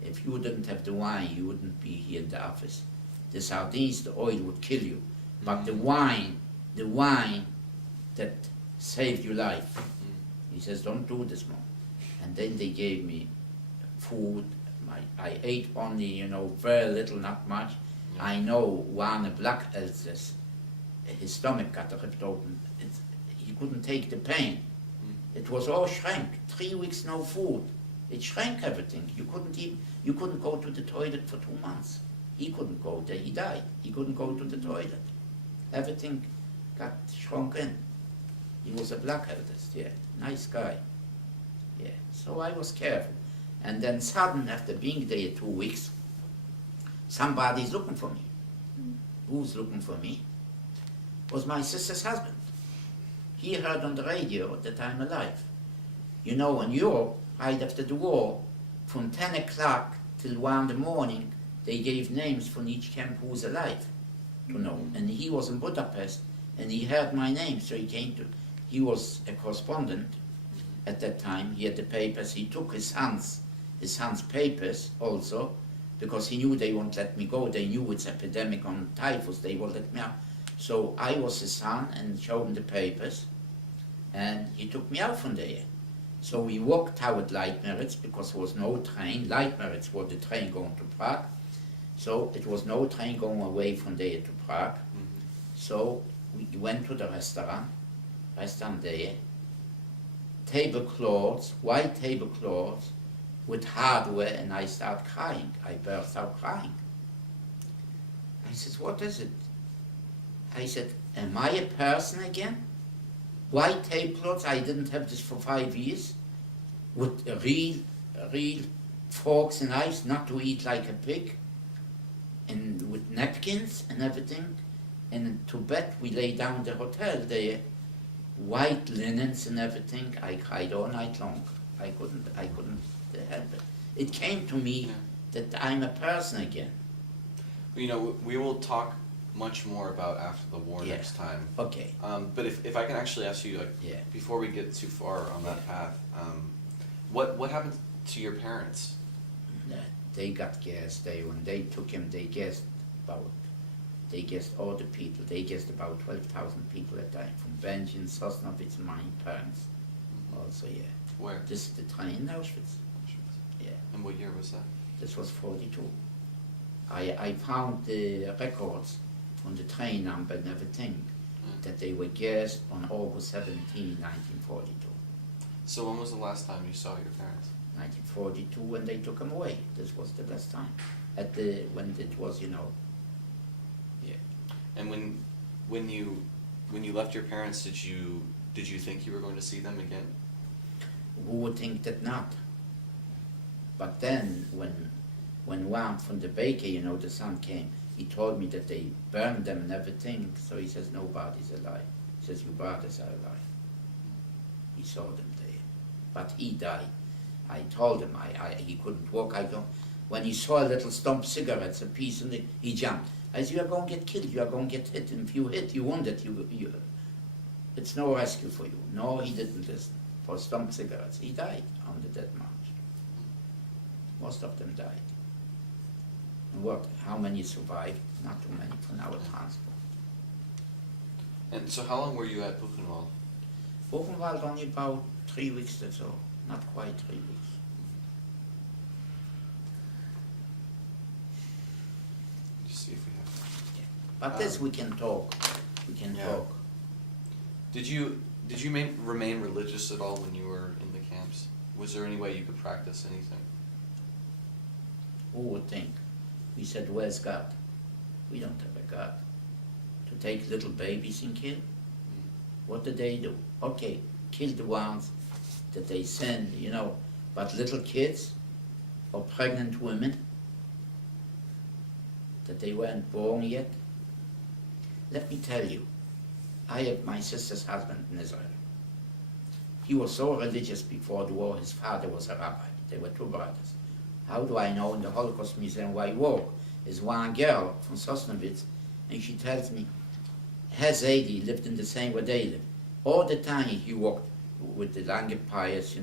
If you didn't have the wine, you wouldn't be here in the office. The sardines, the oil would kill you. But the wine that saved your life. He says, don't do this more. And then they gave me food. I ate only, very little, not much. I know one black else's, his stomach got ripped open. He couldn't take the pain. It was all shrank. 3 weeks no food. It shrank everything. You couldn't go to the toilet for 2 months. He couldn't go there. He died. He couldn't go to the toilet. Everything got shrunk in. He was a black eldest, yeah. Nice guy. Yeah. So I was careful. And then suddenly, after being there 2 weeks, somebody's looking for me. Who's looking for me? Was my sister's husband. He heard on the radio that I'm alive. In Europe, right after the war, from 10 o'clock till 1 in the morning, they gave names from each camp who was alive, And he was in Budapest, and he heard my name, so he was a correspondent at that time. He had the papers. He took his son's papers also, because he knew they won't let me go. They knew it's epidemic on typhus. They won't let me out. So I was his son and showed him the papers, and he took me out from there. So we walked toward Leitmeritz because there was no train. Leitmeritz was the train going to Prague. So it was no train going away from there to Prague. So we went to the restaurant there, tablecloths, white tablecloths with hardware, and I started crying. I burst out crying. I said, what is it? I said, am I a person again? White tablecloths, I didn't have this for 5 years, with real forks and knives, not to eat like a pig, and with napkins and everything. And to bed, we lay down in the hotel there, white linens and everything. I cried all night long. I couldn't help it. It came to me that I'm a person again. We will talk much more about after the war next time. Okay. But if I can actually ask you, before we get too far on that path, what happened to your parents? They got gassed. When they took him, they gassed all the people. They gassed about 12,000 people at that time, from Benjamin, Sosnovitz, my parents. Also, yeah. Where? This is the train in Auschwitz. Yeah. And what year was that? This was 42. I found the records on the train number and everything, that they were gassed on August 17, 1942. So when was the last time you saw your parents? 1942, when they took them away. This was the last time. When it was, Yeah. And when you left your parents, did you think you were going to see them again? Who would think that not? But then, when one from the baker, the son came, he told me that they burned them and everything. So he says, nobody's alive. He says, your brothers are alive. He saw them there. But he died. I told him he couldn't walk. When he saw a little stump cigarettes, a piece, and he jumped. I said, you are going to get killed. You are going to get hit. And if you hit, you wounded. It's no rescue for you. No, he didn't listen. For stump cigarettes, he died on the dead march. Most of them died. And how many survived? Not too many from our transport. And so how long were you at Buchenwald? Buchenwald only about 3 weeks or so. Not quite 3 weeks. Just see if we have. Yeah. But this we can talk. We can talk. Did you remain religious at all when you were in the camps? Was there any way you could practice anything? Who would think? We said, where's God? We don't have a God. To take little babies and kill? What did they do? Okay, kill the ones that they send, but little kids or pregnant women that they weren't born yet. Let me tell you, I have my sister's husband in Israel. He was so religious before the war. His father was a rabbi. They were two brothers. How do I know in the Holocaust Museum where I work? is one girl from Sosnowitz, and she tells me, her Zadie lived in the same way they lived. All the time he walked with the lange pious,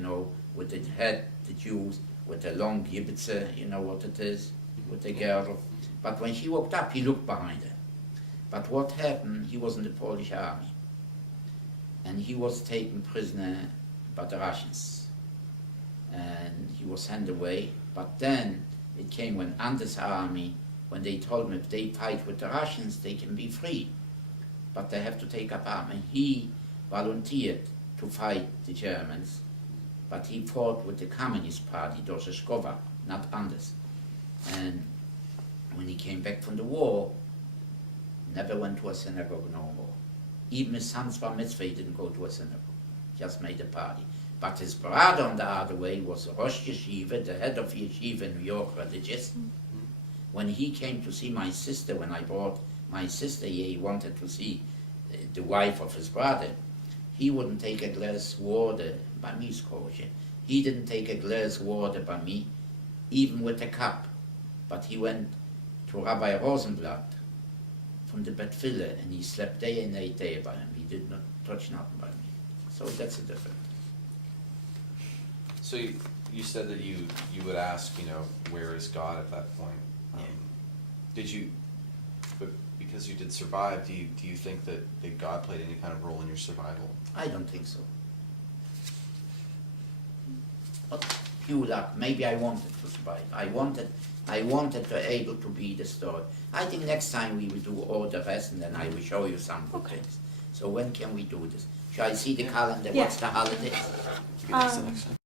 with the head, the Jews, with the long gibitze, you know what it is, with the girdle. But when she walked up, he looked behind her. But what happened, he was in the Polish army. And he was taken prisoner by the Russians. And he was sent away. But then it came when Anders' army, when they told him if they fight with the Russians, they can be free. But they have to take up arms. And he volunteered to fight the Germans, but he fought with the Communist Party, Dorsheshkova, not Anders. And when he came back from the war, never went to a synagogue no more. Even his son's bar mitzvah, he didn't go to a synagogue, just made a party. But his brother on the other way was a Rosh Yeshiva, the head of Yeshiva in New York, religious. When he came to see my sister, when I brought my sister here, he wanted to see the wife of his brother. He wouldn't take a glass water by me, Scotia. He didn't take a glass water by me, even with a cup. But he went to Rabbi Rosenblatt from the Bet Villa, and he slept day and night there by him. He did not touch nothing by me. So that's a difference. So you said that you would ask, where is God at that point? Yeah. Did you, but because you did survive, do you think that God played any kind of role in your survival? I don't think so. But pure luck. Maybe I wanted to survive. I wanted to able to be the story. I think next time we will do all the rest, and then I will show you some good things. So when can we do this? Shall I see the calendar? Yeah. What's the holidays? That's the next time.